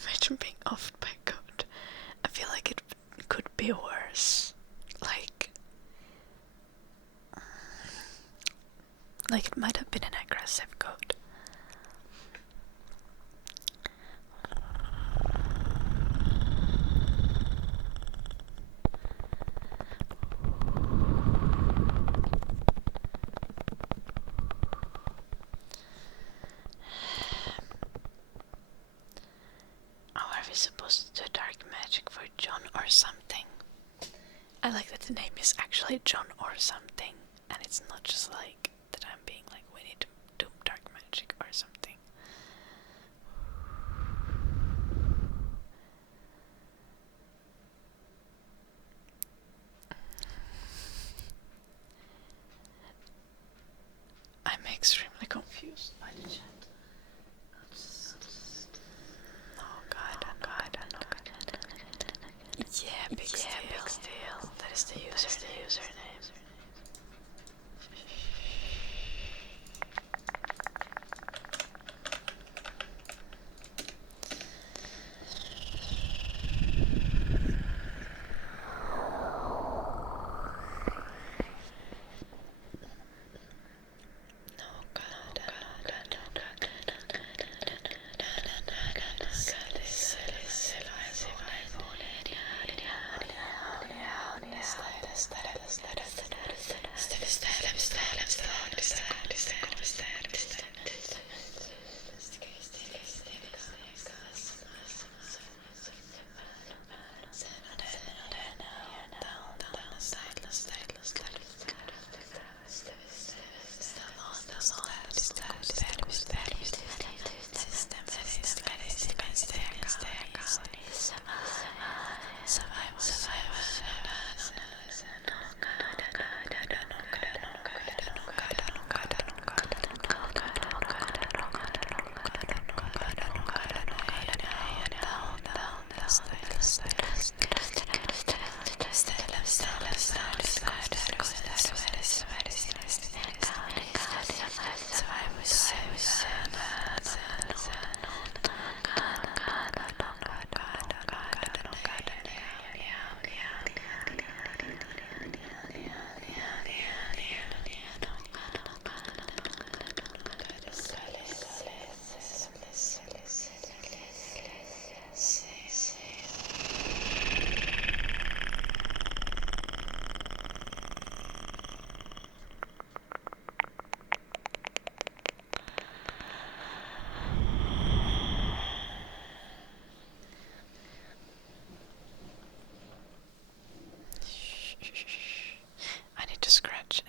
Imagine being offed by a goat. I feel like it could be worse. Like it might have been an aggressive goat. How are we supposed to do dark magic for John or something? I like that the name is actually John or something, and it's not just like that I'm being like, we need to do dark magic or something. I'm extremely confused by the chat. Oh god, oh god, oh god. Yeah, big steal. That is the username.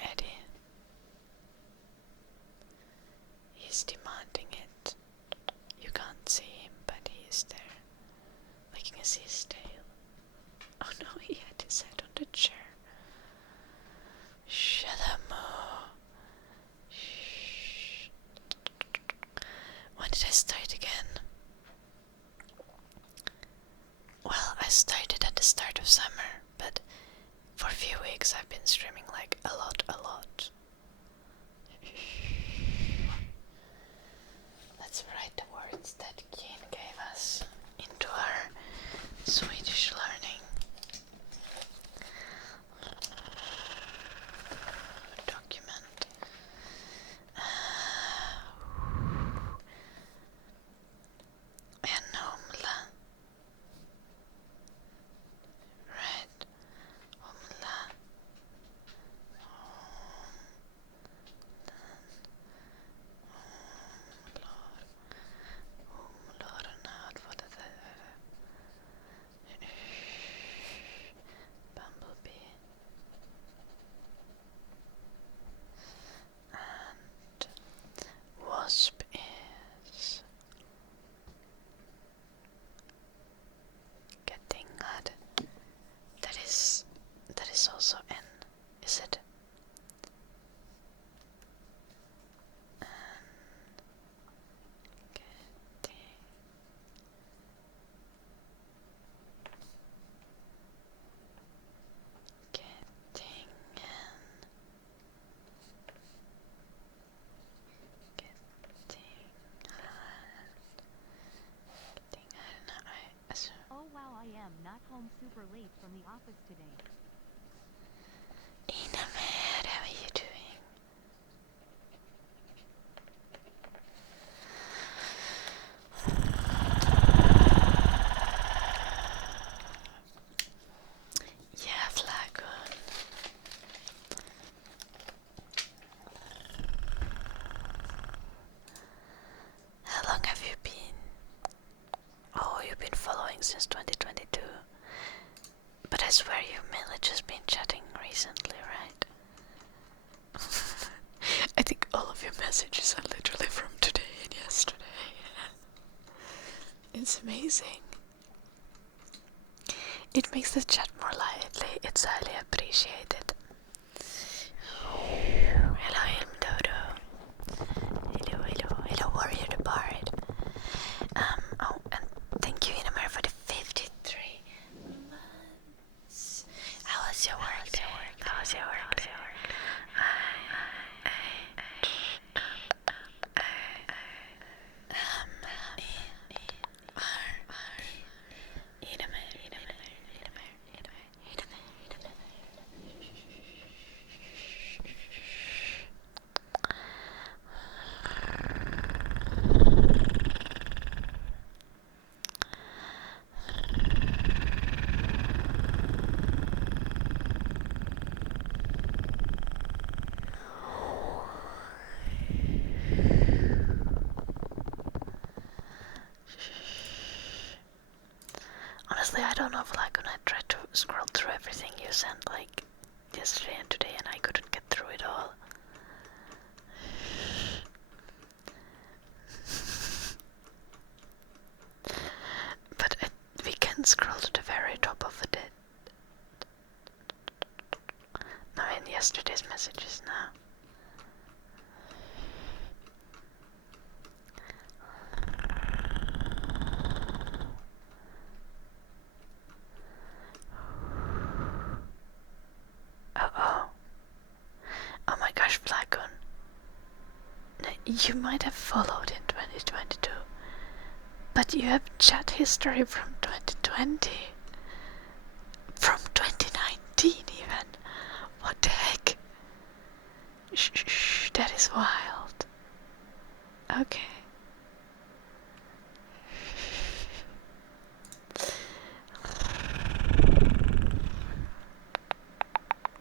Eddie? He's demanding it. You can't see him, but he is there. Like you can see his tail. Oh no, he had his head on the chair. Shut up, Mo. Shh. When did I start again? Well, I started at the start of summer, but for a few weeks I've been streaming like a lot. Let's write the words that Keen gave us into our Swedish learning document. En humla. Right. Humla. Bumblebee. And wasp is getting mad. That is also N, is it? Getting Oh wow, I am not home super late from the office today. Inamer, how are you doing? Yeah, Flagon. How long have you been? Oh, you've been following since 2022. But I swear you've mainly just been chatting recently, right? I think all of your messages are literally from today and yesterday. It's amazing. It makes the chat more lively. It's highly appreciated. Hello, Dodo. Hello, Warrior the Bard. Oh, and thank you, Inamer, for the 53 months. How was your work? Honestly, I don't know if like when I tried to scroll through everything you sent like yesterday and today and I couldn't get through it all. But we can scroll to the very top of it. No, in yesterday's messages now. Oh my gosh, Flagon. You might have followed in 2022, but you have chat history from 2020. From 2019 even. What the heck? Shh, that is wild. Okay.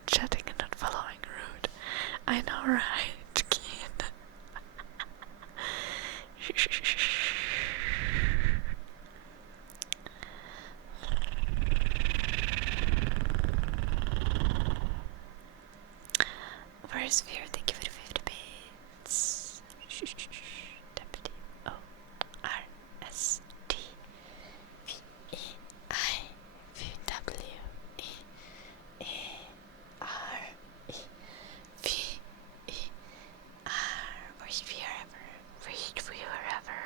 Chatting and not following rude. I know, right, Keen? Where's Fear? Thank you for the 50 bits. W-R-S-T-V-E-I-V-W-E-V-E-R. Where's Fear ever? Where's Fear ever?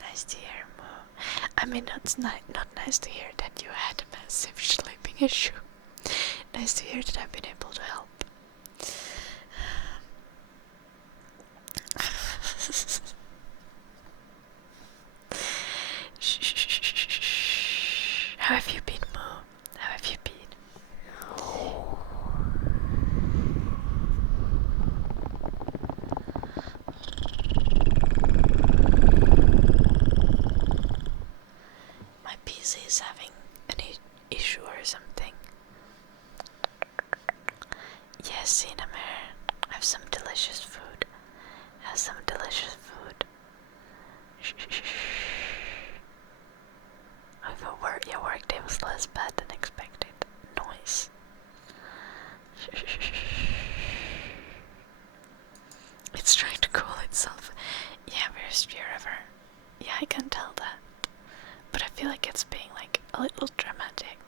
Nice to hear, Moo. I mean, it's not nice to hear that you had a massive sleeping issue. Nice to hear that I've been able to help. How have you been, Moo? How have you been? My PC is having an issue or something. Yes, Cinnamon. Have some delicious food. Have some delicious food. Your work day was less bad than expected. Noise. It's trying to cool itself. Yeah, where's Fear ever? Yeah, I can tell that. But I feel like it's being like a little dramatic.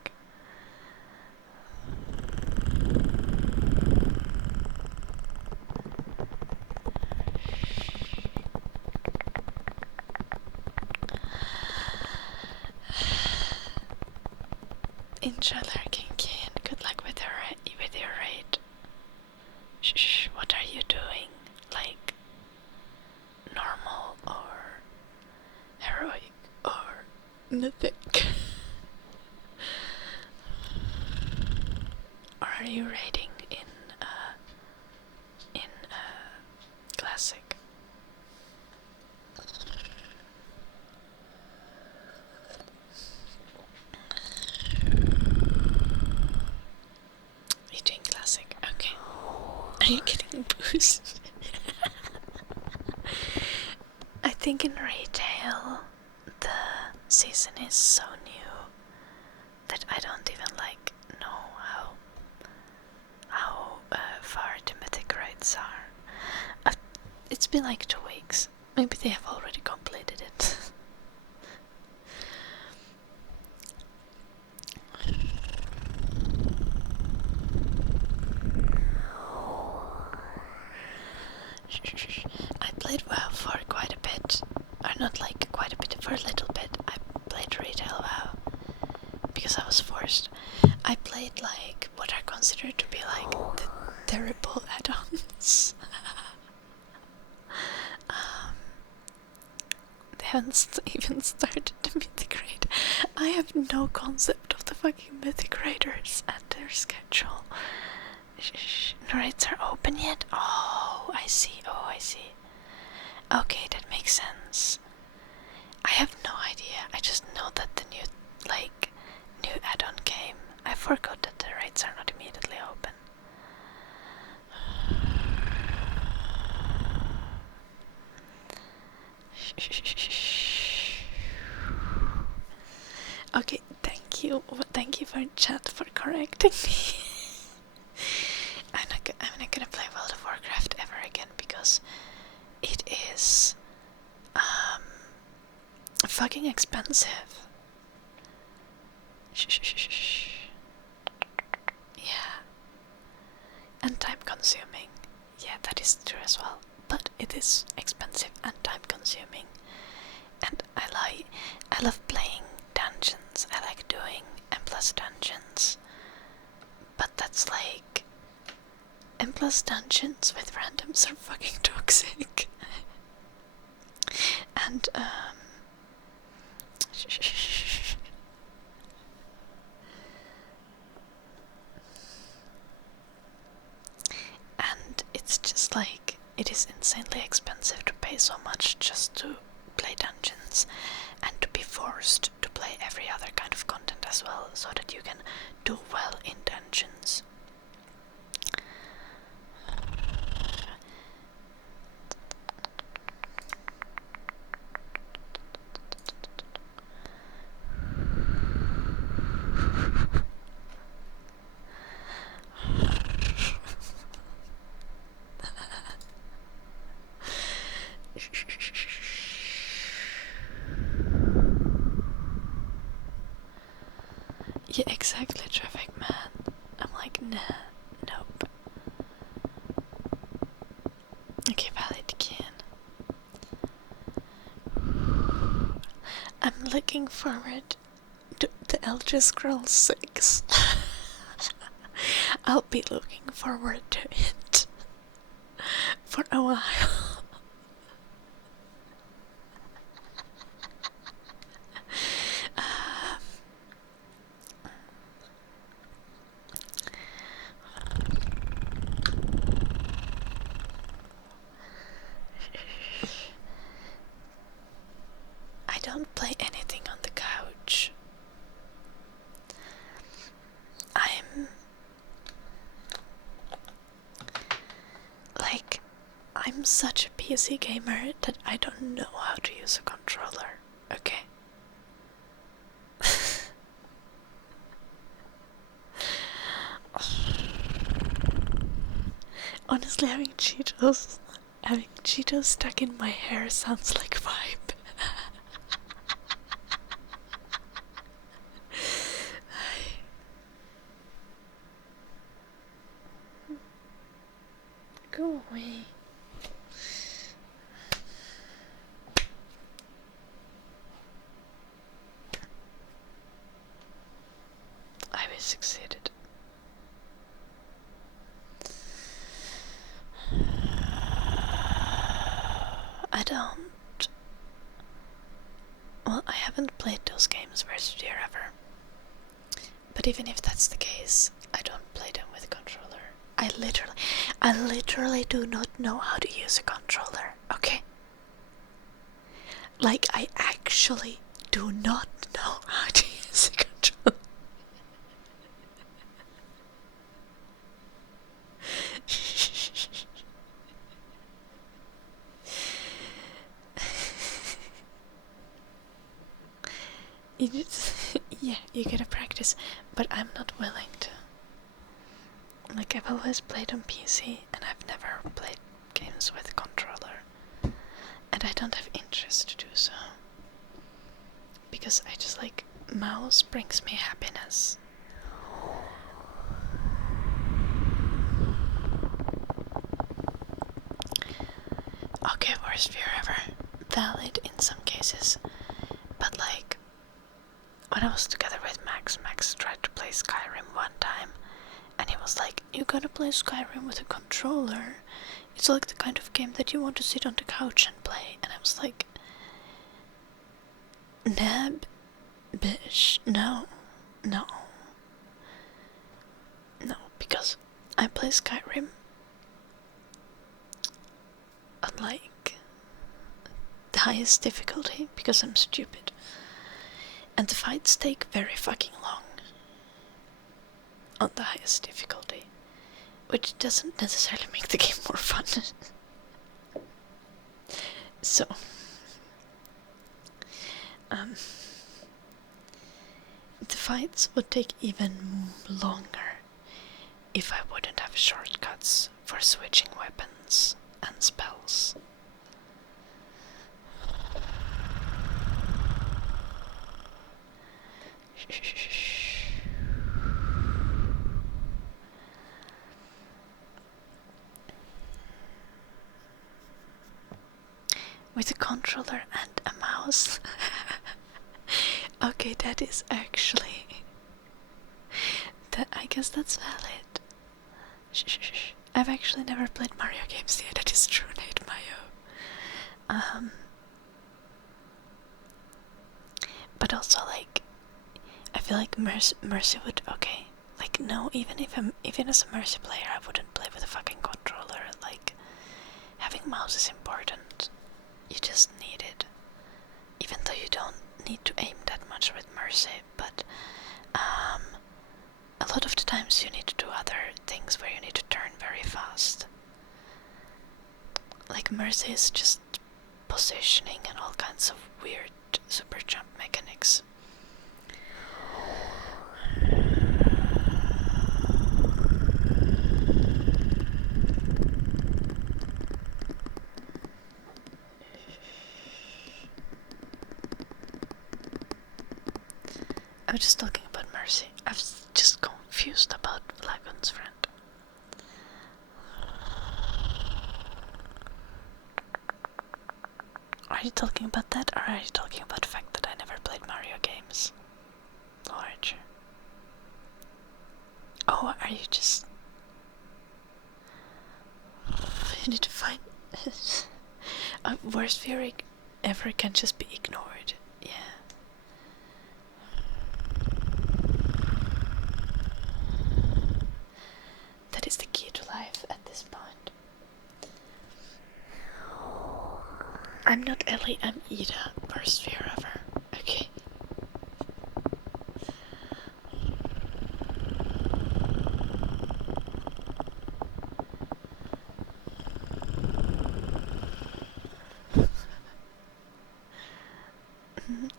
Inshallah, King. Good luck with your raid. Shh, what are you doing? Like normal or heroic or mythic? Or are you raiding in classic? You're doing classic, okay. Are you getting boost? I think in retail the season is so new that I don't even like know how far the mythic raids are. It's been like 2 weeks. Maybe they have already completed it. I played WoW for quite a bit. Or not like quite a bit, for a little bit. I played retail WoW because I was forced. I played like what are considered to be like the terrible add-ons. They haven't even started the mythic raid. I have no concept of the fucking mythic raiders and their schedule. No raids are open yet? Oh, I see. Okay, that makes sense. I have no idea. I just know that the new add-on came. I forgot that the raids are not immediately open. Okay, thank you for chat for correcting me. I'm not gonna play World of Warcraft ever again because it is fucking expensive. Yeah. And time consuming. Yeah, that is true as well. But it is expensive and time consuming. And I love playing dungeons. I like doing M+ dungeons. But that's like M+ dungeons with randoms are fucking toxic. And and it's just like it is insanely expensive to pay so much just to play dungeons and to be forced to play every so that you can do well in dungeons. Yeah, exactly, traffic man. I'm like, nah, nope. Okay, valid can. I'm looking forward to the Elder Scrolls 6. I'll be looking forward to it for a while. I don't play anything on the couch. I'm such a PC gamer that I don't know how to use a controller, okay? Honestly, having Cheetos stuck in my hair sounds like vibe. Go away. I succeeded. I don't. Well, I haven't played those games versus year ever. But even if that's the case, I don't play them with a controller. I literally do not know how to use a controller, okay? Like, I actually do not know how to use a controller. Yeah, you gotta practice, but I'm not willing to. Like, I've always played on PC, and I've never played games with a controller. And I don't have interest to do so. Because I just like, mouse brings me happiness. Okay, worst view ever. Valid in some cases. But like, when I was together with Max tried to play Skyrim one time. And he was like, you gotta play Skyrim with a controller. It's like the kind of game that you want to sit on the couch and play. And I was like, Neb, bitch, no, because I play Skyrim on like the highest difficulty because I'm stupid. And the fights take very fucking long on the highest difficulty, which doesn't necessarily make the game more fun. So, the fights would take even longer if I wouldn't have shortcuts for switching weapons and spells. With a controller and a mouse. Okay, that is actually... I guess that's valid. Shh. I've actually never played Mario games yet, that is true, Nate Mayo. But also, like, I feel like Mercy would... Okay, like, no, even as a Mercy player, I wouldn't play with a fucking controller. Like, having mouse is important. You just need it. Even though you don't need to aim that much with Mercy, but lot of the times you need to do other things where you need to turn very fast. Like Mercy is just positioning and all kinds of weird super jump mechanics. I'm just talking about Mercy. I'm just confused about Lagoon's friend. Are you talking about that, or are you talking about the fact that I never played Mario games? Large. Oh, are you just... You need to find... worst fear ever can just be ignored. Yeah. That is the key to life at this point. I'm not Ellie, I'm Ida. Worst fear ever. Okay.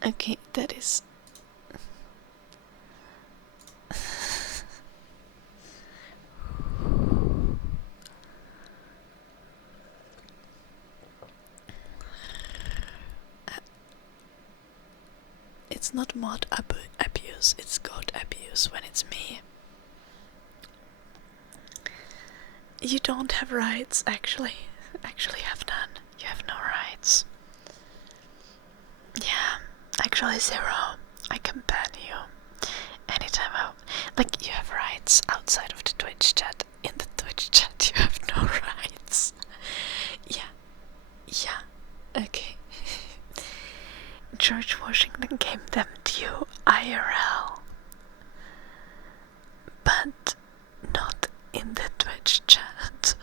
Okay, that is... It's not mod abuse, it's god abuse when it's me. You don't have rights, actually. Actually have none. You have no rights. Yeah, actually 0. I can ban you anytime like, you have rights outside of the Twitch chat. In the Twitch chat you have no rights. Yeah, okay. George Washington gave them to you IRL, but not in the Twitch chat.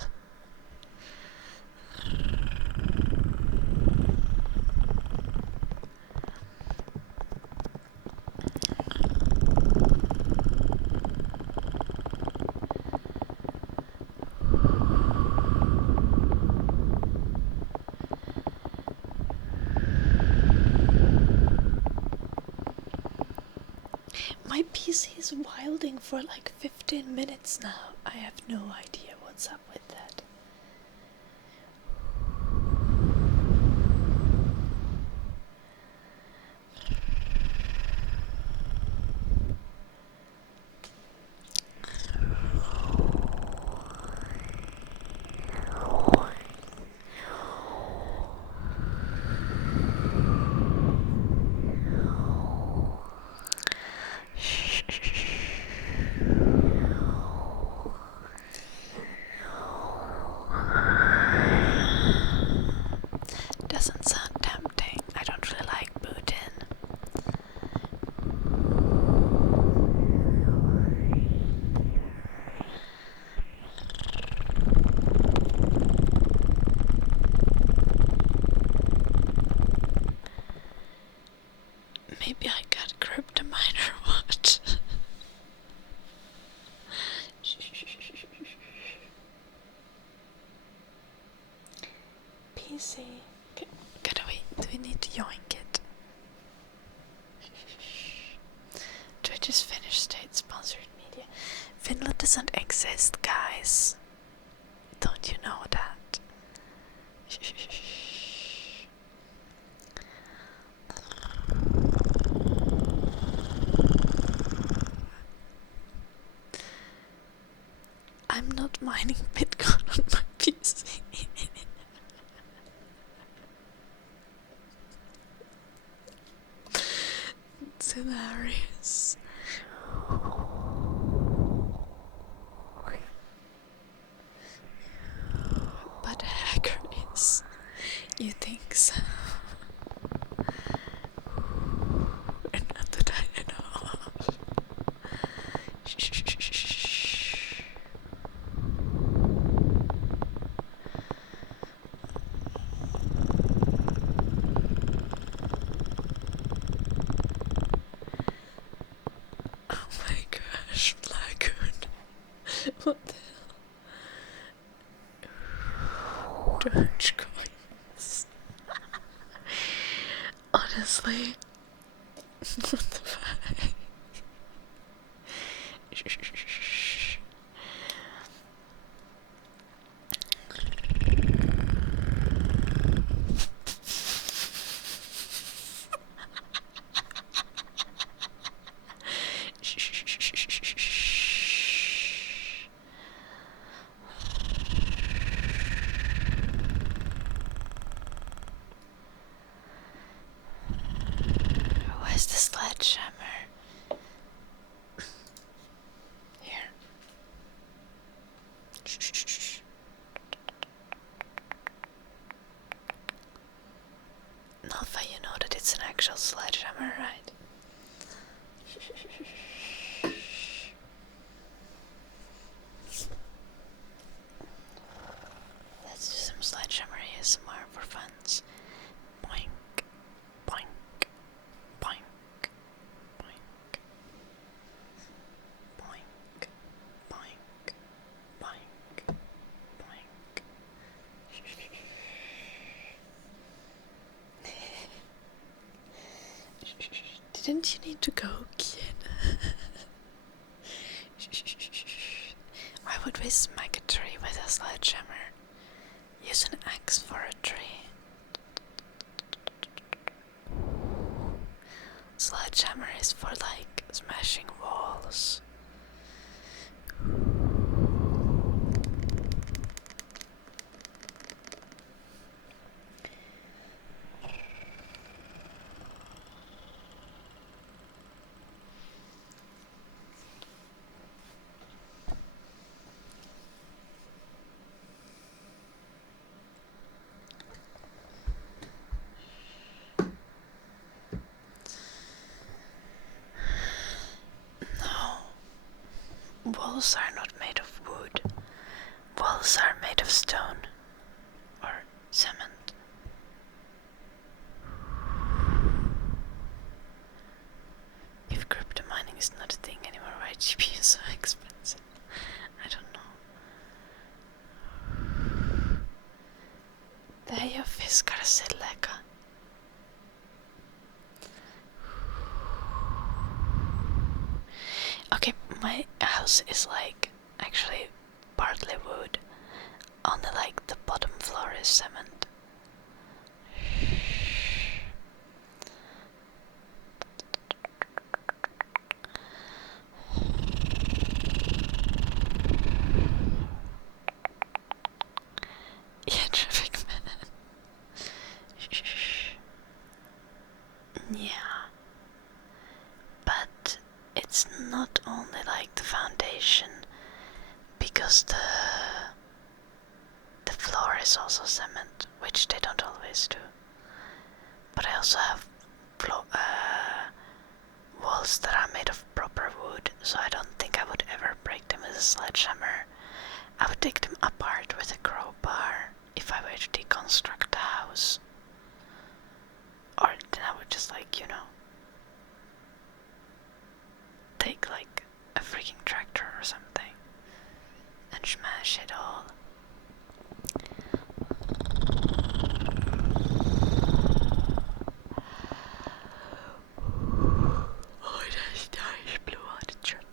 My PC is wilding for like 15 minutes now. I have no idea what's up with that. Doesn't sound tempting. I don't really like Putin. Maybe I got kryptonite or what? PC. Do we need to yoink it? Twitch's Finnish state-sponsored media. Finland doesn't exist, guys. Don't you know that? I'm not mining Bitcoin on my PC. It's hilarious. But hacker is. You think so? And not that I know. Oh my gosh, Black What the hell? Dogecoins. Honestly. What the fuck? Where's the sledgehammer? Here. Nalfa, you know that it's an actual sledgehammer, right? Let's do some sledgehammer ASMR for funs. Boink, boink, boink, boink, boink, boink, boink, boink. Didn't you need to go, kid? Why would we smack a tree with a sledgehammer? Use an axe for a tree. Sledgehammer is for like smashing walls. Walls are not made of wood. Walls are made of stone or cement. If crypto mining is not a thing anymore, why GPU is so expensive? I don't know. Det är ju fiskar Okay, my house is like actually partly wood. Only like the bottom floor is cement. Yeah, traffic man. Yeah. But it's not only like the foundation, because the floor is also cement, which they don't always do. But I also have walls that are made of proper wood, so I don't think I would ever break them with a sledgehammer. I would take them apart with a crowbar if I were to deconstruct the house. Or then I would just like, take like a freaking tractor or something and smash it all. Oh, that's nice, blue on the truck.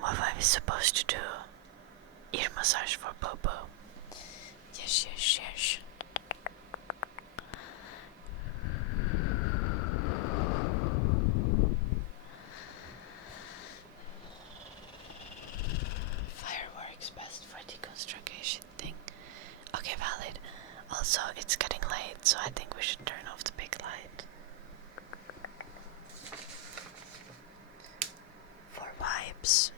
What are we supposed to do? Ear massage for Popo. Yes. Fireworks best for deconstruction thing. Okay, valid. Also, it's getting late, so I think we should turn off the big light. For vibes.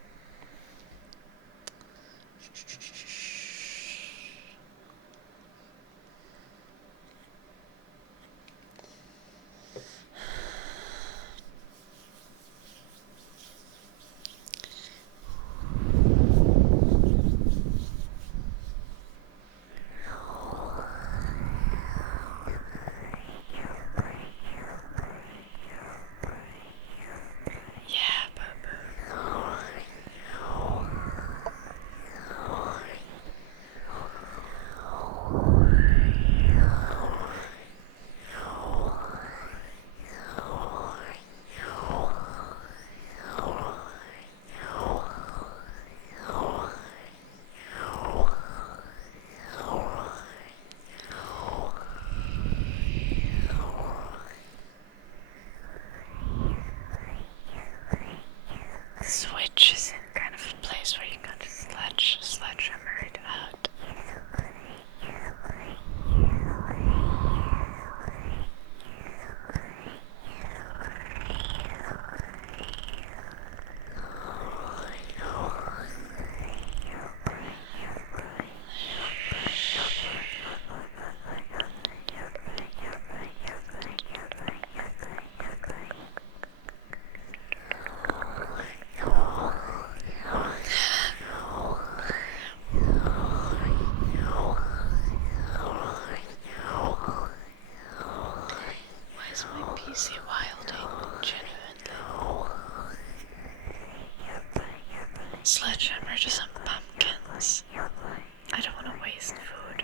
I don't want to waste food.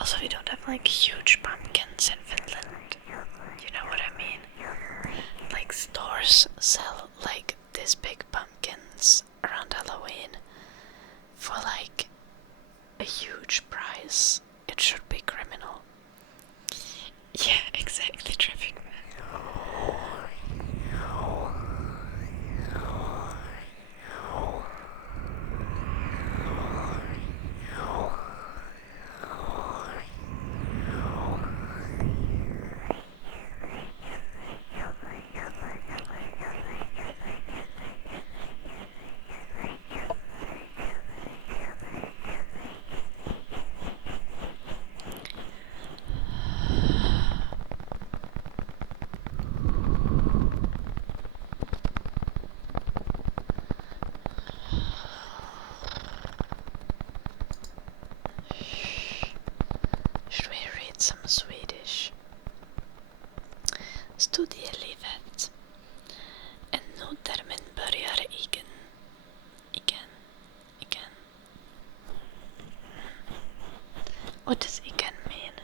Also, we don't have like huge pumpkins in Finland. You know what I mean? Like stores sell like this big pumpkins around Halloween for like a huge price. It should be criminal. Yeah, exactly, traffic man. Should we read some Swedish? Studielivet. En nottermin börjar igen. What does igen mean?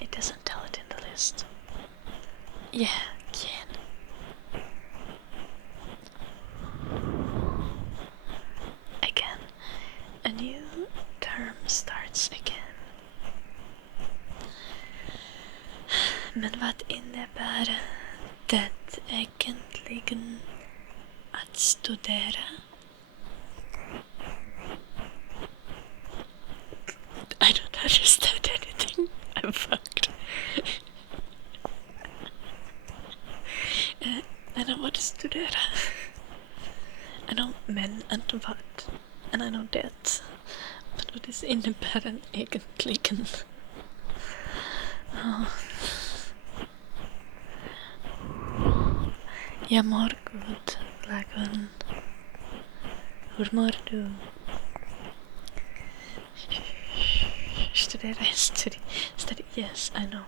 It doesn't tell it in the list. Yeah, igen. Again. A new term starts again. Men vad innebär det egentligen att studera? I don't understand anything. I'm fucked. I know what to studera. I know men and vad. And I know det. But what is innebär den egentligen? Oh. Jag mår god, Lagun. Hur mår du? Studera, study. Yes, I know.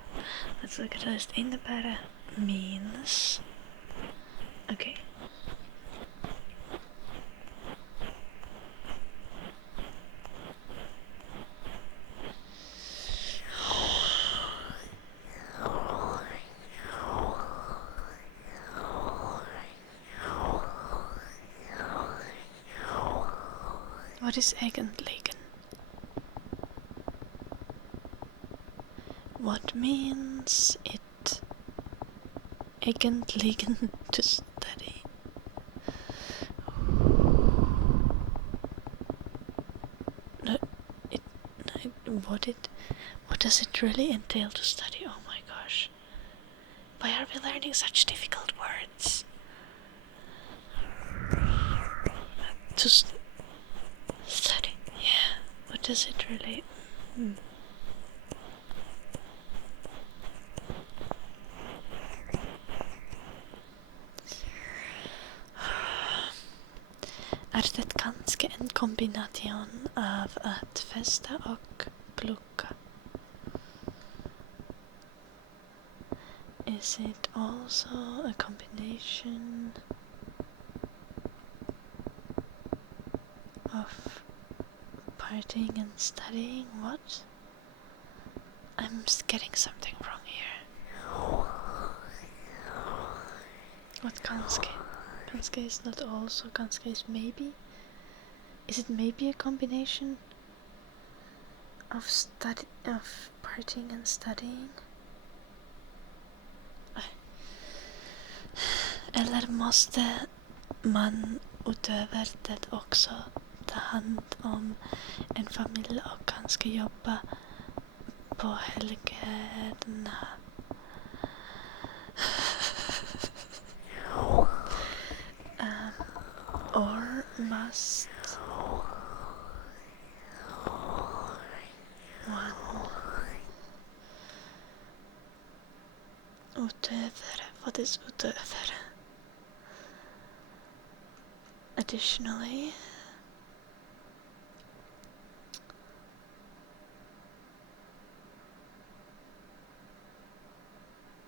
Let's look at the list. Innebära means. Okay. What is egentligen? What means it egentligen to study? No, what does it really entail to study? Oh my gosh. Why are we learning such difficult words? To study, yeah. What does it really... Är det kanske en kombination av att festa och plugga? Is it also a combination of partying and studying? What? I'm getting something wrong here. What kanske? Kanske is not also. Kanske is maybe. Is it maybe a combination of partying and studying? Eller måste man utöver det också ta hand om en familj och kanske jobba på helgerna? Or must one utöver? What is utöver? Additionally,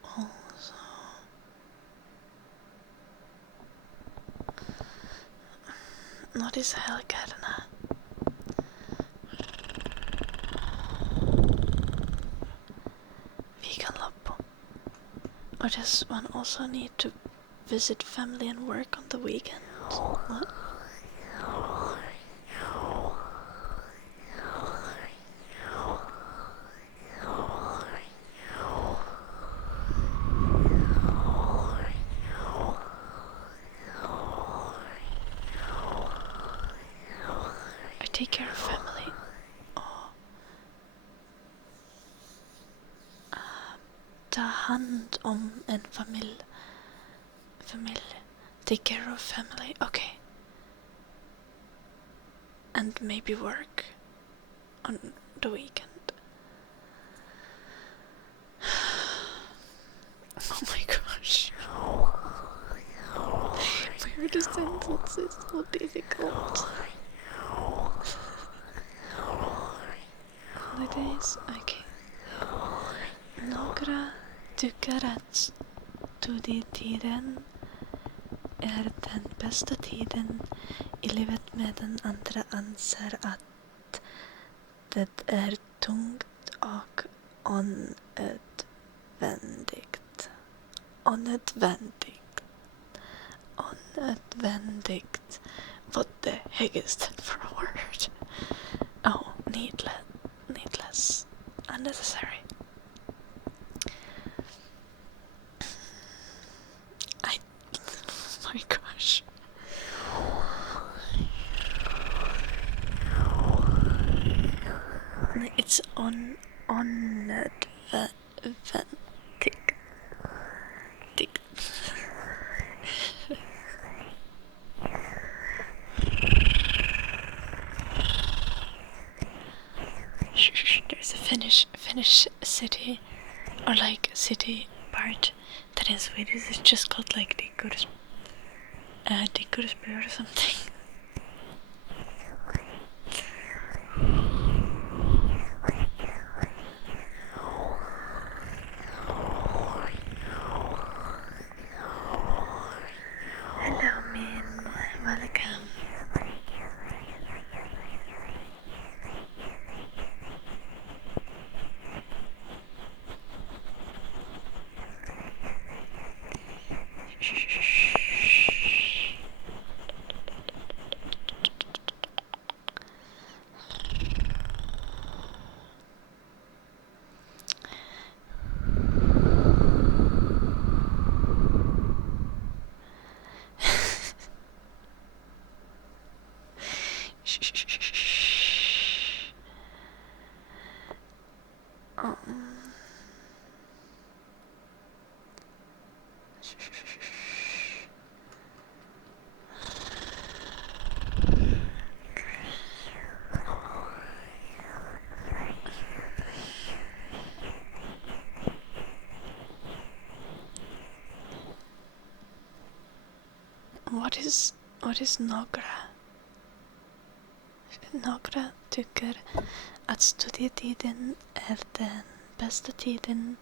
also Nå disse helgardene. Weekendlappo. Or does one also need to visit family and work on the weekend? What? I take care of family. Oh. Ta hand om en familj. Take care of family. Okay. And maybe work on the weekend. Oh my gosh. Why are the sentences so difficult? Holidays? Okay. Några tycker att studietiden är den bästa tiden i livet medan andra anser att det är tungt och onödvändigt. Onödvändigt. What the heck is that for a word? Oh, needless. Unnecessary. Oh my gosh. It's onödvändigt. There's a Finnish city, or like city part that in Swedish is just called like Dikursby or something. Hello, Min. Welcome. What is några? Några tycker att studietiden är den bästa tiden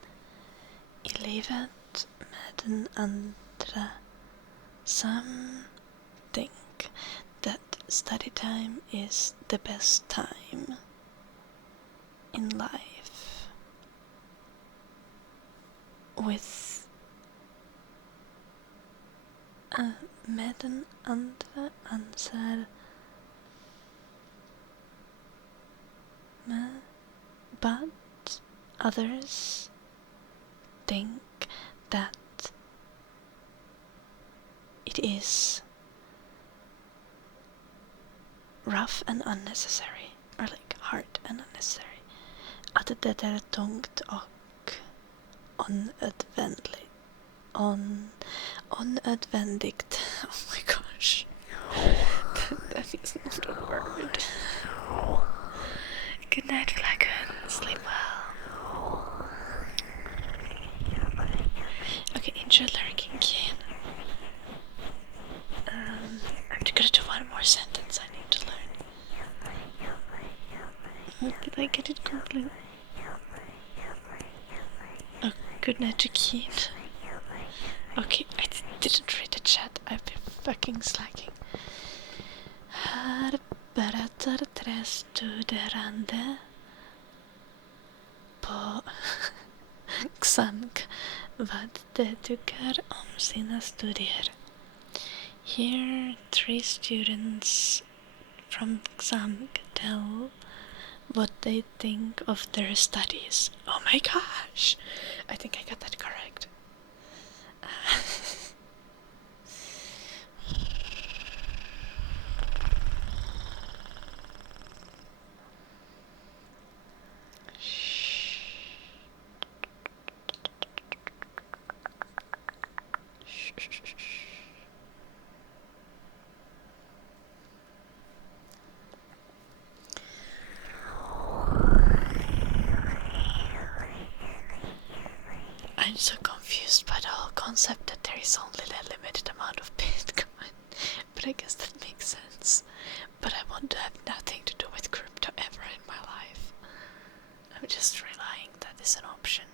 i livet medan andra some think that study time is the best time in life. With medan andra anser but others think that it is rough and unnecessary, or like hard and unnecessary. Att det är tungt och onödvändigt. Oh my gosh. That is not a word. Good night, Lagoon. Sleep well. Okay, enjoy lurking, Kane. I'm gonna do one more sentence I need to learn. Did I get it completely? Oh, good night to Keen. Okay, I didn't read the chat. I've been fucking slacking. berättar 3 studerande på Xank vad de tycker om sina studier. Here 3 students from Xank tell what they think of their studies. Oh my gosh! I think I got that correct. I'm so confused by the whole concept that there is only a limited amount of Bitcoin, but I guess that makes sense. But I want to have nothing to do with crypto ever in my life. I'm just relying that is an option.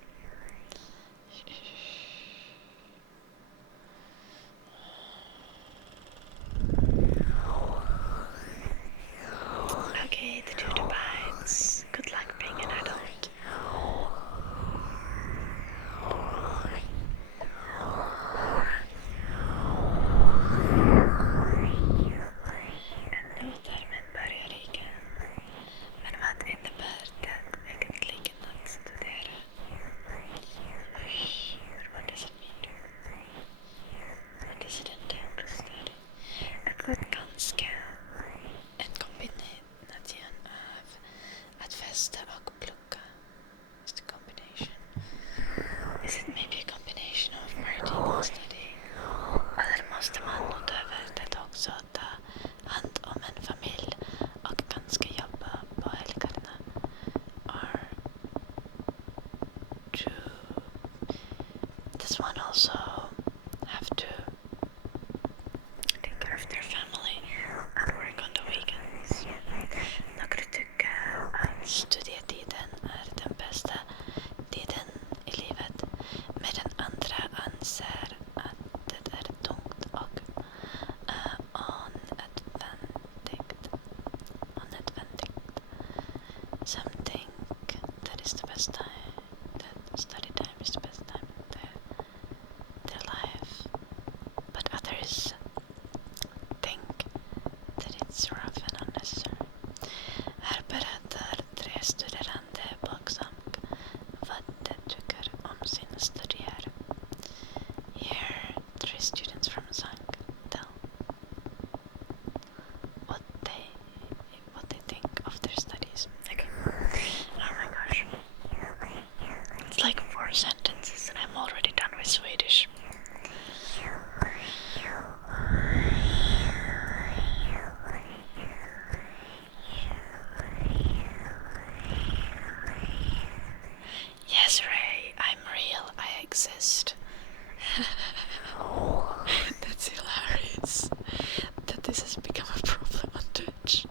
Okay, the 2 bites. Good luck being an adult. Termen börjar igen. Men vad innebär det egentligen att studera? What does it mean? What does it entail to study? Ett ganska en kombination av att festa och plugga. Is the combination? Is it maybe a combination of working and study? Eller måste man utöver det också ta hand om en familj och ganska jobba på helgerna? Or does one also have to take care of their family and work on the weekends? Några tycker att studietiden är den bästa tiden i livet, medan andra anser att det är tungt och unödvändigt. Some think that is the best time, that study time is the best time in their life, but others think that it's rough and unnecessary. Här berättar 3 studerande på Xamk vad de tycker om sina studier. Here 3 students from Xamk tell what they think of their studies. Okay. Oh my gosh. It's like 4 sentences and I'm already done with Swedish. Yes, Ray, I'm real. I exist. That's hilarious. That this has become a problem on Twitch.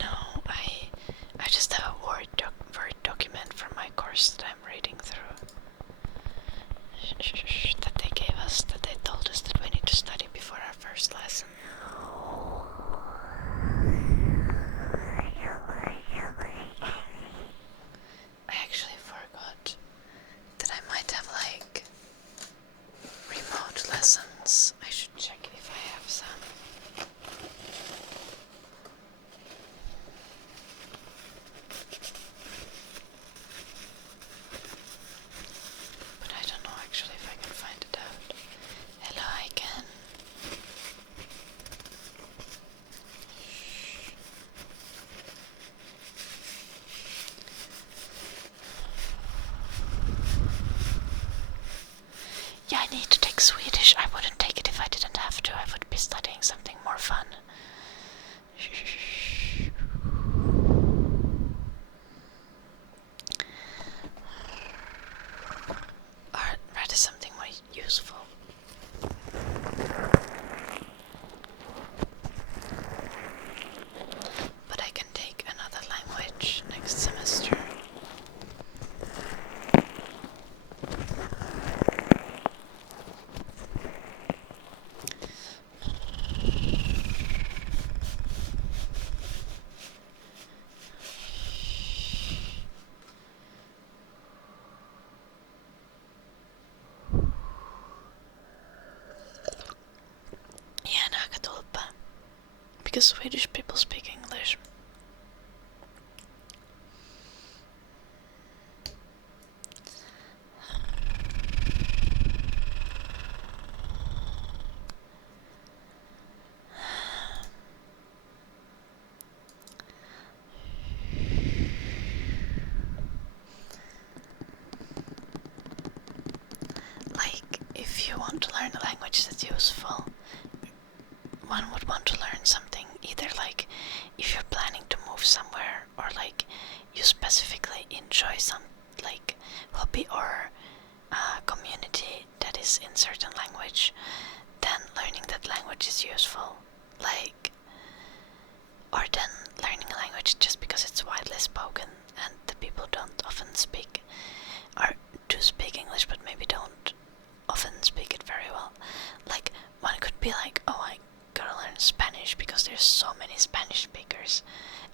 No, I just have a Word document from my course that I'm reading through. That they gave us, that they told us that we need to study before our first lesson. I actually forgot that I might have like remote lessons. I should check if I have some. But I don't know actually if I can find it out. Hello, I can. Yeah, I need to take Swedish. I wouldn't take it if I didn't have to. I would be studying something more fun. Or rather something more useful. But I can take another language next semester. because Swedish people speak English. Like, if you want to learn a language that's useful, one would want to learn something either like if you're planning to move somewhere, or like you specifically enjoy some like hobby or community that is in certain language, then learning that language is useful. Like, or then learning a language just because it's widely spoken and the people don't often speak, or do speak English but maybe don't often speak it very well. Like, one could be like, oh, I gotta learn Spanish because there's so many Spanish speakers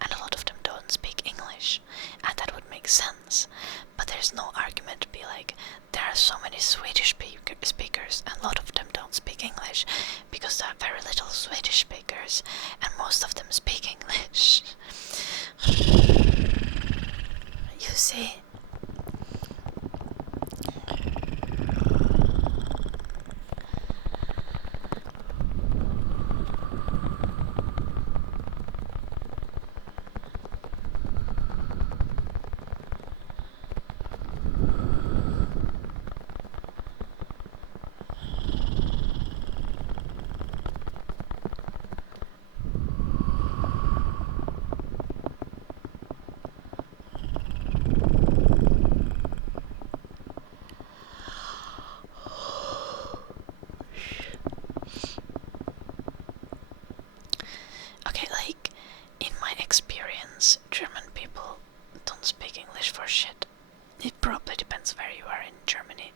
and a lot of them don't speak English, and that would make sense. But there's no argument to be like, there are so many Swedish speakers and a lot of them don't speak English because there are very little Swedish speakers and most of them speak English. You see? Okay, like, in my experience, German people don't speak English for shit. It probably depends where you are in Germany.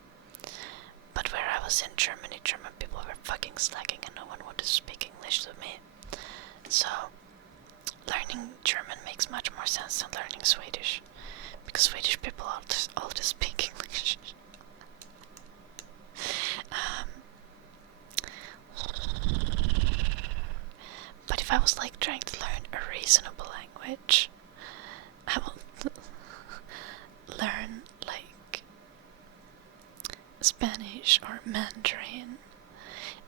But where I was in Germany, German people were fucking slacking and no one wanted to speak English to me. So, learning German makes much more sense than learning Swedish. Because Swedish people all just speak English. But if I was like trying to learn a reasonable language, I would learn like Spanish or Mandarin.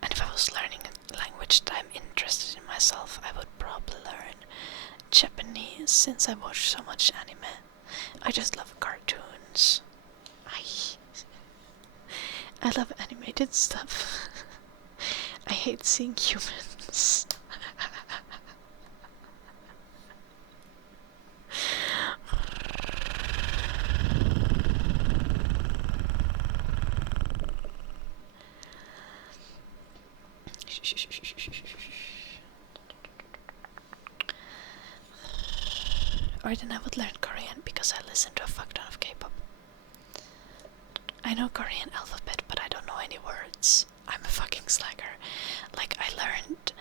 And if I was learning a language that I'm interested in myself, I would probably learn Japanese, since I watch so much anime. I just love cartoons. I love animated stuff. I hate seeing humans. Or then I would learn Korean because I listen to a fuck ton of K-pop. I know Korean alphabet, but I don't know any words. I'm a fucking slacker. Like, I learned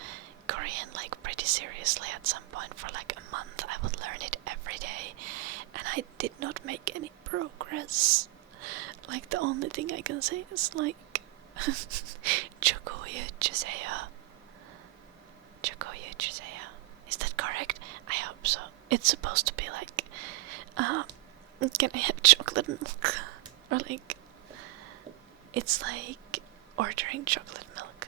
Korean like pretty seriously at some point. For like a month I would learn it every day, and I did not make any progress. Like, the only thing I can say is like Chokoye Chuseya. Chokoye Chuseya. Is that correct? I hope so. It's supposed to be like, can I have chocolate milk? Or like, it's like ordering chocolate milk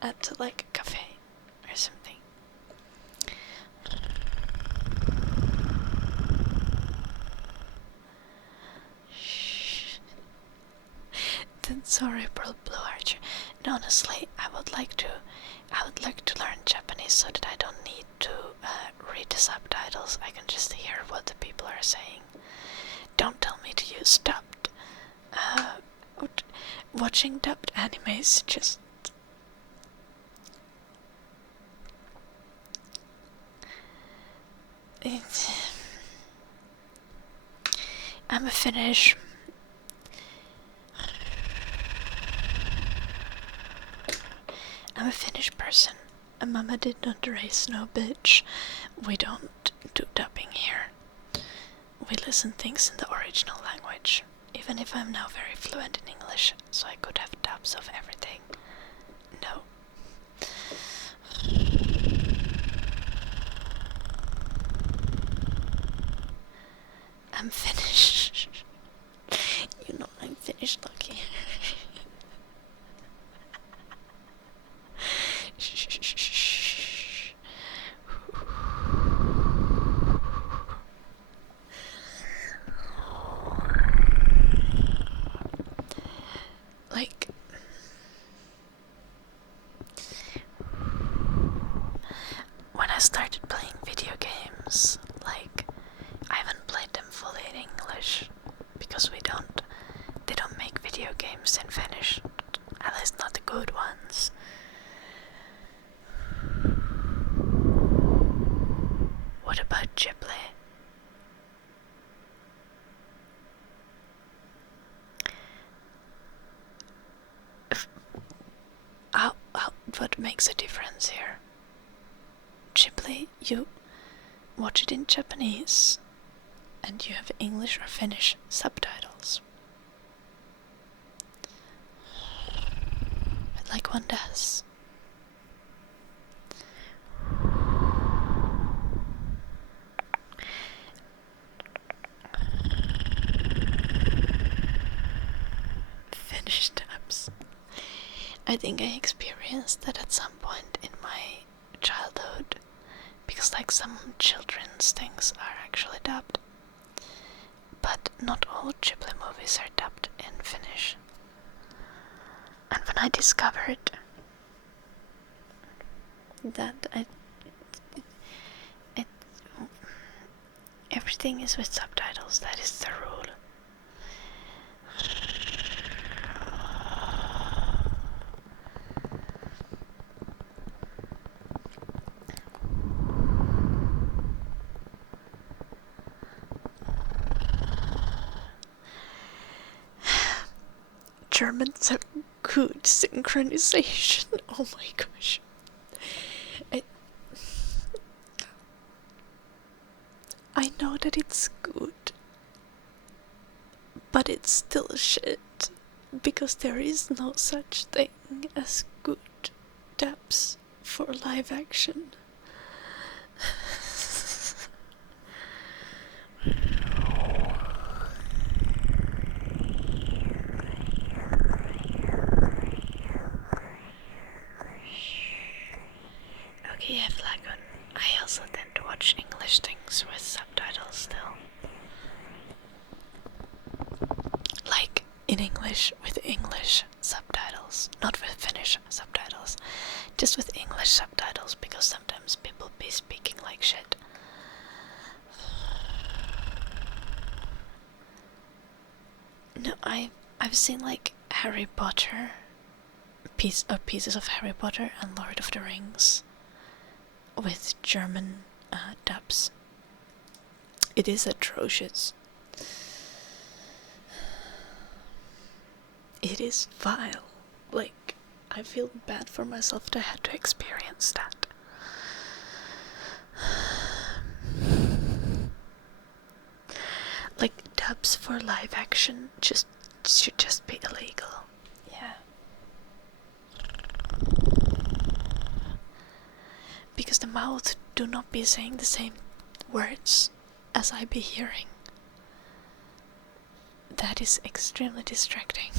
at like a cafe or something. That's horrible, Blue Archer. And honestly, I would like to learn Japanese so that I don't need to read the subtitles. I can just hear what the people are saying. Don't tell me to use dubbed. Watching dubbed animes just... I'm a Finnish. I'm a Finnish person. A mama did not raise no bitch. We don't do dubbing here. We listen things in the original language. Even if I'm now very fluent in English, so I could have dubs of everything. No. I'm Finnish. You know I'm Finnish, Lucky. Like, when I started playing video games, like, I haven't played them fully in English because they don't make video games in Finnish, at least not the good ones. What about Ghibli? What makes a difference here? Ghibli, you watch it in Japanese, and you have English or Finnish subtitles. Like one does. Finnish dubs. I think I experienced that at some point in my childhood, because like some children's things are actually dubbed, but not all Ghibli movies are dubbed in Finnish. And when I discovered that everything is with subtitles, that is the rule. Germans have good synchronization. Oh my gosh. I know that it's good, but it's still shit, because there is no such thing as good dubs for live action. Okay, Flagon. I also tend to watch English things with subtitles still. Like, in English with English subtitles, not with Finnish subtitles. Just with English subtitles, because sometimes people be speaking like shit. No, I've seen like Harry Potter, pieces of Harry Potter and Lord of the Rings with German dubs. It is atrocious. It is vile. Like, I feel bad for myself that I had to experience that. Like, dubs for live action should just be illegal. Yeah. Because the mouth do not be saying the same words as I be hearing. That is extremely distracting.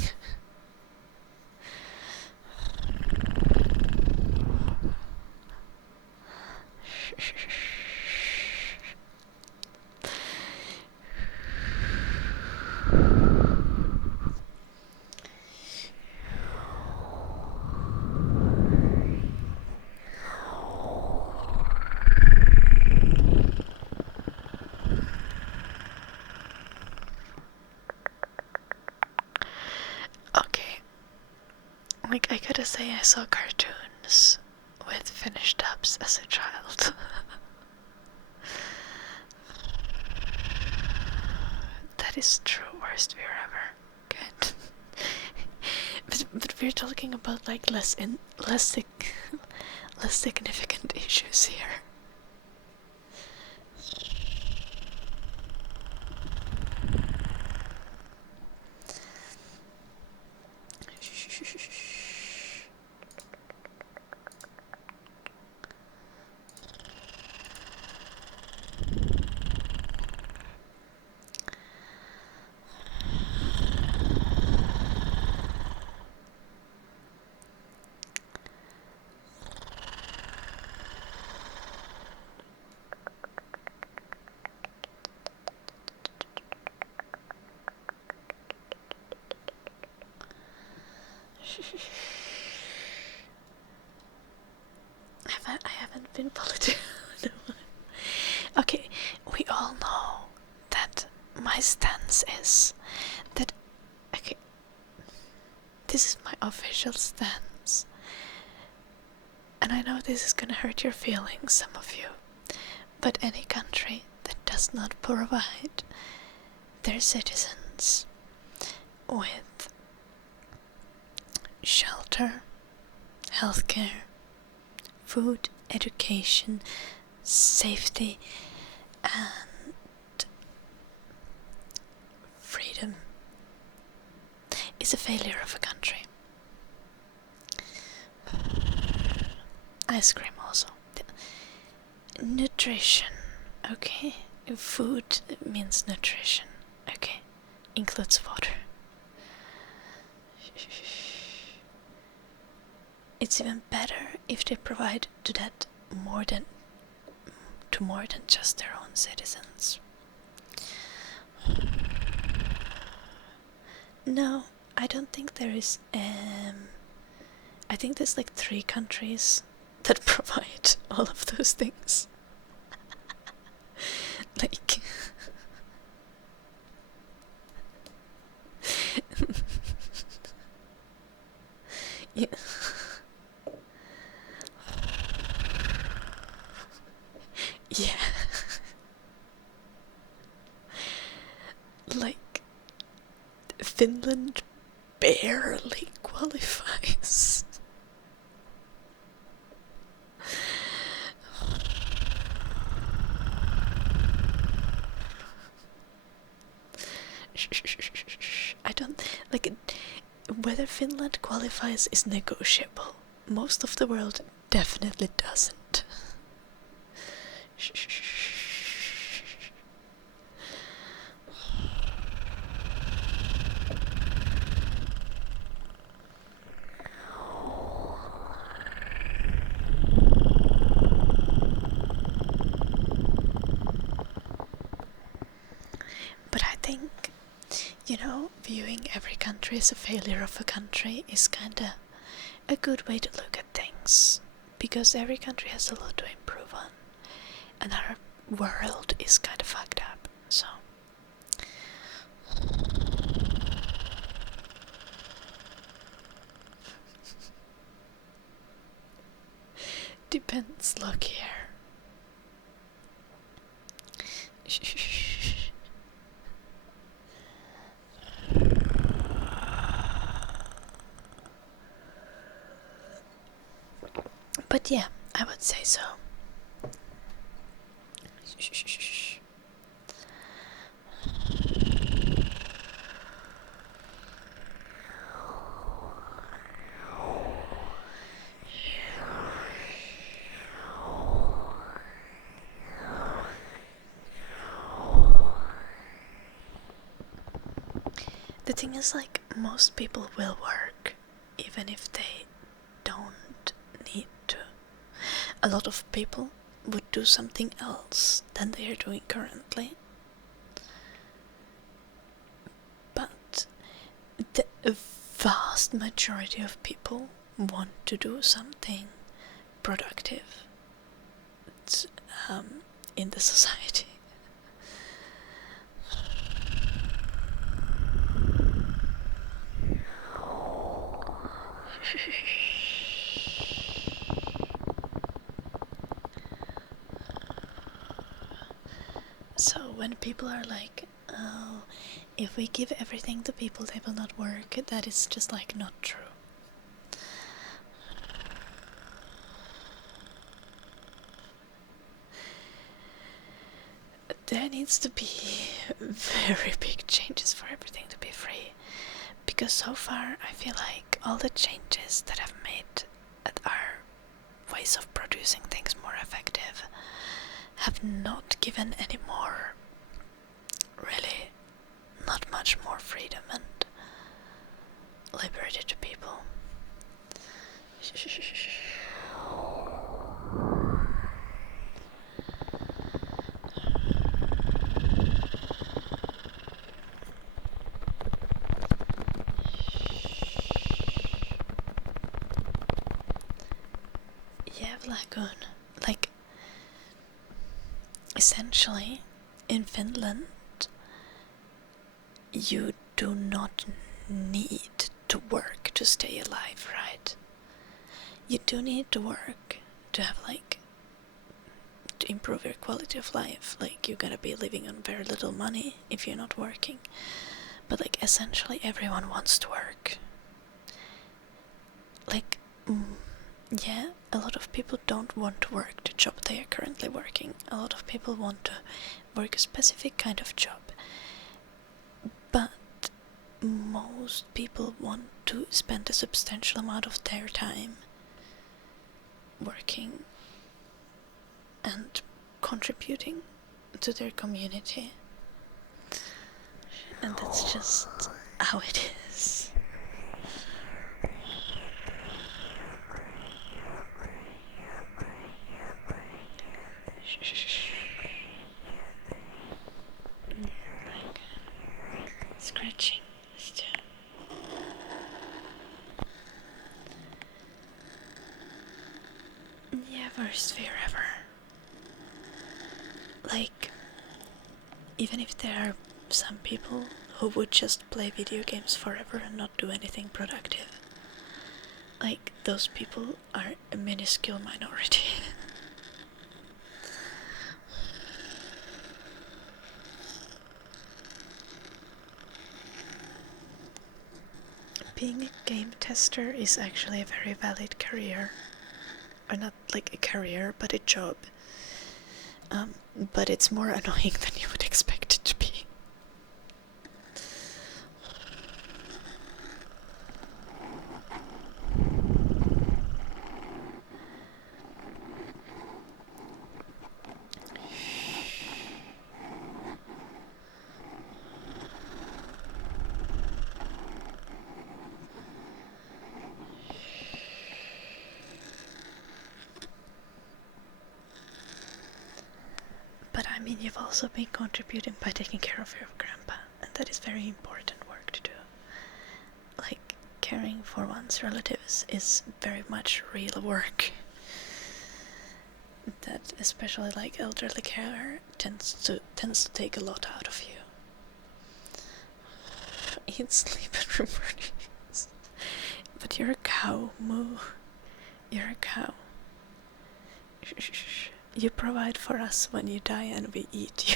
Okay. Like, I gotta say, I saw cartoons with Finnish dubs as a child. That is true worst view ever. Good. but we're talking about like less significant issues here. I haven't been political. Okay, we all know that my stance is that, okay, this is my official stance. And I know this is gonna hurt your feelings, some of you, but any country that does not provide their citizens with shelter, healthcare, food, education, safety, and freedom is a failure of a country. Ice cream also. Nutrition, okay. Food means nutrition, okay. Includes water. It's even better if they provide to that more than just their own citizens. No, I don't think there is. I think there's like 3 countries that provide all of those things. Like. Yeah. Yeah. Like, Finland barely qualifies. I don't like whether Finland qualifies is negotiable. Most of the world definitely doesn't. But I think, viewing every country as a failure of a country is kinda a good way to look at things. Because every country has a lot to improve on. And our world is kinda fucked up, so. Depends, look here. But yeah, I would say so. The thing is, like, most people will work, even if they don't need to. A lot of people would do something else than they are doing currently. But the vast majority of people want to do something productive in the society. So when people are like, oh, if we give everything to people, they will not work, that is just like not true. There needs to be very big changes for everything to be free. Because so far I feel like all the changes that have made our ways of producing things more effective have not given any more, really, not much more freedom and liberty to people. Lagoon. Like, essentially, in Finland, you do not need to work to stay alive, right? You do need to work to have, like, to improve your quality of life. Like, you gotta be living on very little money if you're not working. But, like, essentially everyone wants to work. Like, yeah, a lot of people don't want to work the job they are currently working. A lot of people want to work a specific kind of job. But most people want to spend a substantial amount of their time working and contributing to their community. And that's just how it is. Like scratching still. Yeah, worst fear ever. Like, even if there are some people who would just play video games forever and not do anything productive, like, those people are a minuscule minority. Being a game tester is actually a very valid career. Or not like a career, but a job. But it's more annoying than you would expect it to be. But I mean, you've also been contributing by taking care of your grandpa, and that is very important work to do. Like, caring for one's relatives is very much real work. That, especially like elderly care, tends to take a lot out of you. Eat, sleep, and reproduce. But you're a cow, Moo. You're a cow. You provide for us when you die and we eat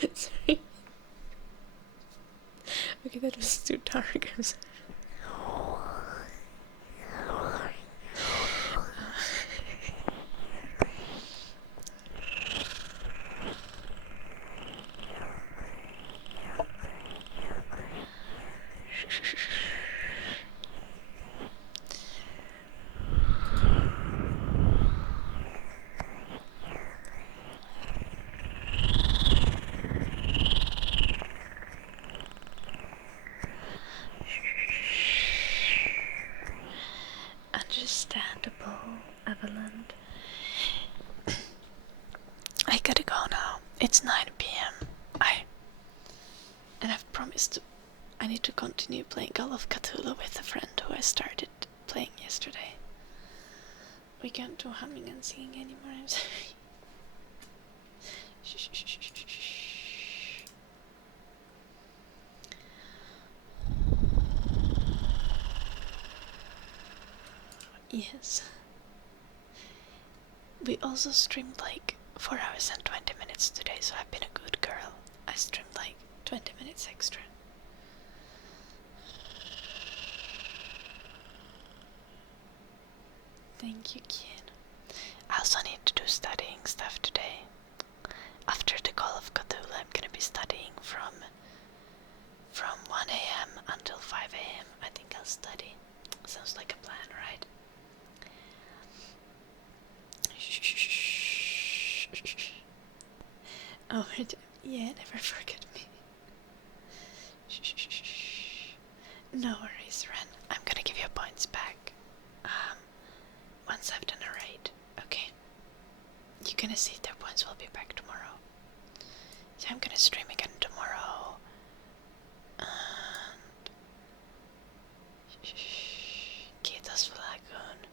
you. Sorry. Okay, that was too dark. I'm sorry. Understandable, Evelyn. I gotta go now. It's 9 p.m. And I've promised I need to continue playing Call of Cthulhu with a friend who I started playing yesterday. We can't do humming and singing anymore, I'm sorry. Shh, shh, shh, shh, shh. Yes. We also streamed like 4 hours and 20 minutes today, so I've been a good girl. I streamed like 20 minutes extra. Thank you, Kian. I also need to do studying stuff today. After the Call of Cthulhu, I'm gonna be studying from 1 a.m. until 5 a.m. I think I'll study. Sounds like a plan, right? Oh, yeah, never forget me. No worries, Ren. I'm gonna give you points back. Once I've done a raid, okay? You're gonna see their points will be back tomorrow. So I'm gonna stream again tomorrow. And Kiitos Lagoon.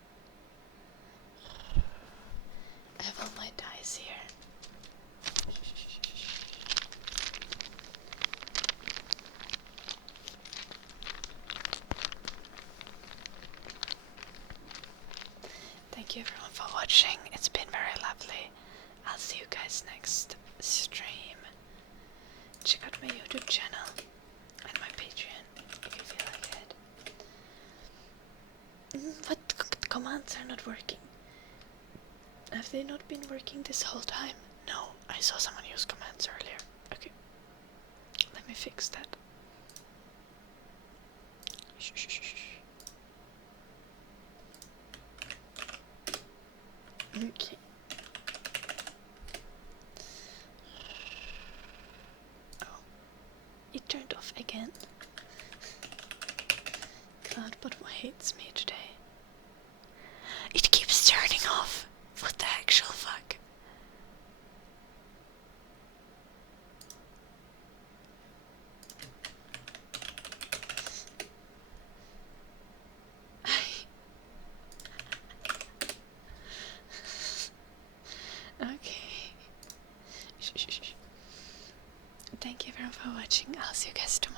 YouTube channel and my Patreon if you feel like it. But commands are not working. Have they not been working this whole time? No, I saw someone use commands earlier. Okay, let me fix that. Shh, shh, shh, shh. Okay. Oh, it turned off again. Cloudbot hates me today. It keeps turning off. What the actual fuck? Okay. Shh, shh, shh. Thank you everyone for watching. I'll see you guys tomorrow.